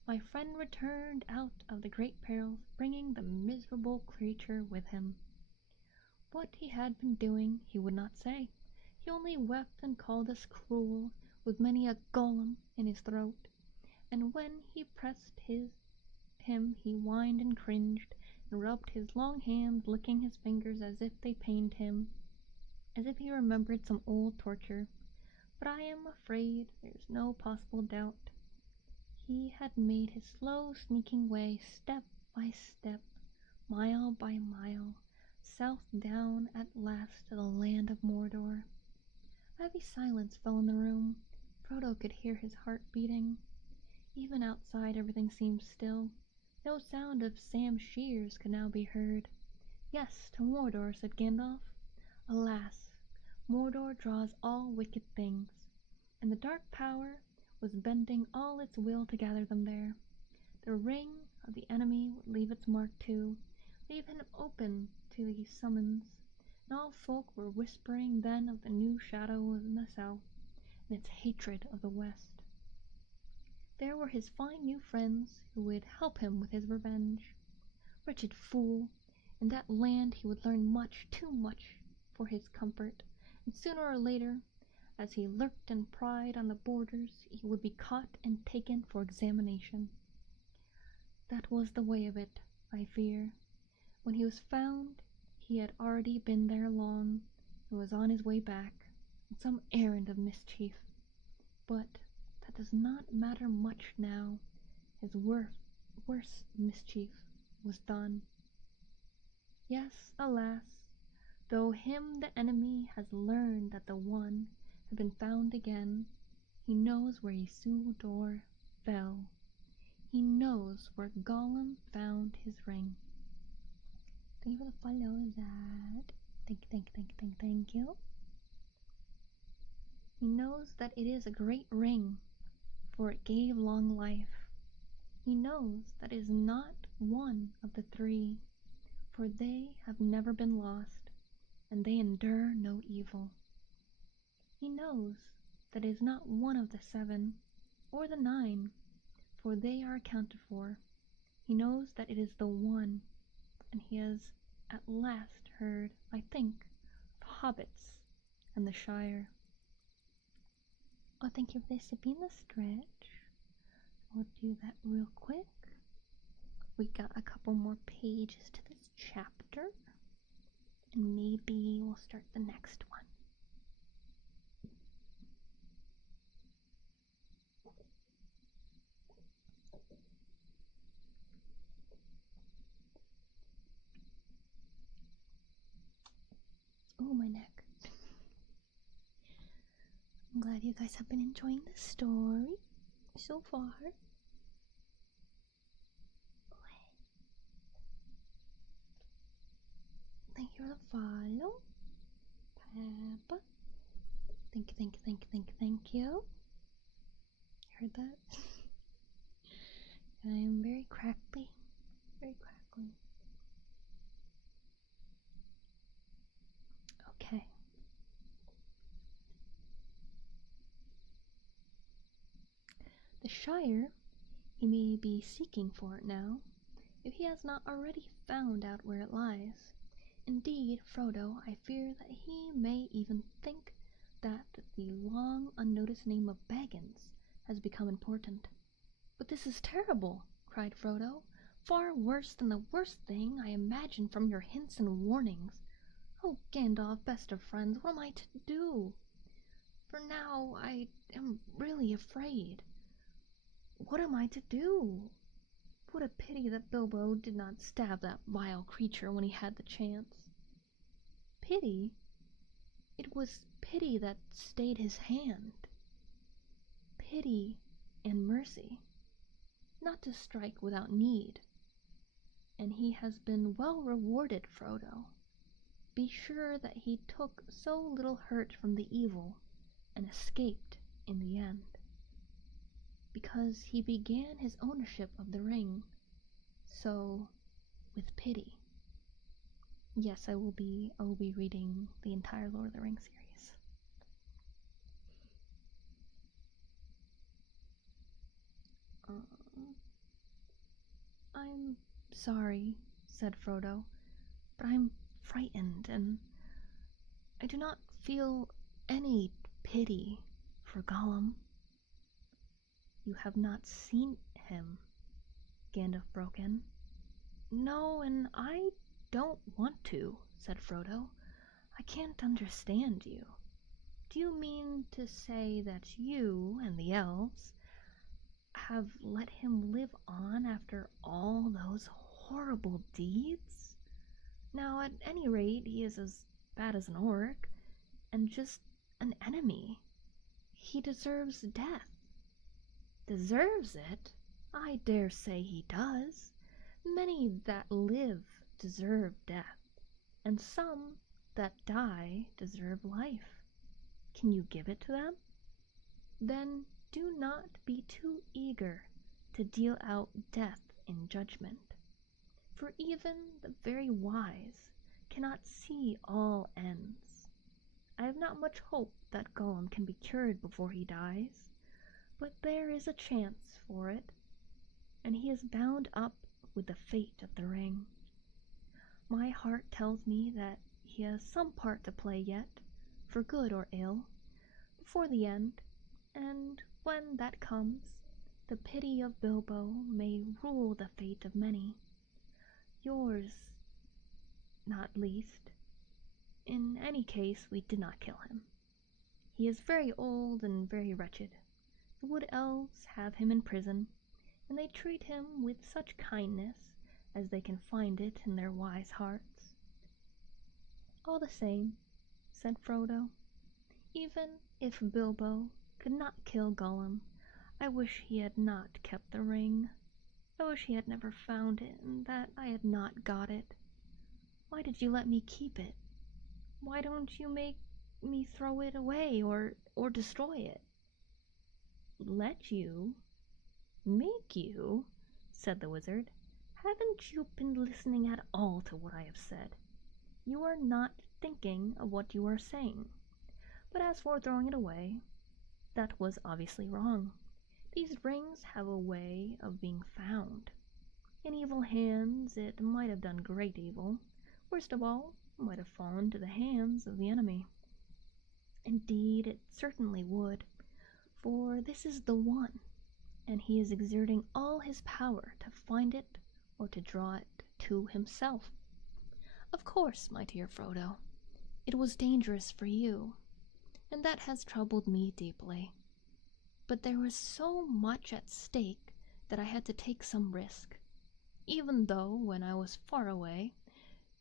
My friend returned out of the great perils, bringing the miserable creature with him. What he had been doing he would not say. He only wept and called us cruel, with many a Gollum in his throat. And when he pressed him he whined and cringed, and rubbed his long hands, licking his fingers as if they pained him, as if he remembered some old torture. But I am afraid there is no possible doubt. He had made his slow, sneaking way, step by step, mile by mile, south down at last to the land of Mordor. A heavy silence fell in the room. Frodo could hear his heart beating. Even outside everything seemed still. No sound of Sam Shears could now be heard. Yes, to Mordor, said Gandalf. Alas, Mordor draws all wicked things, and the dark power was bending all its will to gather them there. The ring of the enemy would leave its mark too, leave him open to the summons, and all folk were whispering then of the new shadow in the south, and its hatred of the west. There were his fine new friends who would help him with his revenge. Wretched fool! In that land he would learn much, too much, for his comfort, and sooner or later, as he lurked and pried on the borders, he would be caught and taken for examination. That was the way of it, I fear. When he was found, he had already been there long, and was on his way back, on some errand of mischief. But that does not matter much now. His worst mischief was done. Yes, alas, though him the enemy has learned that the one had been found again, he knows where Isildur fell. He knows where Gollum found his ring. Thank you for the follow, Zad. Thank you. He knows that it is a great ring, for it gave long life. He knows that it is not one of the three, for they have never been lost, and they endure no evil. He knows that it is not one of the 7, or the 9, for they are accounted for. He knows that it is the one, and he has at last heard, I think, of hobbits and the Shire. Oh, thank you for sipping the stretch. We'll do that real quick. We got a couple more pages to this chapter, and maybe we'll start the next one. Oh, my neck. I'm glad you guys have been enjoying the story so far. Thank you for the follow. But thank you. Heard that? I am very crackly. Very crackly. Okay. The Shire, he may be seeking for it now, if he has not already found out where it lies. Indeed, Frodo, I fear that he may even think that the long unnoticed name of Baggins has become important. But this is terrible, cried Frodo, far worse than the worst thing I imagined from your hints and warnings. Oh, Gandalf, best of friends, what am I to do? For now I am really afraid. What am I to do? What a pity that Bilbo did not stab that vile creature when he had the chance. Pity? It was pity that stayed his hand. Pity and mercy. Not to strike without need. And he has been well rewarded, Frodo. Be sure that he took so little hurt from the evil and escaped in the end. Because he began his ownership of the ring, so with pity. Yes, I will be reading the entire Lord of the Rings series. I'm sorry, said Frodo, but I'm frightened, and I do not feel any pity for Gollum. You have not seen him, Gandalf broke in. No, and I don't want to, said Frodo. I can't understand you. Do you mean to say that you and the elves have let him live on after all those horrible deeds? Now, at any rate, he is as bad as an orc, and just an enemy. He deserves death. Deserves it? I dare say he does. Many that live deserve death, and some that die deserve life. Can you give it to them? Then do not be too eager to deal out death in judgment, for even the very wise cannot see all ends. I have not much hope that Gollum can be cured before he dies, but there is a chance for it, and he is bound up with the fate of the ring. My heart tells me that he has some part to play yet, for good or ill, before the end, and when that comes, the pity of Bilbo may rule the fate of many. Yours, not least. In any case, we did not kill him. He is very old and very wretched. The wood elves have him in prison, and they treat him with such kindness as they can find it in their wise hearts. All the same, said Frodo, even if Bilbo could not kill Gollum, I wish he had not kept the ring. I wish he had never found it, and that I had not got it. Why did you let me keep it? Why don't you make me throw it away or destroy it? Let you? Make you? Said the wizard. Haven't you been listening at all to what I have said? You are not thinking of what you are saying. But as for throwing it away, that was obviously wrong. These rings have a way of being found. In evil hands it might have done great evil. Worst of all, it might have fallen to the hands of the enemy. Indeed, it certainly would, for this is the one, and he is exerting all his power to find it or to draw it to himself. Of course, my dear Frodo, it was dangerous for you, and that has troubled me deeply. But there was so much at stake that I had to take some risk, even though when I was far away,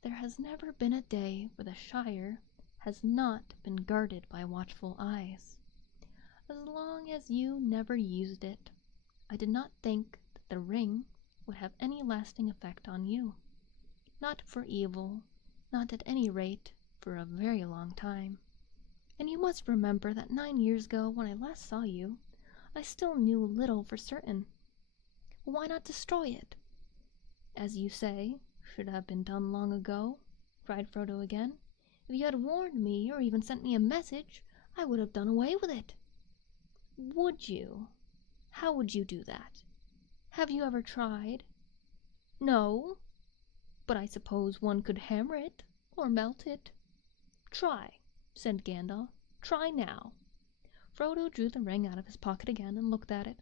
there has never been a day where the Shire has not been guarded by watchful eyes. As long as you never used it, I did not think that the ring would have any lasting effect on you. Not for evil, not at any rate for a very long time. And you must remember that 9 years ago, when I last saw you, I still knew little for certain. Why not destroy it? As you say, should have been done long ago, cried Frodo again. If you had warned me, or even sent me a message, I would have done away with it. Would you? How would you do that? Have you ever tried? No? But I suppose one could hammer it, or melt it. Try, said Gandalf. Try now. Frodo drew the ring out of his pocket again and looked at it.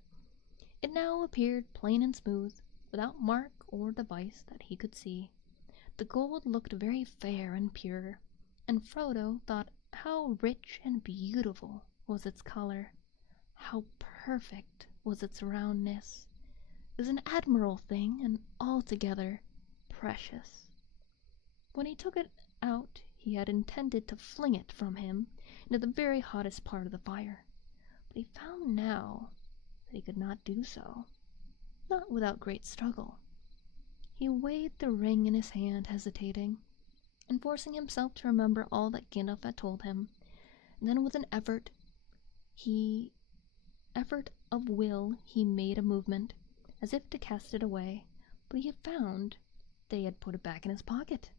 It now appeared plain and smooth, without mark or device that he could see. The gold looked very fair and pure, and Frodo thought how rich and beautiful was its color, how perfect was its roundness. It was an admirable thing, and altogether precious. When he took it out, he had intended to fling it from him into the very hottest part of the fire, but he found now that he could not do so, not without great struggle. He weighed the ring in his hand, hesitating, and forcing himself to remember all that Gandalf had told him, and then with an effort of will he made a movement, as if to cast it away, but he found that he had put it back in his pocket.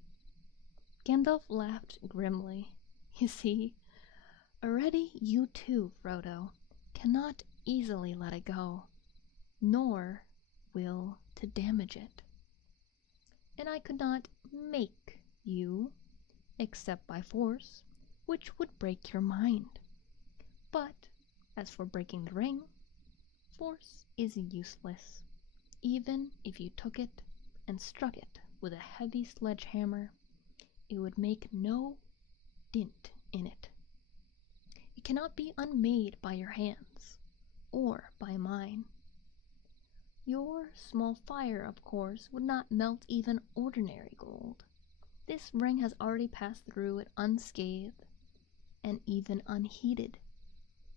Gandalf laughed grimly. You see, already you too, Frodo, cannot easily let it go, nor will to damage it. And I could not make you, except by force, which would break your mind. But as for breaking the ring, force is useless. Even if you took it and struck it with a heavy sledgehammer, it would make no dint in it. It cannot be unmade by your hands, or by mine. Your small fire, of course, would not melt even ordinary gold. This ring has already passed through it unscathed, and even unheated.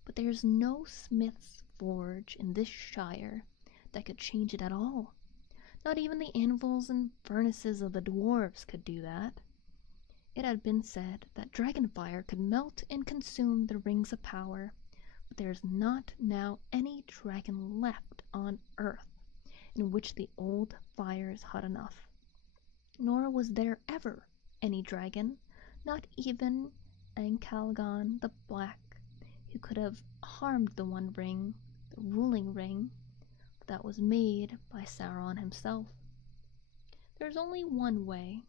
But there is no smith's forge in this shire that could change it at all. Not even the anvils and furnaces of the dwarves could do that. It had been said that dragon fire could melt and consume the rings of power, but there is not now any dragon left on earth in which the old fire is hot enough. Nor was there ever any dragon, not even Ancalagon the Black, who could have harmed the one ring, the ruling ring, that was made by Sauron himself. There is only one way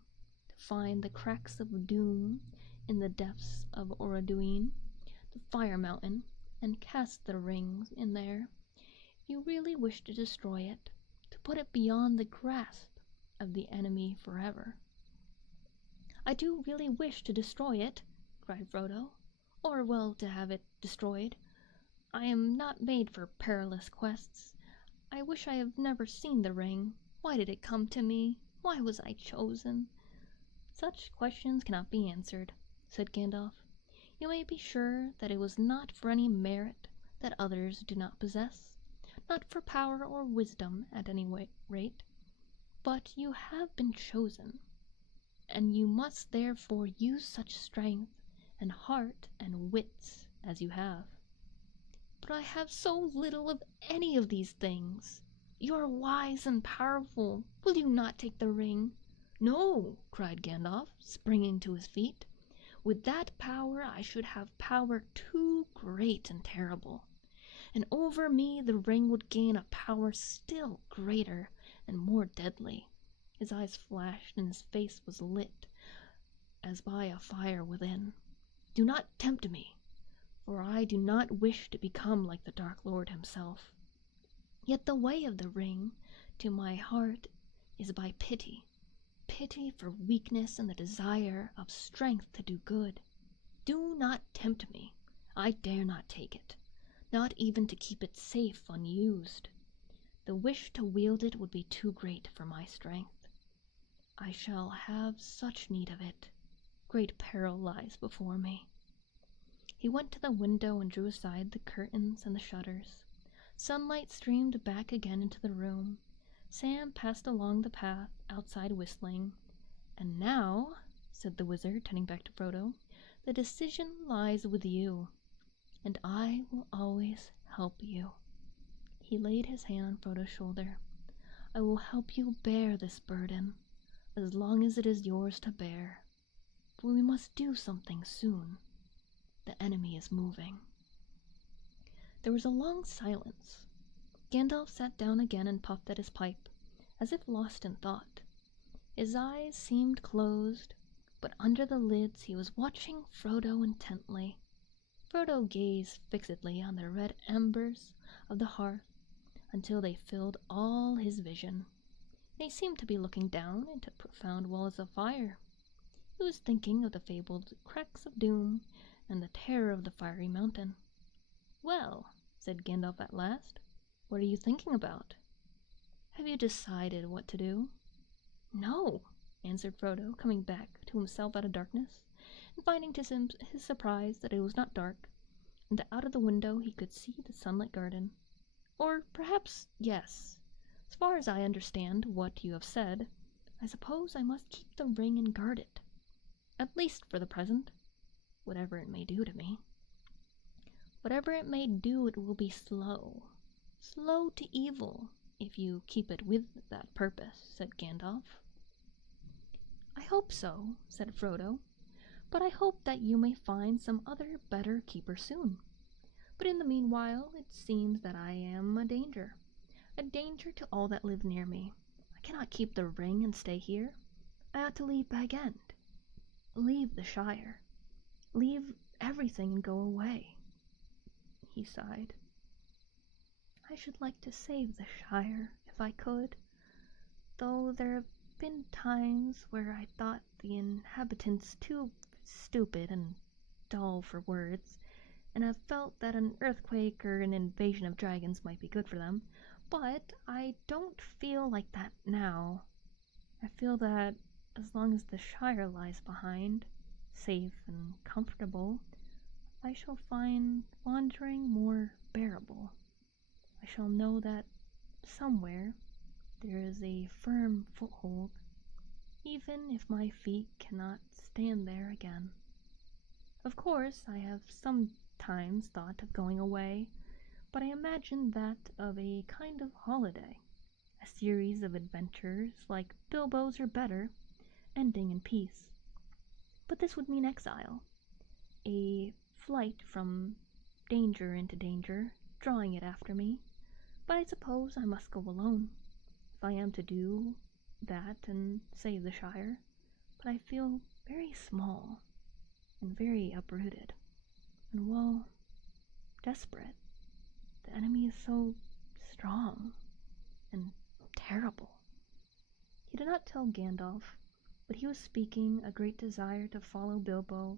to find the cracks of doom in the depths of Oraduin, the Fire Mountain, and cast the rings in there. If you really wish to destroy it, to put it beyond the grasp of the enemy forever. I do really wish to destroy it, cried Frodo, or well, to have it destroyed. I am not made for perilous quests. I wish I have never seen the ring. Why did it come to me? Why was I chosen? Such questions cannot be answered, said Gandalf. You may be sure that it was not for any merit that others do not possess, not for power or wisdom at any rate, but you have been chosen, and you must therefore use such strength and heart and wits as you have. But I have so little of any of these things. You are wise and powerful. Will you not take the ring? No, cried Gandalf, springing to his feet. With that power I should have power too great and terrible, and over me the ring would gain a power still greater and more deadly. His eyes flashed, and his face was lit as by a fire within. Do not tempt me, for I do not wish to become like the Dark Lord himself. Yet the way of the ring to my heart is by pity, pity for weakness and the desire of strength to do good. Do not tempt me. I dare not take it, not even to keep it safe unused. The wish to wield it would be too great for my strength. I shall have such need of it. Great peril lies before me. He went to the window and drew aside the curtains and the shutters. Sunlight streamed back again into the room. Sam passed along the path outside whistling. And now, said the wizard, turning back to Frodo. "The decision lies with you, and I will always help you." He laid his hand on Frodo's shoulder. "I will help you bear this burden, as long as it is yours to bear. For we must do something soon. The enemy is moving." There was a long silence. Gandalf sat down again and puffed at his pipe, as if lost in thought. His eyes seemed closed, but under the lids he was watching Frodo intently. Frodo gazed fixedly on the red embers of the hearth until they filled all his vision, and he seemed to be looking down into profound walls of fire. He was thinking of the fabled cracks of doom and the terror of the fiery mountain. "Well," said Gandalf at last, "what are you thinking about? Have you decided what to do?" "No," answered Frodo, coming back to himself out of darkness, and finding to his surprise that it was not dark, and that out of the window he could see the sunlit garden. "Or perhaps yes. As far as I understand what you have said, I suppose I must keep the ring and guard it. At least for the present, whatever it may do to me." "Whatever it may do, it will be slow. Slow to evil, if you keep it with that purpose," said Gandalf. "I hope so," said Frodo, "but I hope that you may find some other better keeper soon. But in the meanwhile, it seems that I am a danger to all that live near me. I cannot keep the ring and stay here. I ought to leave Bag End, leave the Shire, leave everything and go away." He sighed. "I should like to save the Shire, if I could, though there have been times where I thought the inhabitants too stupid and dull for words, and have felt that an earthquake or an invasion of dragons might be good for them, but I don't feel like that now. I feel that as long as the Shire lies behind, safe and comfortable, I shall find wandering more bearable. I shall know that somewhere there is a firm foothold, even if my feet cannot stand there again. Of course, I have sometimes thought of going away, but I imagine that of a kind of holiday, a series of adventures like Bilbo's or better, ending in peace. But this would mean exile, a flight from danger into danger, drawing it after me. But I suppose I must go alone, if I am to do that and save the Shire. But I feel very small and very uprooted, and well, desperate. The enemy is so strong and terrible." He did not tell Gandalf, but he was speaking a great desire to follow Bilbo.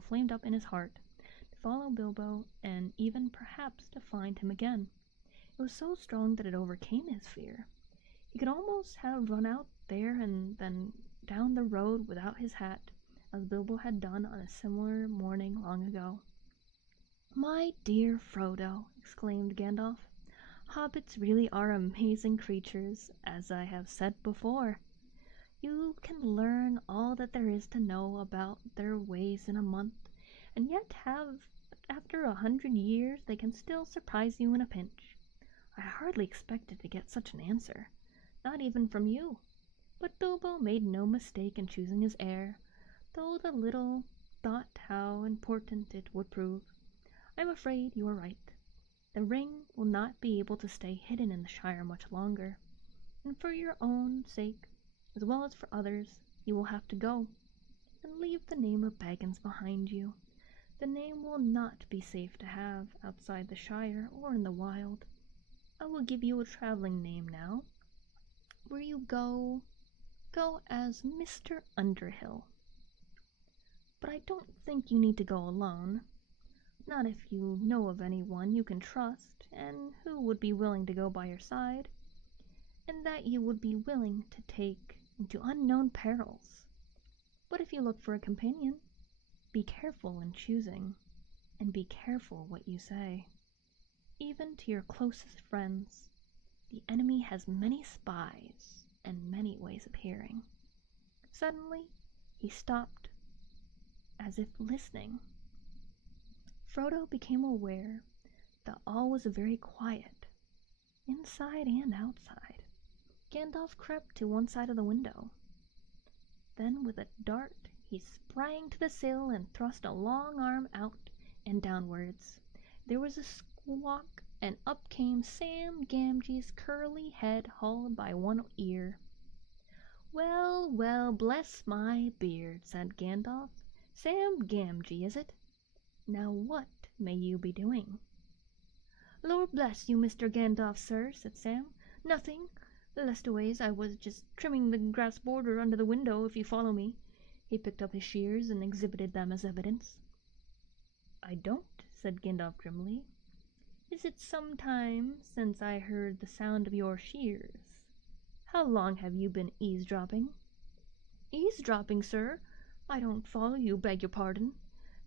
Flamed up in his heart, to follow Bilbo and even perhaps to find him again. It was so strong that it overcame his fear. He could almost have run out there and then down the road without his hat, as Bilbo had done on a similar morning long ago. "My dear Frodo," exclaimed Gandalf, "hobbits really are amazing creatures, as I have said before. You can learn all that there is to know about their ways in a month, and yet after 100 years they can still surprise you in a pinch. I hardly expected to get such an answer, not even from you. But Bilbo made no mistake in choosing his heir, though the little thought how important it would prove. I am afraid you are right. The ring will not be able to stay hidden in the Shire much longer, and for your own sake, as well as for others, you will have to go, and leave the name of Baggins behind you. The name will not be safe to have outside the Shire or in the wild. I will give you a traveling name now. Where you go as Mr. Underhill. But I don't think you need to go alone. Not if you know of anyone you can trust, and who would be willing to go by your side, and that you would be willing to take into unknown perils. But if you look for a companion, be careful in choosing, and be careful what you say, even to your closest friends. The enemy has many spies and many ways of hearing. Suddenly, he stopped, as if listening. Frodo became aware that all was very quiet, inside and outside. Gandalf crept to one side of the window. Then, with a dart, he sprang to the sill and thrust a long arm out and downwards. There was a squawk, and up came Sam Gamgee's curly head hauled by one ear. "Well, well, bless my beard," said Gandalf. "Sam Gamgee, is it? Now what may you be doing?" "Lord bless you, Mr. Gandalf, sir," said Sam. "Nothing. Leastways, I was just trimming the grass border under the window, if you follow me." He picked up his shears and exhibited them as evidence. "I don't," said Gandalf grimly. "Is it some time since I heard the sound of your shears? How long have you been eavesdropping?" "Eavesdropping, sir? I don't follow you, beg your pardon.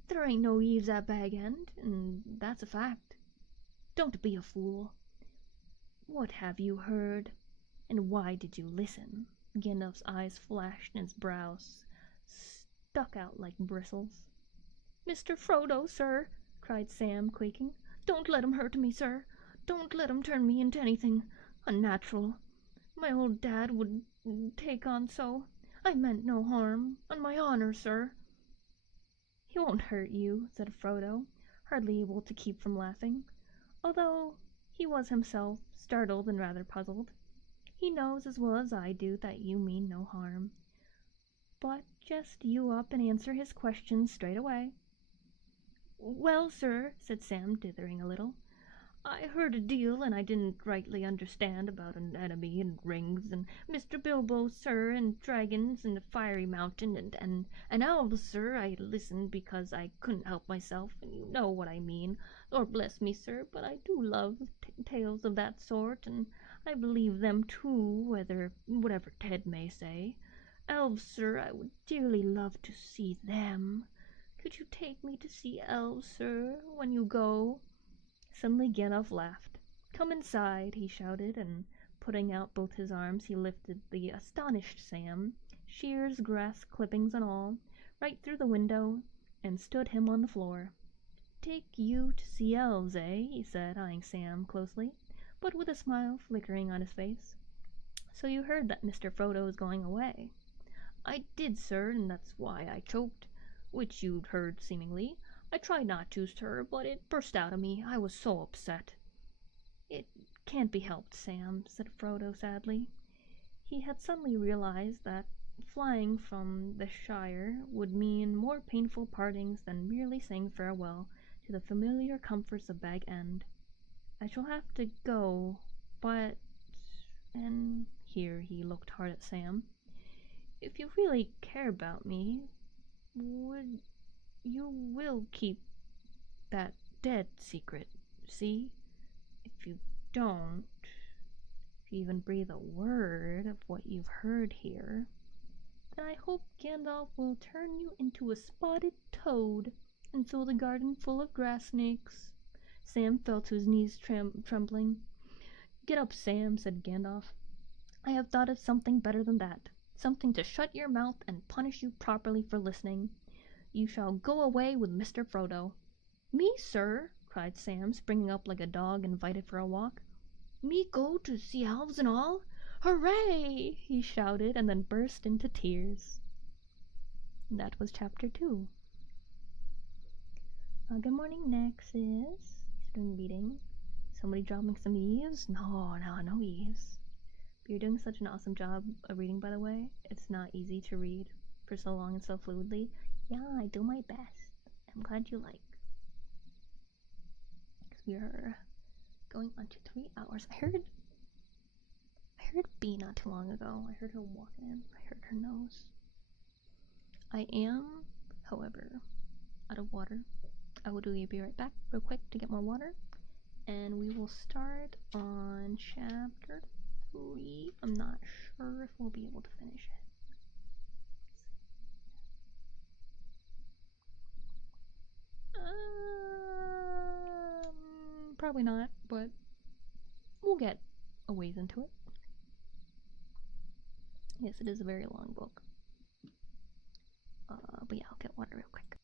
There ain't no eaves at Bag End, and that's a fact." "Don't be a fool. What have you heard, and why did you listen?" Gandalf's eyes flashed and his brows stuck out like bristles. "Mr. Frodo, sir!" cried Sam, quaking. "Don't let him hurt me, sir. Don't let him turn me into anything unnatural. My old dad would take on so. I meant no harm, on my honor, sir." "He won't hurt you," said Frodo, hardly able to keep from laughing, although he was himself startled and rather puzzled. "He knows as well as I do that you mean no harm. But just you up and answer his questions straight away." "Well, sir," said Sam, dithering a little, "I heard a deal, and I didn't rightly understand about an enemy and rings, and Mr. Bilbo, sir, and dragons, and the fiery mountain, and elves, sir. I listened because I couldn't help myself, and you know what I mean. Lord bless me, sir, but I do love tales of that sort, and I believe them too, whatever Ted may say. Elves, sir, I would dearly love to see them. Could you take me to see elves, sir, when you go?" Suddenly Gandalf laughed. "Come inside," he shouted, and putting out both his arms he lifted the astonished Sam, shears, grass clippings and all, right through the window, and stood him on the floor. "Take you to see elves, eh?" he said, eyeing Sam closely, but with a smile flickering on his face. "So you heard that Mr. Frodo is going away?" "I did, sir, and that's why I choked, which you'd heard seemingly. I tried not to, sir, but it burst out of me. I was so upset." "It can't be helped, Sam," said Frodo sadly. He had suddenly realized that flying from the Shire would mean more painful partings than merely saying farewell to the familiar comforts of Bag End. "I shall have to go, but—" and here he looked hard at Sam. "If you really care about me, you will keep that dead secret, see? If you don't, if you even breathe a word of what you've heard here, then I hope Gandalf will turn you into a spotted toad and fill the garden full of grass snakes." Sam fell to his knees trembling. "Get up, Sam," said Gandalf. "I have thought of something better than that. Something to shut your mouth and punish you properly for listening. You shall go away with Mr. Frodo." "Me, sir?" cried Sam, springing up like a dog invited for a walk. "Me go to see elves and all? Hooray!" he shouted, and then burst into tears. That was chapter 2. Good morning, Nexus. He's doing reading. Somebody dropping some eaves? No eaves. But you're doing such an awesome job of reading, by the way. It's not easy to read for so long and so fluidly. Yeah, I do my best. I'm glad you like. Because we are going on to 3 hours. I heard Bee not too long ago. I heard her walking in. I heard her nose. I am, however, out of water. I will be right back real quick to get more water. And we will start on chapter 3. I'm not sure if we'll be able to finish it. Probably not, but we'll get a ways into it. Yes, it is a very long book. But yeah, I'll get water real quick.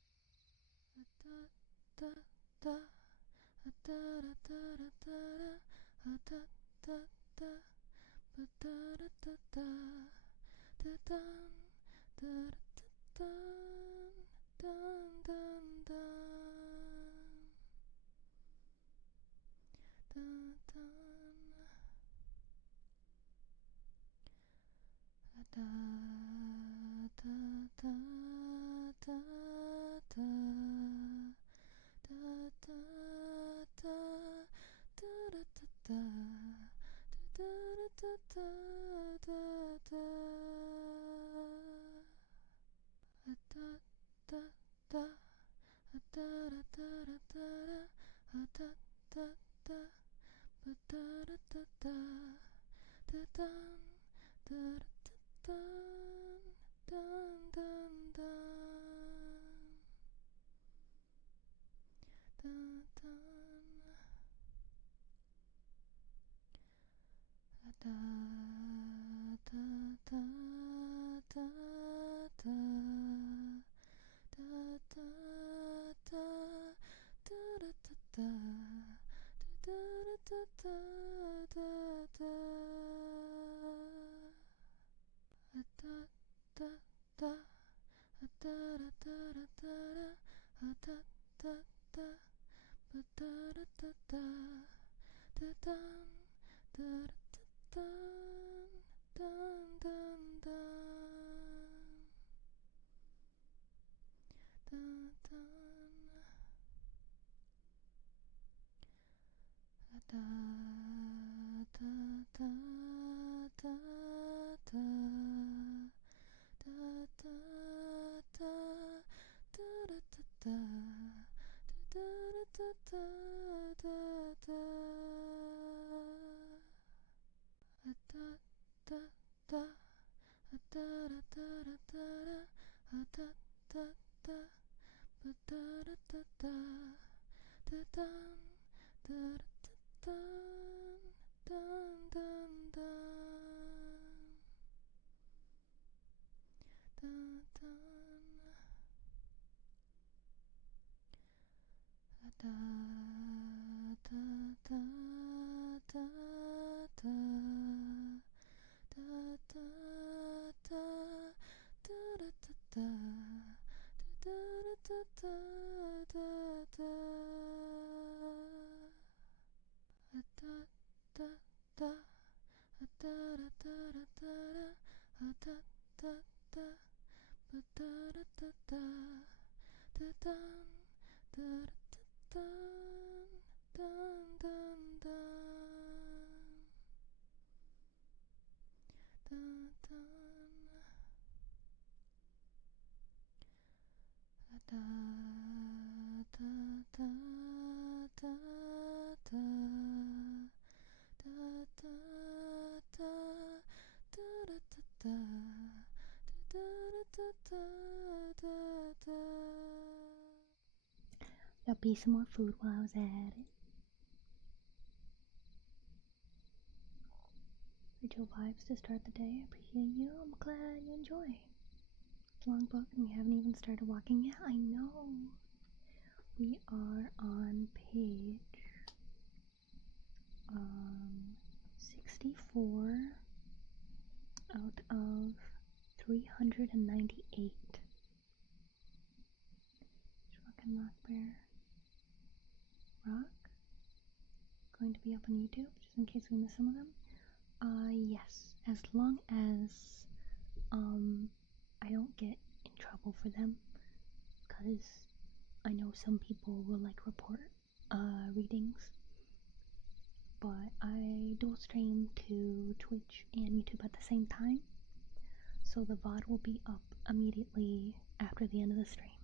Got be some more food while I was at it. Pretty chill vibes to start the day. I appreciate you. I'm glad you enjoy. It's a long book and we haven't even started walking yet. I know. We are on page 64 out of 398. Fucking rock bear. Rock? Going to be up on YouTube, just in case we miss some of them. Yes, as long as I don't get in trouble for them, because I know some people will like report readings, but I dual stream to Twitch and YouTube at the same time, so the VOD will be up immediately after the end of the stream.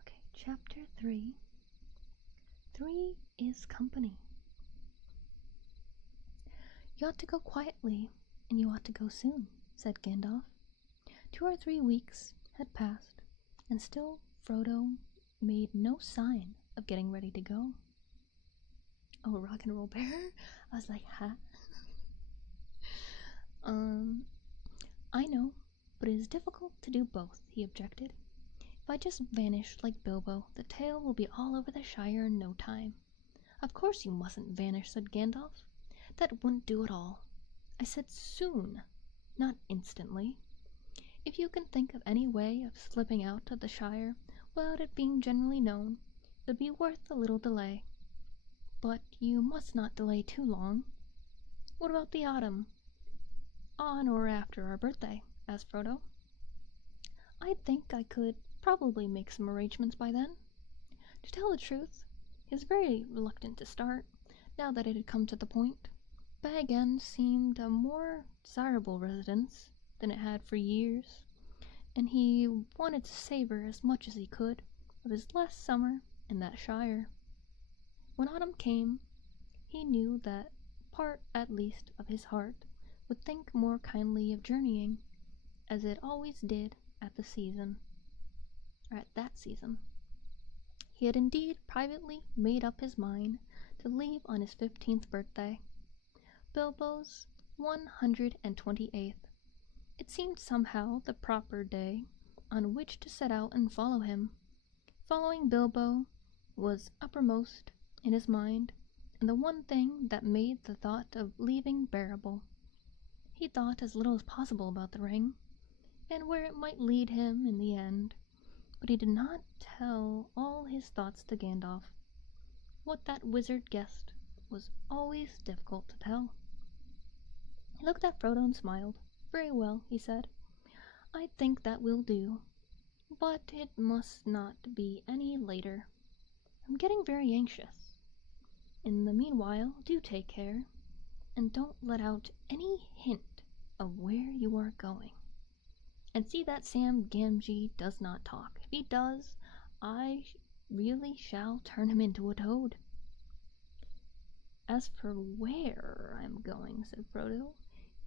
Okay, chapter 3. 3 is company. You ought to go quietly, and you ought to go soon, said Gandalf. 2 or 3 weeks had passed, and still Frodo made no sign of getting ready to go. Oh, rock and roll bear? I was like, huh? I know, but it is difficult to do both, he objected. If I just vanish like Bilbo, the tale will be all over the Shire in no time. Of course you mustn't vanish, said Gandalf. That wouldn't do at all. I said soon, not instantly. If you can think of any way of slipping out of the Shire without it being generally known, it would be worth a little delay. But you must not delay too long. What about the autumn? On or after our birthday? Asked Frodo. I think I could probably make some arrangements by then. To tell the truth, he was very reluctant to start, now that it had come to the point. Bag End seemed a more desirable residence than it had for years, and he wanted to savor as much as he could of his last summer in that shire. When autumn came, he knew that part, at least, of his heart would think more kindly of journeying, as it always did at that season. He had indeed privately made up his mind to leave on his 15th birthday, Bilbo's 128th. It seemed somehow the proper day on which to set out and follow him. Following Bilbo was uppermost in his mind, and the one thing that made the thought of leaving bearable. He thought as little as possible about the ring, and where it might lead him in the end, but he did not tell all his thoughts to Gandalf. What that wizard guessed was always difficult to tell. He looked at Frodo and smiled. Very well, he said. I think that will do, but it must not be any later. I'm getting very anxious. In the meanwhile, do take care, and don't let out any hint of where you are going. And see that Sam Gamgee does not talk. If he does, I really shall turn him into a toad. As for where I'm going, said Frodo,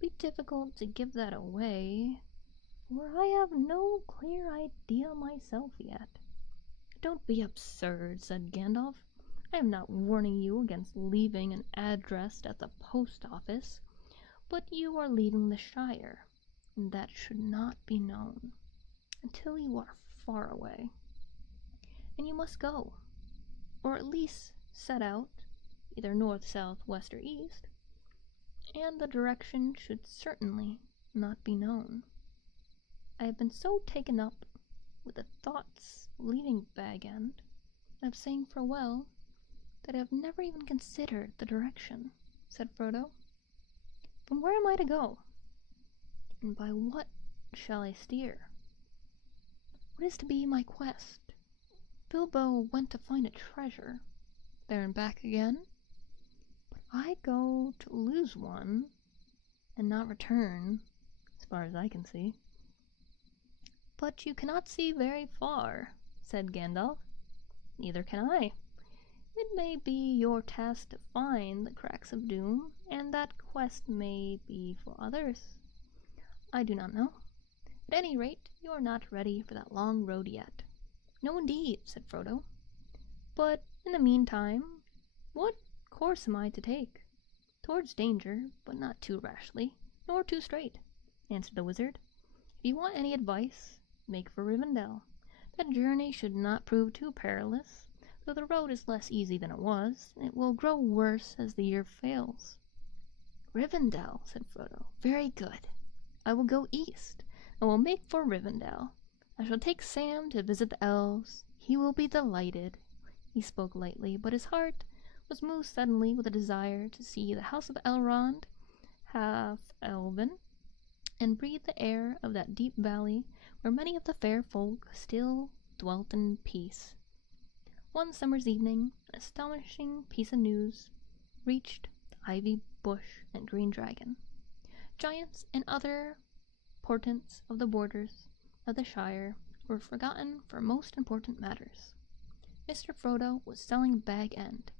it'd be difficult to give that away, for I have no clear idea myself yet. Don't be absurd, said Gandalf. I am not warning you against leaving an address at the post office, but you are leaving the Shire, and that should not be known until you are far away. And you must go, or at least set out, either north, south, west, or east, and the direction should certainly not be known. I have been so taken up with the thoughts of leaving Bag End and of saying farewell that I have never even considered the direction, said Frodo. From where am I to go? And by what shall I steer? What is to be my quest? Bilbo went to find a treasure, there and back again, but I go to lose one and not return, as far as I can see. But you cannot see very far, said Gandalf. Neither can I. It may be your task to find the cracks of doom, and that quest may be for others. I do not know. At any rate, you are not ready for that long road yet. No, indeed, said Frodo. But in the meantime, what course am I to take? Towards danger, but not too rashly, nor too straight, answered the wizard. If you want any advice, make for Rivendell. That journey should not prove too perilous, though the road is less easy than it was, and it will grow worse as the year fails. Rivendell, said Frodo. Very good. I will go east, and will make for Rivendell. I shall take Sam to visit the elves. He will be delighted. He spoke lightly, but his heart was moved suddenly with a desire to see the house of Elrond, half elven, and breathe the air of that deep valley where many of the fair folk still dwelt in peace. One summer's evening, an astonishing piece of news reached the ivy bush and green dragon. Giants and other portents of the borders of the Shire were forgotten for most important matters. Mr. Frodo was selling Bag End.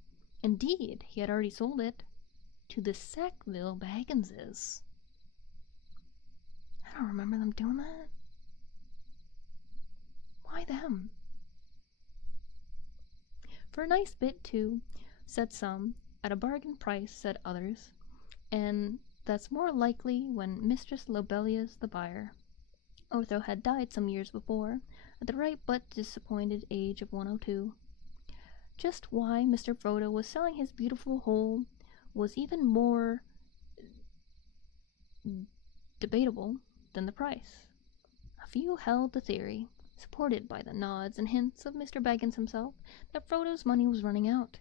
Indeed, he had already sold it to the Sackville Bagginses. I don't remember them doing that. Why them? For a nice bit, too, said some. at a bargain price, said others, and that's more likely when Mistress Lobelia's the buyer. Otho had died some years before, at the ripe but disappointed age of 102. Just why Mr. Frodo was selling his beautiful whole was even more debatable than the price. A few held the theory, supported by the nods and hints of Mr. Baggins himself, that Frodo's money was running out.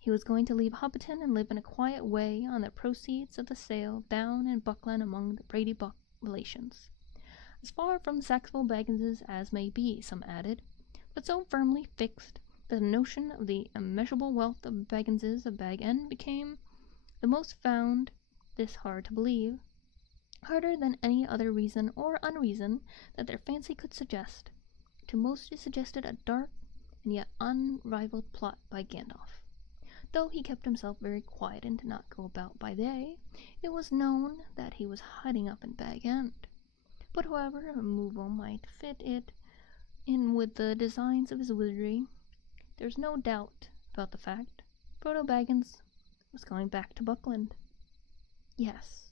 He was going to leave Hobbiton and live in a quiet way on the proceeds of the sale down in Buckland among the Brady Buck relations. As far from the Saxville Bagginses as may be, some added, but so firmly fixed that the notion of the immeasurable wealth of Bagginses of Bag End became the most found this hard to believe, harder than any other reason or unreason that their fancy could suggest. To most it suggested a dark and yet unrivaled plot by Gandalf. Though he kept himself very quiet and did not go about by day, it was known that he was hiding up in Bag End. But however removal might fit it in with the designs of his wizardry, there's no doubt about the fact Frodo Baggins was going back to Buckland. Yes,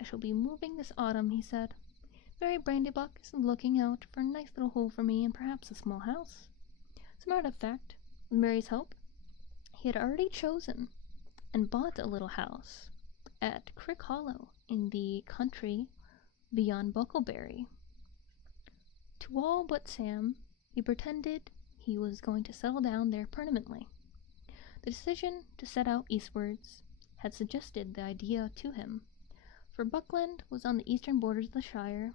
I shall be moving this autumn, he said. Mary Brandybuck is looking out for a nice little hole for me and perhaps a small house. As a matter of fact, with Mary's help, he had already chosen and bought a little house at Crick Hollow in the country beyond Buckleberry. To all but Sam, he pretended he was going to settle down there permanently. The decision to set out eastwards had suggested the idea to him, for Buckland was on the eastern borders of the Shire,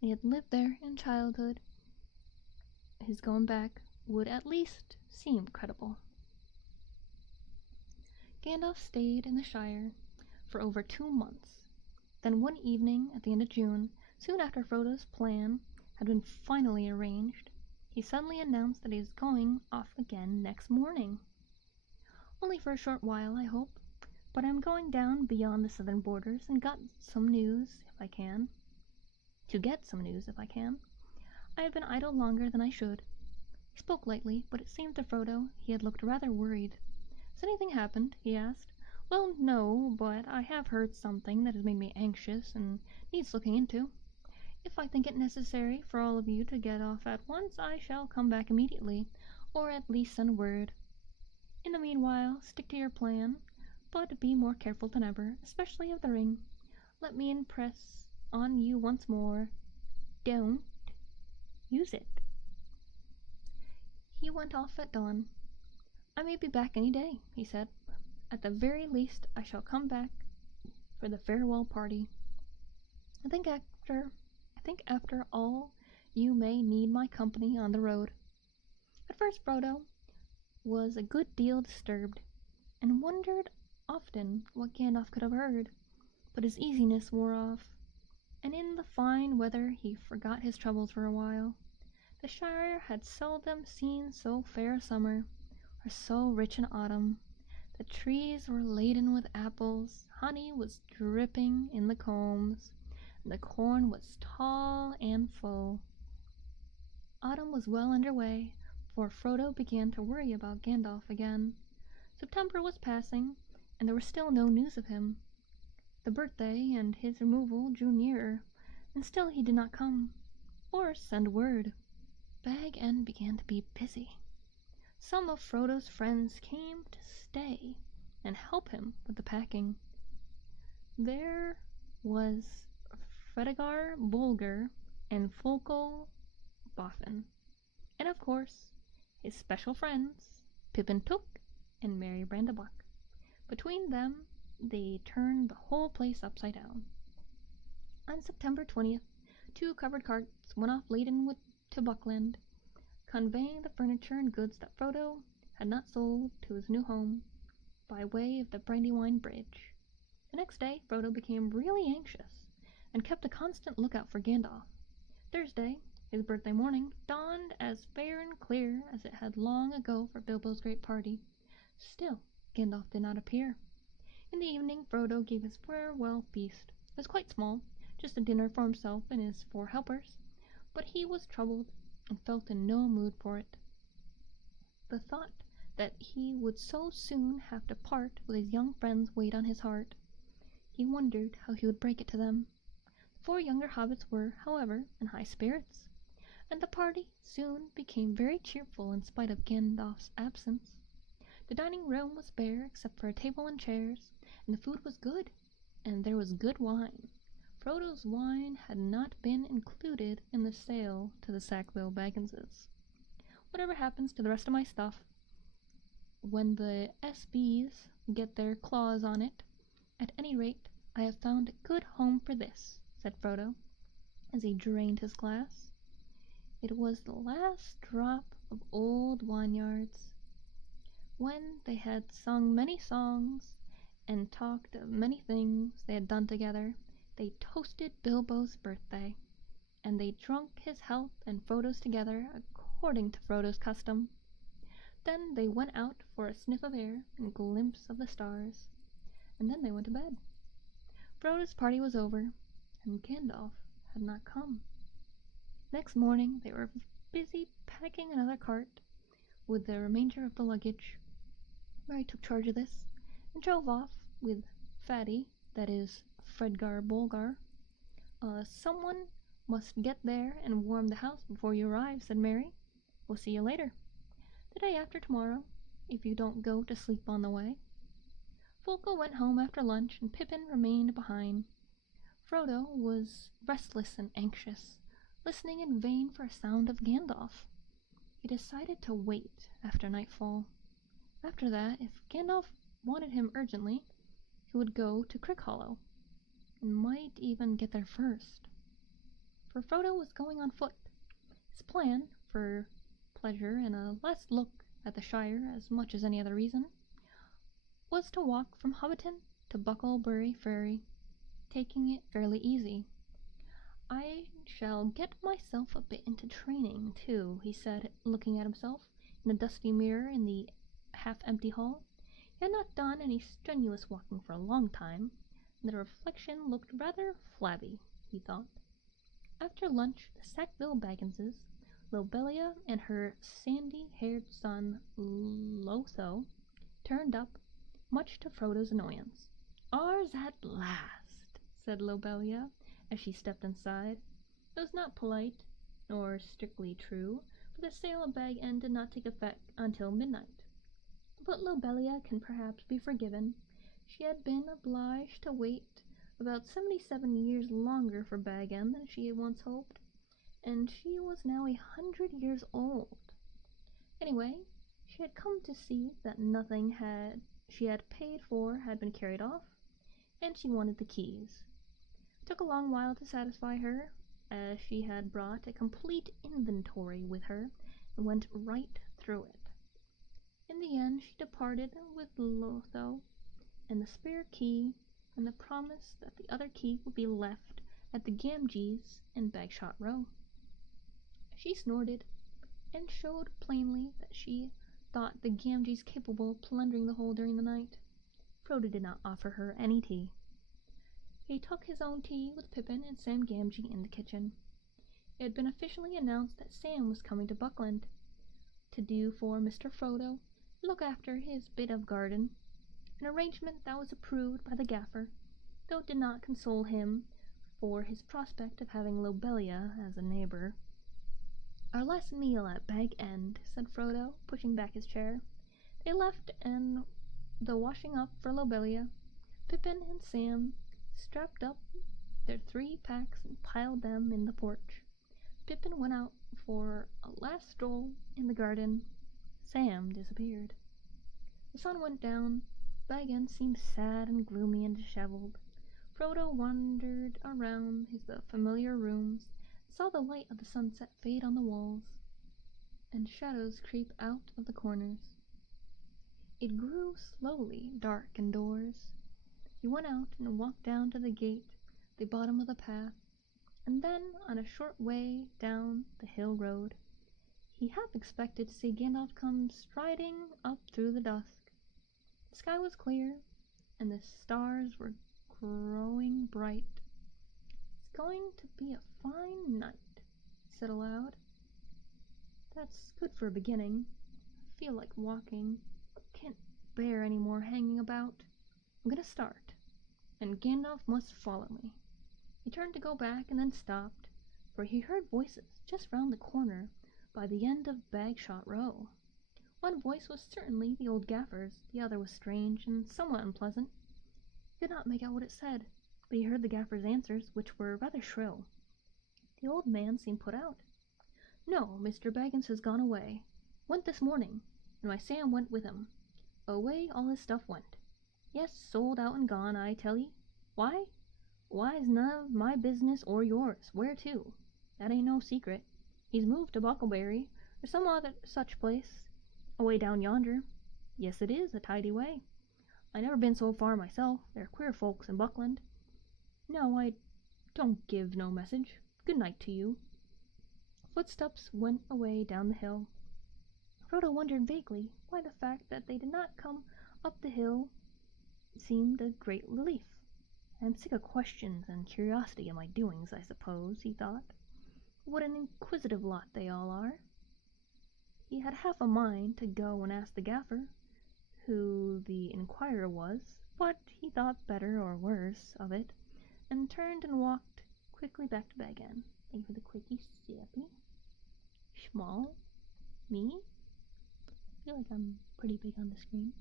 and he had lived there in childhood. His going back would at least seem credible. Gandalf stayed in the Shire for over 2 months. Then one evening at the end of June, soon after Frodo's plan had been finally arranged, he suddenly announced that he was going off again next morning. Only for a short while, I hope, but I'm going down beyond the southern borders and get some news if I can. I have been idle longer than I should. He spoke lightly, but it seemed to Frodo he had looked rather worried. Has anything happened? He asked. Well, no, but I have heard something that has made me anxious and needs looking into. If I think it necessary for all of you to get off at once, I shall come back immediately, or at least send word. In the meanwhile, stick to your plan, but be more careful than ever, especially of the ring. Let me impress on you once more, don't use it. He went off at dawn. I may be back any day, he said. At the very least, I shall come back for the farewell party. I think after all, you may need my company on the road. At first Frodo was a good deal disturbed, and wondered often what Gandalf could have heard, but his easiness wore off, and in the fine weather he forgot his troubles for a while. The Shire had seldom seen so fair a summer, or so rich an autumn. The trees were laden with apples, honey was dripping in the combs, and the corn was tall and full. Autumn was well under way, before Frodo began to worry about Gandalf again. September was passing, and there was still no news of him. The birthday and his removal drew nearer, and still he did not come, or send word. Bag End began to be busy. Some of Frodo's friends came to stay and help him with the packing. There was Fredegar Bolger and Folko Boffin, and of course his special friends, Pippin Took and Mary Brandybuck. Between them, they turned the whole place upside down. On September 20th, 2 covered carts went off laden to Buckland, conveying the furniture and goods that Frodo had not sold to his new home by way of the Brandywine Bridge. The next day, Frodo became really anxious and kept a constant lookout for Gandalf. Thursday, his birthday morning, dawned as fair and clear as it had long ago for Bilbo's great party. Still, Gandalf did not appear. In the evening, Frodo gave his farewell feast. It was quite small, just a dinner for himself and his 4 helpers, but he was troubled and felt in no mood for it. The thought that he would so soon have to part with his young friends weighed on his heart. He wondered how he would break it to them. The 4 younger hobbits were, however, in high spirits, and the party soon became very cheerful in spite of Gandalf's absence. The dining room was bare except for a table and chairs, and the food was good, and there was good wine. Frodo's wine had not been included in the sale to the Sackville Bagginses. Whatever happens to the rest of my stuff, when the SBs get their claws on it, at any rate, I have found a good home for this, said Frodo, as he drained his glass. It was the last drop of old Wanyards. When they had sung many songs and talked of many things they had done together, they toasted Bilbo's birthday, and they drank his health and Frodo's together according to Frodo's custom. Then they went out for a sniff of air and a glimpse of the stars, and then they went to bed. Frodo's party was over, and Gandalf had not come. Next morning they were busy packing another cart with the remainder of the luggage. Mary took charge of this, and drove off with Fatty, that is, Fredgar Bolgar. Someone must get there and warm the house before you arrive, said Mary. We'll see you later. The day after tomorrow, if you don't go to sleep on the way. Folko went home after lunch, and Pippin remained behind. Frodo was restless and anxious, listening in vain for a sound of Gandalf. He decided to wait after nightfall. After that, if Gandalf wanted him urgently, he would go to Crickhollow, and might even get there first. For Frodo was going on foot. His plan, for pleasure and a last look at the Shire as much as any other reason, was to walk from Hobbiton to Bucklebury Ferry, taking it fairly easy. I shall get myself a bit into training, too, he said, looking at himself in a dusty mirror in the half-empty hall. He had not done any strenuous walking for a long time, and the reflection looked rather flabby, he thought. After lunch, the Sackville Bagginses, Lobelia and her sandy-haired son Lotho, turned up, much to Frodo's annoyance. "Ours at last," said Lobelia, as she stepped inside. It was not polite, nor strictly true, for the sale of Bag End did not take effect until midnight. But Lobelia can perhaps be forgiven. She had been obliged to wait about 77 years longer for Bag End than she had once hoped, and she was now 100 years old. Anyway, she had come to see that nothing she had paid for had been carried off, and she wanted the keys. It took a long while to satisfy her, as she had brought a complete inventory with her and went right through it. In the end she departed with Lotho and the spare key, and the promise that the other key would be left at the Gamgees in Bagshot Row. She snorted, and showed plainly that she thought the Gamgees capable of plundering the hole during the night. Frodo did not offer her any tea. He took his own tea with Pippin and Sam Gamgee in the kitchen. It had been officially announced that Sam was coming to Buckland, to do for Mr. Frodo look after his bit of garden, an arrangement that was approved by the gaffer, though it did not console him for his prospect of having Lobelia as a neighbor. "Our last meal at Bag End," said Frodo, pushing back his chair. They left, and the washing up for Lobelia, Pippin and Sam strapped up their 3 packs and piled them in the porch. Pippin went out for a last stroll in the garden. Sam disappeared. The sun went down. Bag End seemed sad and gloomy and disheveled. Frodo wandered around the familiar rooms, and saw the light of the sunset fade on the walls, and shadows creep out of the corners. It grew slowly dark indoors. He went out and walked down to the gate at the bottom of the path, and then on a short way down the hill road. He half expected to see Gandalf come striding up through the dusk. The sky was clear, and the stars were growing bright. "It's going to be a fine night," he said aloud. "That's good for a beginning. feel like walking. Can't bear any more hanging about. I'm gonna start, and Gandalf must follow me." He turned to go back and then stopped, for he heard voices just round the corner by the end of Bagshot Row. One voice was certainly the old gaffer's, the other was strange and somewhat unpleasant. He could not make out what it said, but he heard the gaffer's answers, which were rather shrill. The old man seemed put out. "No, Mr. Baggins has gone away. Went this morning, and my Sam went with him. Away all his stuff went. Yes, sold out and gone, I tell ye. Why? Why's none of my business or yours. Where to? That ain't no secret. He's moved to Bucklebury, or some other such place, away down yonder. Yes, it is a tidy way. I never been so far myself. They're queer folks in Buckland. No, I don't give no message. Good night to you." Footsteps went away down the hill. Frodo wondered vaguely why the fact that they did not come up the hill seemed a great relief. "I'm sick of questions and curiosity in my doings, I suppose," he thought. "What an inquisitive lot they all are." He had half a mind to go and ask the gaffer who the inquirer was, but he thought better or worse of it, and turned and walked quickly back to bed again. Thank you for the quickie, Sippy. Schmall? Me? I feel like I'm pretty big on the screen.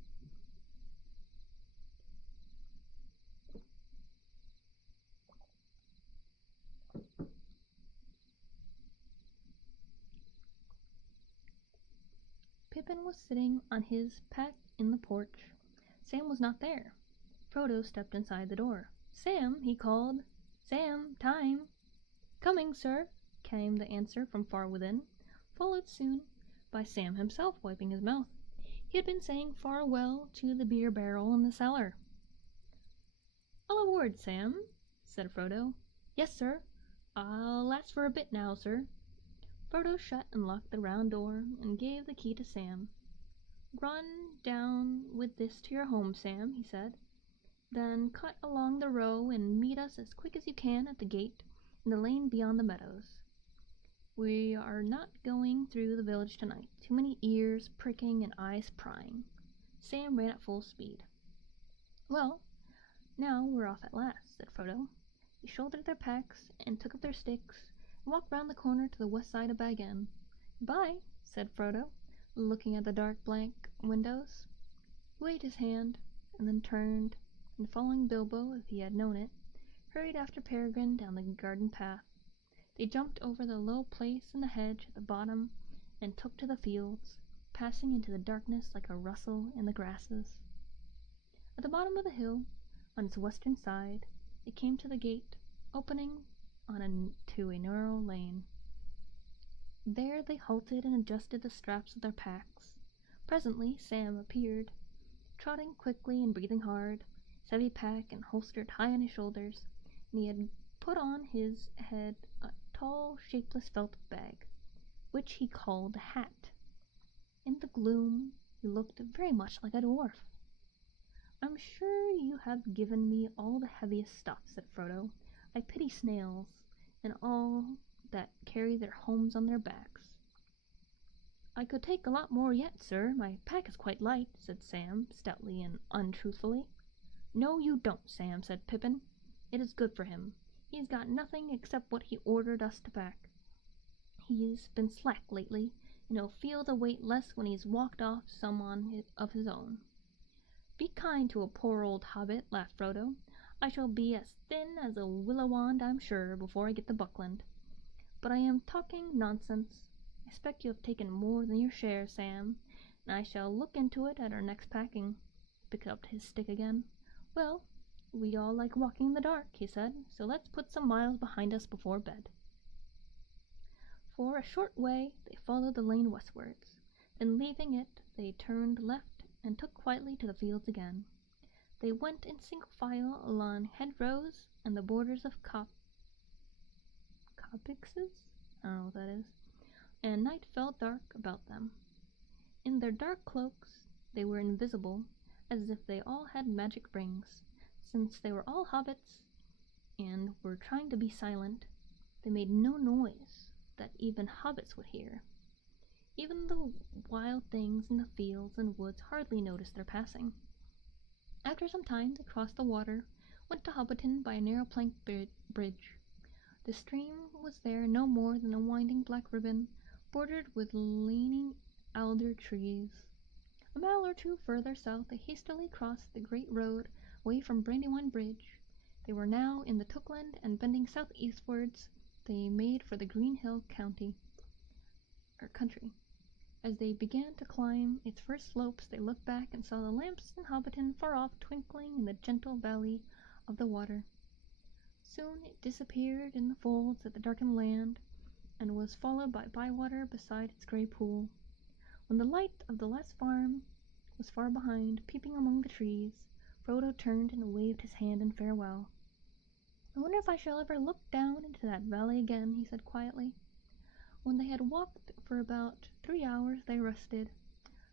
Pippin was sitting on his pack in the porch. Sam was not there. Frodo stepped inside the door. "Sam," he called. "Sam, time." "Coming, sir," came the answer from far within, followed soon by Sam himself wiping his mouth. He had been saying farewell to the beer barrel in the cellar. "All aboard, Sam," said Frodo. "Yes, sir. I'll last for a bit now, sir." Frodo shut and locked the round door and gave the key to Sam. "Run down with this to your home, Sam," he said. "Then cut along the row and meet us as quick as you can at the gate in the lane beyond the meadows. We are not going through the village tonight. Too many ears pricking and eyes prying." Sam ran at full speed. "Well, now we're off at last," said Frodo. They shouldered their packs and took up their sticks and walked round the corner to the west side of Bag End. "Bye," said Frodo, looking at the dark blank windows. He waved his hand, and then turned, and following Bilbo, if he had known it, hurried after Peregrine down the garden path. They jumped over the low place in the hedge at the bottom and took to the fields, passing into the darkness like a rustle in the grasses. At the bottom of the hill, on its western side, they came to the gate, opening to a narrow lane. There they halted and adjusted the straps of their packs. Presently Sam appeared, trotting quickly and breathing hard, his heavy pack and holstered high on his shoulders, and he had put on his head a tall, shapeless felt bag, which he called a hat. In the gloom he looked very much like a dwarf. "I'm sure you have given me all the heaviest stuff," said Frodo. "I pity snails, and all that carry their homes on their backs." "I could take a lot more yet, sir. My pack is quite light," said Sam, stoutly and untruthfully. "No, you don't, Sam," said Pippin. "It is good for him. He's got nothing except what he ordered us to pack. He's been slack lately, and he'll feel the weight less when he's walked off some of his own." "Be kind to a poor old hobbit," laughed Frodo. "I shall be as thin as a willow wand, I'm sure, before I get to Buckland. But I am talking nonsense. I expect you have taken more than your share, Sam, and I shall look into it at our next packing." He picked up his stick again. "Well, we all like walking in the dark," he said, "so let's put some miles behind us before bed." For a short way they followed the lane westwards, then leaving it they turned left and took quietly to the fields again. They went in single file along hedgerows and the borders of coppices? I don't know what that is. And night fell dark about them. In their dark cloaks they were invisible, as if they all had magic rings. Since they were all hobbits and were trying to be silent, they made no noise that even hobbits would hear. Even the wild things in the fields and woods hardly noticed their passing. After some time they crossed the water, went to Hobbiton by a narrow plank bridge. The stream was there no more than a winding black ribbon, bordered with leaning alder trees. A mile or two further south they hastily crossed the great road away from Brandywine Bridge. They were now in the Tookland, and bending southeastwards they made for the Green Hill country. As they began to climb its first slopes they looked back and saw the lamps in Hobbiton far off twinkling in the gentle valley of the water. Soon it disappeared in the folds of the darkened land, and was followed by Bywater beside its grey pool. When the light of the last farm was far behind, peeping among the trees, Frodo turned and waved his hand in farewell. "I wonder if I shall ever look down into that valley again," he said quietly. When they had walked for about 3 hours they rested.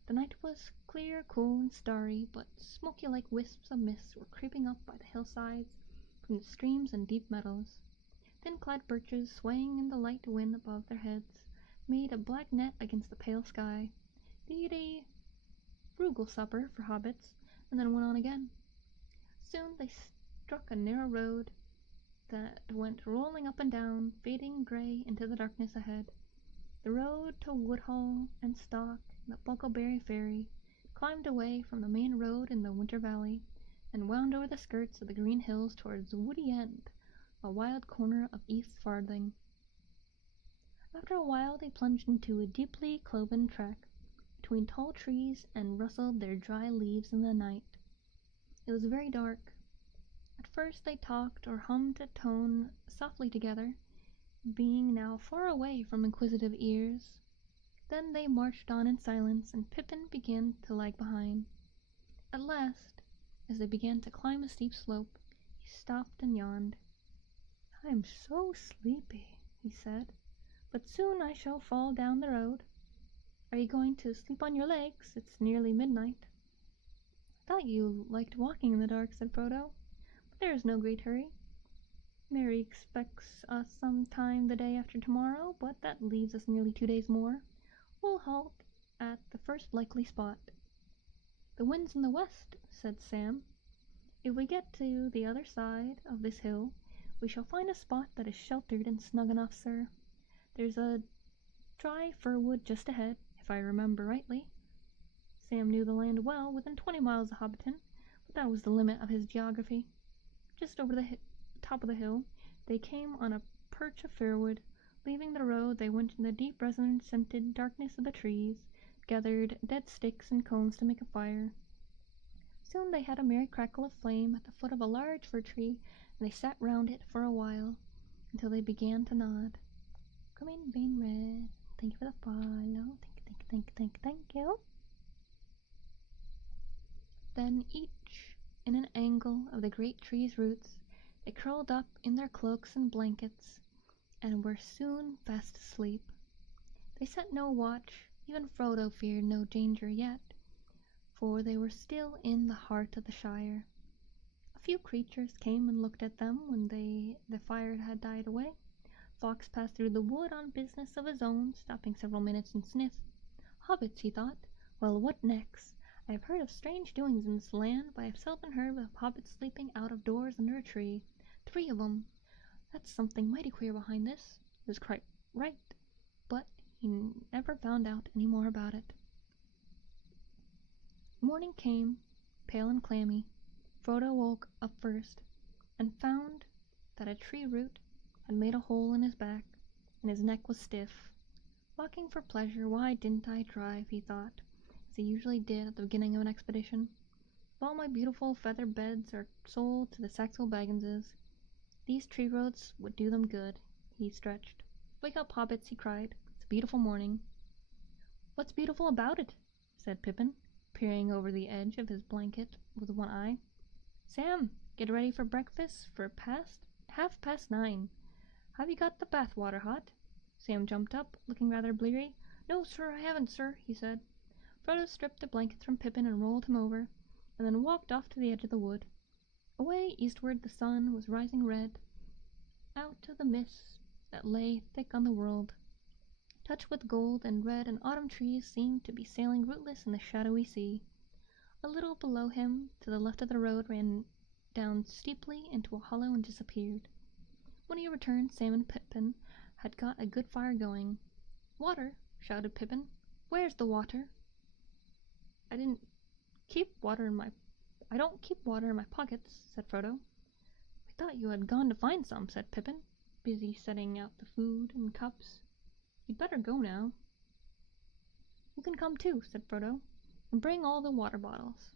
The night was clear, cool, and starry, but smoky like wisps of mist were creeping up by the hillsides from the streams and deep meadows. Thin-clad birches, swaying in the light wind above their heads, made a black net against the pale sky. They ate a frugal supper for hobbits, and then went on again. Soon they struck a narrow road that went rolling up and down, fading grey into the darkness ahead. The road to Woodhall and Stock and the Buckleberry Ferry climbed away from the main road in the Winter Valley, and wound over the skirts of the green hills towards Woody End, a wild corner of East Farthing. After a while they plunged into a deeply cloven track between tall trees and rustled their dry leaves in the night. It was very dark. At first they talked or hummed a tone softly together, being now far away from inquisitive ears. Then they marched on in silence, and Pippin began to lag behind. At last, as they began to climb a steep slope, he stopped and yawned. "I am so sleepy," he said, "but soon I shall fall down the road. Are you going to sleep on your legs? It's nearly midnight." "I thought you liked walking in the dark," said Frodo, "but there is no great hurry. Mary expects us some time the day after tomorrow, but that leaves us nearly 2 days more. We'll halt at the first likely spot." "The wind's in the west," said Sam. "If we get to the other side of this hill, we shall find a spot that is sheltered and snug enough, sir. There's a dry fir wood just ahead, if I remember rightly." Sam knew the land well, within 20 miles of Hobbiton, but that was the limit of his geography. Just over the top of the hill they came on a perch of firwood. Leaving the road they went in the deep resin-scented darkness of the trees, gathered dead sticks and cones to make a fire. Soon they had a merry crackle of flame at the foot of a large fir tree, and they sat round it for a while, until they began to nod. "Come in, Bean Red. Thank you for the follow. Thank you." Then each in an angle of the great tree's roots they curled up in their cloaks and blankets, and were soon fast asleep. They set no watch. Even Frodo feared no danger yet, for they were still in the heart of the Shire. A few creatures came and looked at them when the fire had died away. Fox passed through the wood on business of his own, stopping several minutes and sniffed. Hobbits, he thought. Well, what next? I have heard of strange doings in this land, but I have seldom heard of hobbits sleeping out of doors under a tree. 3 of 'em. That's something mighty queer behind this. He was quite right, but he never found out any more about it. Morning came, pale and clammy. Frodo woke up first, and found that a tree root had made a hole in his back, and his neck was stiff. Walking for pleasure, why didn't I drive, he thought, as he usually did at the beginning of an expedition. If all my beautiful feather beds are sold to the Saxel Bagginses, these tree roads would do them good. He stretched. "Wake up, hobbits," he cried. "It's a beautiful morning." "What's beautiful about it?" said Pippin, peering over the edge of his blanket with one eye. "Sam, get ready for breakfast for 9:30. Have you got the bath water hot?" Sam jumped up, looking rather bleary. "No, sir, I haven't, sir," he said. Frodo stripped the blankets from Pippin and rolled him over, and then walked off to the edge of the wood. Away eastward the sun was rising red out of the mists that lay thick on the world. touched with gold and red, and autumn trees seemed to be sailing rootless in the shadowy sea. A little below him, to the left of the road, ran down steeply into a hollow and disappeared. When he returned, Sam and Pippin had got a good fire going. "Water!" shouted Pippin. "Where's the water?" I don't keep water in my pockets," said Frodo. "We thought you had gone to find some," said Pippin, busy setting out the food and cups. "You'd better go now." "You can come too," said Frodo, "and bring all the water bottles."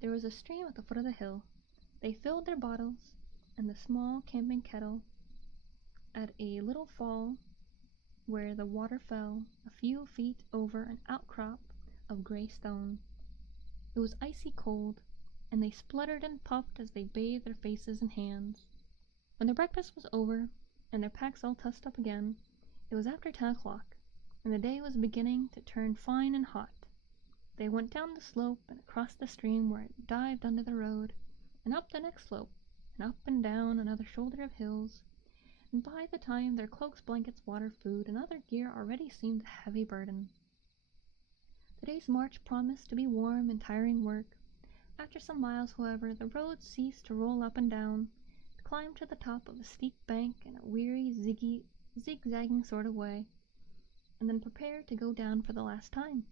There was a stream at the foot of the hill. They filled their bottles and the small camping kettle at a little fall where the water fell a few feet over an outcrop of gray stone. It was icy cold, and they spluttered and puffed as they bathed their faces and hands. When their breakfast was over, and their packs all tucked up again, it was after 10 o'clock, and the day was beginning to turn fine and hot. They went down the slope and across the stream where it dived under the road, and up the next slope, and up and down another shoulder of hills, and by the time their cloaks, blankets, water, food, and other gear already seemed a heavy burden. The day's march promised to be warm and tiring work. After some miles, however, the road ceased to roll up and down, to climb to the top of a steep bank in a weary, zigzagging sort of way, and then prepared to go down for the last time.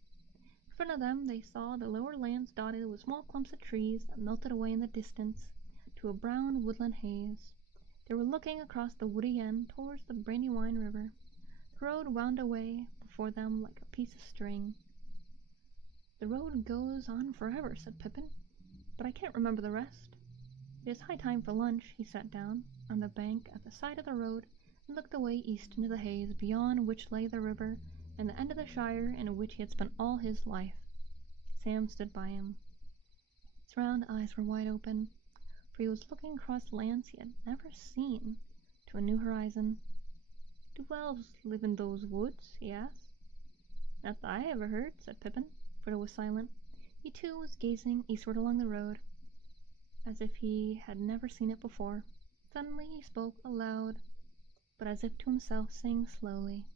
In front of them they saw the lower lands dotted with small clumps of trees that melted away in the distance to a brown woodland haze. They were looking across the woody end towards the Brandywine River. The road wound away before them like a piece of string. "The road goes on forever," said Pippin, "but I can't remember the rest." "It is high time for lunch." He sat down on the bank at the side of the road and looked away east into the haze, beyond which lay the river and the end of the shire in which he had spent all his life. Sam stood by him. His round eyes were wide open, for he was looking across lands he had never seen to a new horizon. "Do elves live in those woods?" he asked. "Not that I ever heard," said Pippin. Frodo was silent. He too was gazing eastward along the road, as if he had never seen it before. Suddenly he spoke aloud, but as if to himself, saying slowly,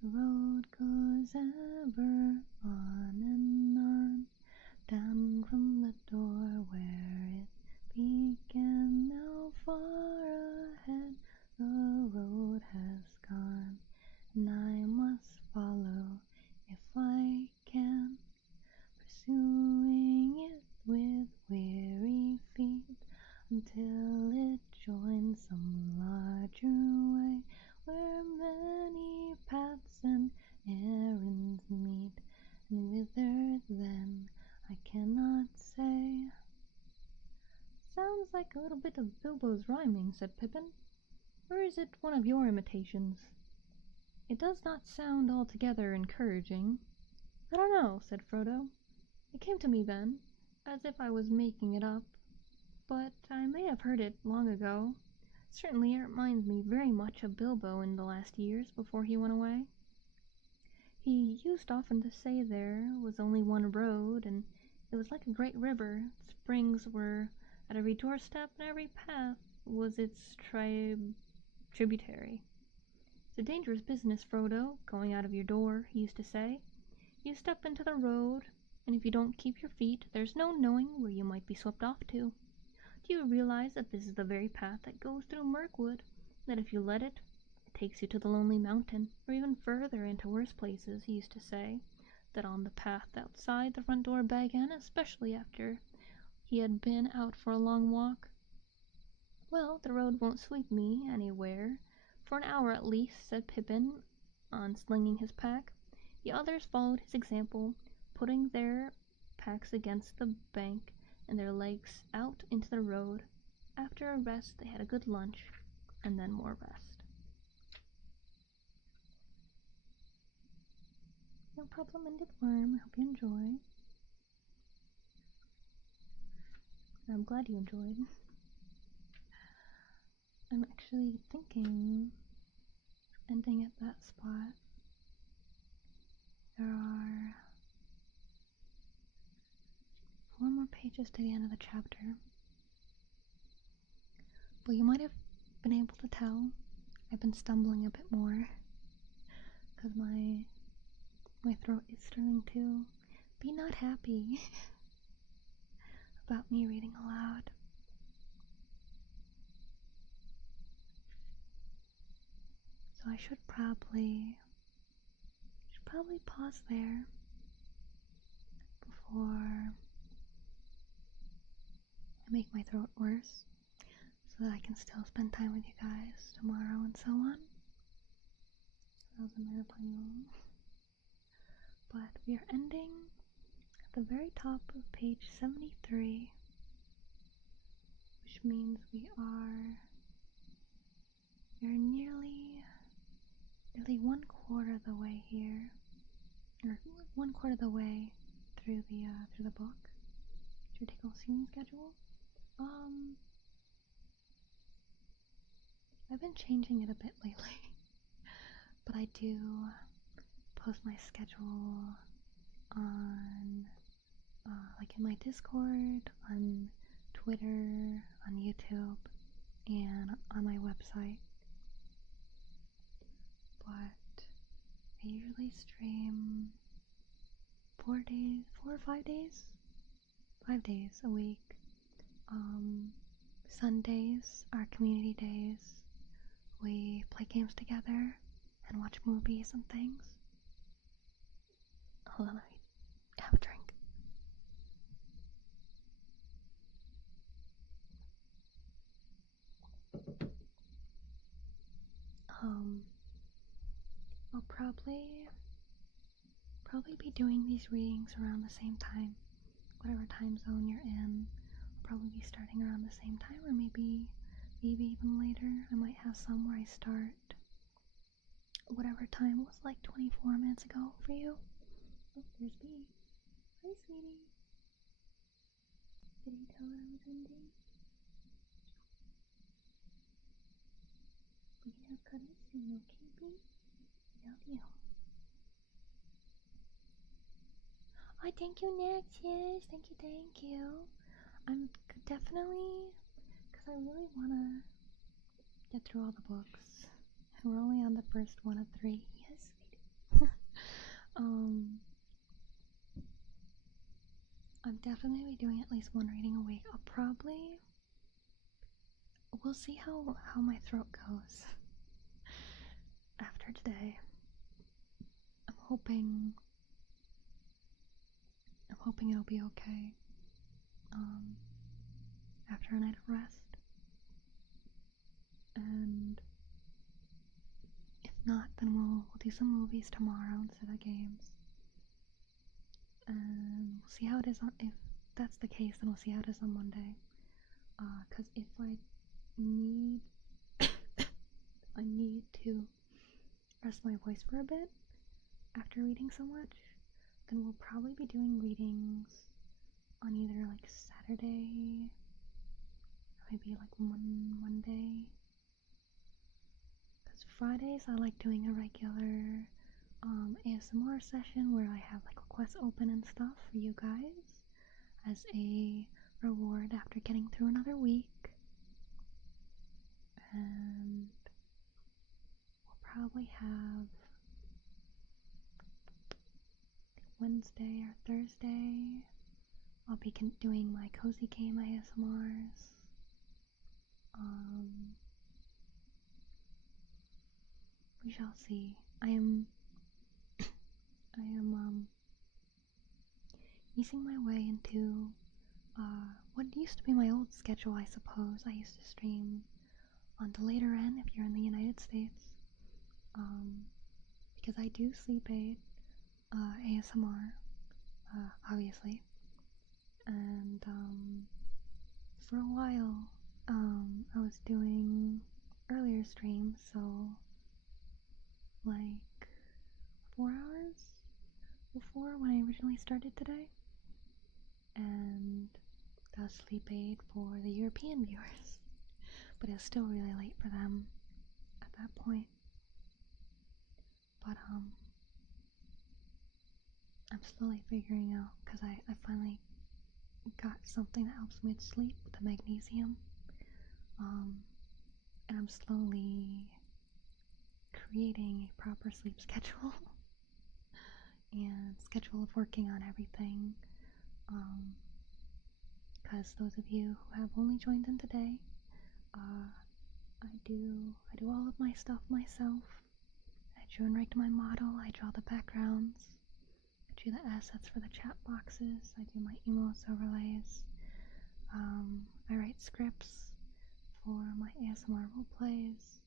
"The road goes ever on and on, down from the door where it began. Now far ahead the road has gone, and I must follow if I can, pursuing it with weary feet until it joins some larger way where many paths and errands meet, and whither then I cannot say." "Sounds like a little bit of Bilbo's rhyming," said Pippin. "Or is it one of your imitations? It does not sound altogether encouraging." "I don't know," said Frodo. "It came to me then, as if I was making it up, but I may have heard it long ago. Certainly it reminds me very much of Bilbo in the last years before he went away. He used often to say there was only one road, and it was like a great river. Springs were at every doorstep, and every path was its tributary. It's a dangerous business, Frodo, going out of your door," he used to say. "You step into the road, and if you don't keep your feet, there's no knowing where you might be swept off to. Do you realize that this is the very path that goes through Mirkwood, that if you let it, it takes you to the Lonely Mountain, or even further into worse places?" He used to say that on the path outside the front door began, especially after he had been out for a long walk. "Well, the road won't sweep me anywhere for an hour at least," said Pippin, unslinging his pack. The others followed his example, putting their packs against the bank and their legs out into the road. After a rest they had a good lunch, and then more rest. No problem, ended Worm. I hope you enjoy. I'm glad you enjoyed. I'm actually thinking of ending at that spot. There are 4 more pages to the end of the chapter. But you might have been able to tell I've been stumbling a bit more because my throat is starting to be not happy about me reading aloud. So I should probably pause there before I make my throat worse, so that I can still spend time with you guys tomorrow and so on. That was a minor pun. But we are ending at the very top of page 73, which means we are nearly 1/4 of the way here, or 1/4 of the way through the book. Should we take a seating schedule? I've been changing it a bit lately, but I do post my schedule on like in my Discord, on Twitter, on YouTube, and on my website. But I usually stream 4 or 5 days? 5 days a week. Sundays are community days. We play games together and watch movies and things. Hold on, let me have a drink. I'll probably be doing these readings around the same time. Whatever time zone you're in, I'll probably be starting around the same time, or maybe even later. I might have some where I start whatever time was, like 24 minutes ago for you. Oh, there's B. Hi, sweetie. Did you tell her I was ending? We can have cuddles soon, okay, B? Love you. Oh, thank you, Nexus. Thank you. I'm definitely, because I really want to get through all the books. We're only on the first one of 3. Yes, sweetie. I'm definitely doing at least one reading a week. We'll see how my throat goes after today. I'm hoping it'll be okay. After a night of rest. And if not, then we'll do some movies tomorrow instead of games. And we'll see how it is if that's the case, then we'll see how it is on Monday. Cause if I need to rest my voice for a bit after reading so much, then we'll probably be doing readings on either like Saturday or maybe like Monday. Because Fridays I like doing a regular ASMR session where I have like requests open and stuff for you guys as a reward after getting through another week. And we'll probably have Wednesday or Thursday I'll be doing my cozy game ASMRs. We shall see. I am easing my way into what used to be my old schedule, I suppose. I used to stream on the later end if you're in the United States, because I do sleep aid ASMR, obviously, and for a while I was doing earlier streams, so like 4 hours before when I originally started today, and that was sleep aid for the European viewers, but it was still really late for them at that point. But I'm slowly figuring out, because I finally got something that helps me with sleep, with the magnesium, and I'm slowly creating a proper sleep schedule and schedule of working on everything. Because those of you who have only joined in today, I do all of my stuff myself. I drew and write my model, I draw the backgrounds, I do the assets for the chat boxes, I do my emotes overlays, I write scripts for my ASMR roleplays,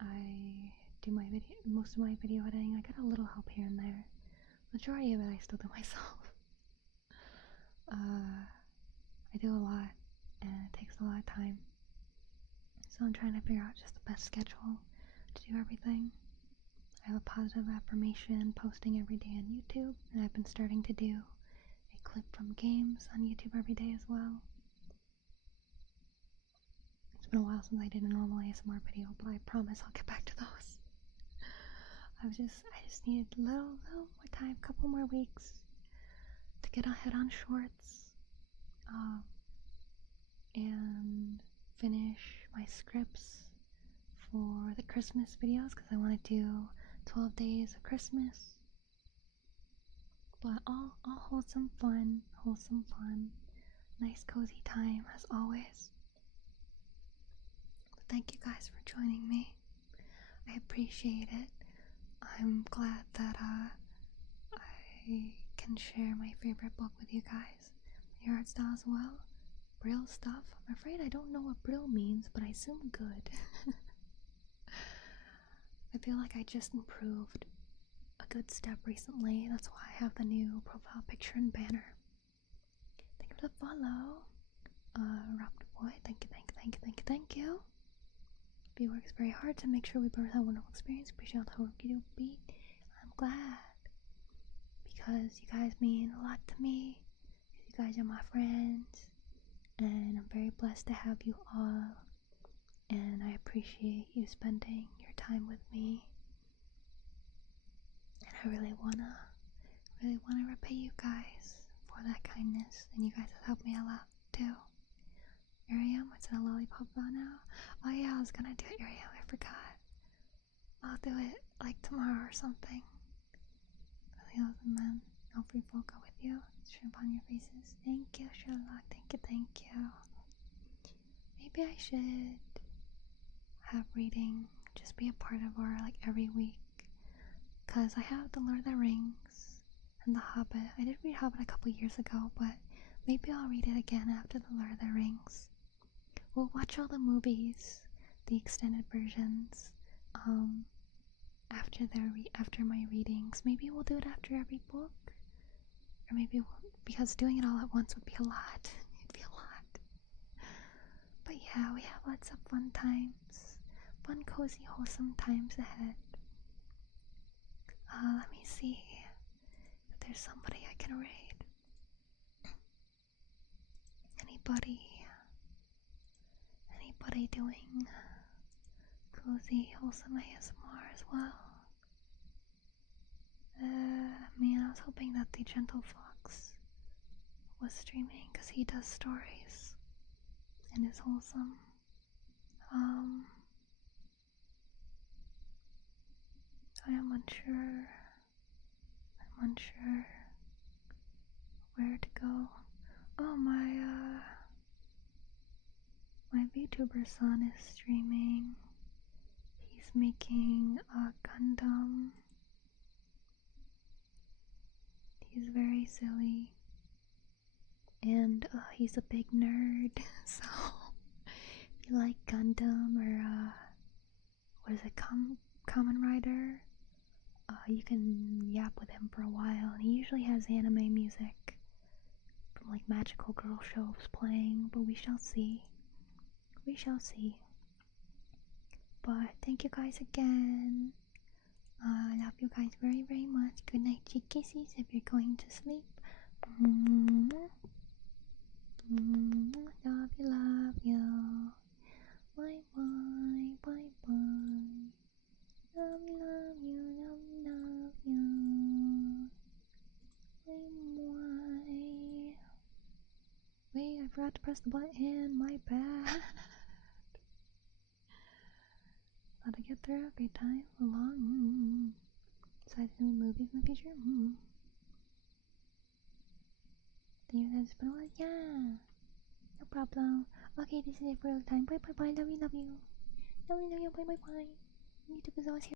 I do most of my video editing. I get a little help here and there. Majority of it I still do myself. I do a lot, and it takes a lot of time. So I'm trying to figure out just the best schedule to do everything. I have a positive affirmation posting every day on YouTube, and I've been starting to do a clip from games on YouTube every day as well. It's been a while since I did a normal ASMR video, but I promise I'll get back to those. I just needed a little more time, a couple more weeks to get ahead on shorts, and finish my scripts for the Christmas videos, because I want to do 12 days of Christmas. But all wholesome fun, nice cozy time as always. Thank you guys for joining me. I appreciate it. I'm glad that I can share my favorite book with you guys. Your art style as well. Brill stuff. I'm afraid I don't know what Brill means, but I assume good. I feel like I just improved a good step recently. That's why I have the new profile picture and banner. Thank you for the follow. Rocked Boy, thank you. B works very hard to make sure we both have a wonderful experience. Appreciate all the work you do, B. I'm glad. Because you guys mean a lot to me. You guys are my friends. And I'm very blessed to have you all. And I appreciate you spending your time with me. And I really wanna repay you guys for that kindness. And you guys have helped me a lot too. Ariam, what's in a lollipop about now? Oh yeah, I was gonna do it, Ariam, I forgot. I'll do it like tomorrow or something. Really awesome, man. No free folk go with you. Shrimp on your faces. Thank you, Sherlock. Thank you. Maybe I should have reading just be a part of our like every week. Cause I have The Lord of the Rings and The Hobbit. I did read Hobbit a couple years ago, but maybe I'll read it again after The Lord of the Rings. We'll watch all the movies, the extended versions, after my readings. Maybe we'll do it after every book, or maybe because doing it all at once would be a lot. It'd be a lot. But yeah, we have lots of fun times, fun, cozy, wholesome times ahead. Let me see if there's somebody I can raid. Anybody doing cozy, wholesome ASMR as well? Man, I was hoping that the Gentle Fox was streaming because he does stories and is wholesome. I'm unsure where to go. Oh, my VTuber son is streaming. He's making a Gundam. He's very silly. And he's a big nerd. So if you like Gundam or what is it, Kamen Rider, you can yap with him for a while. And he usually has anime music from like magical girl shows playing, but we shall see. But thank you guys again. I love you guys very, very much. Good night, cheek kisses if you're going to sleep. Love you. Bye bye, bye bye. Love you. Bye. Wait, I forgot to press the button. My bad. after a great time along. Besides gonna be movies in the future? Then you guys spend a lot? Yeah. No problem. Okay, this is it for the time. Bye bye bye. Love you, love you. Love you, love you. Bye bye bye. YouTube is always here.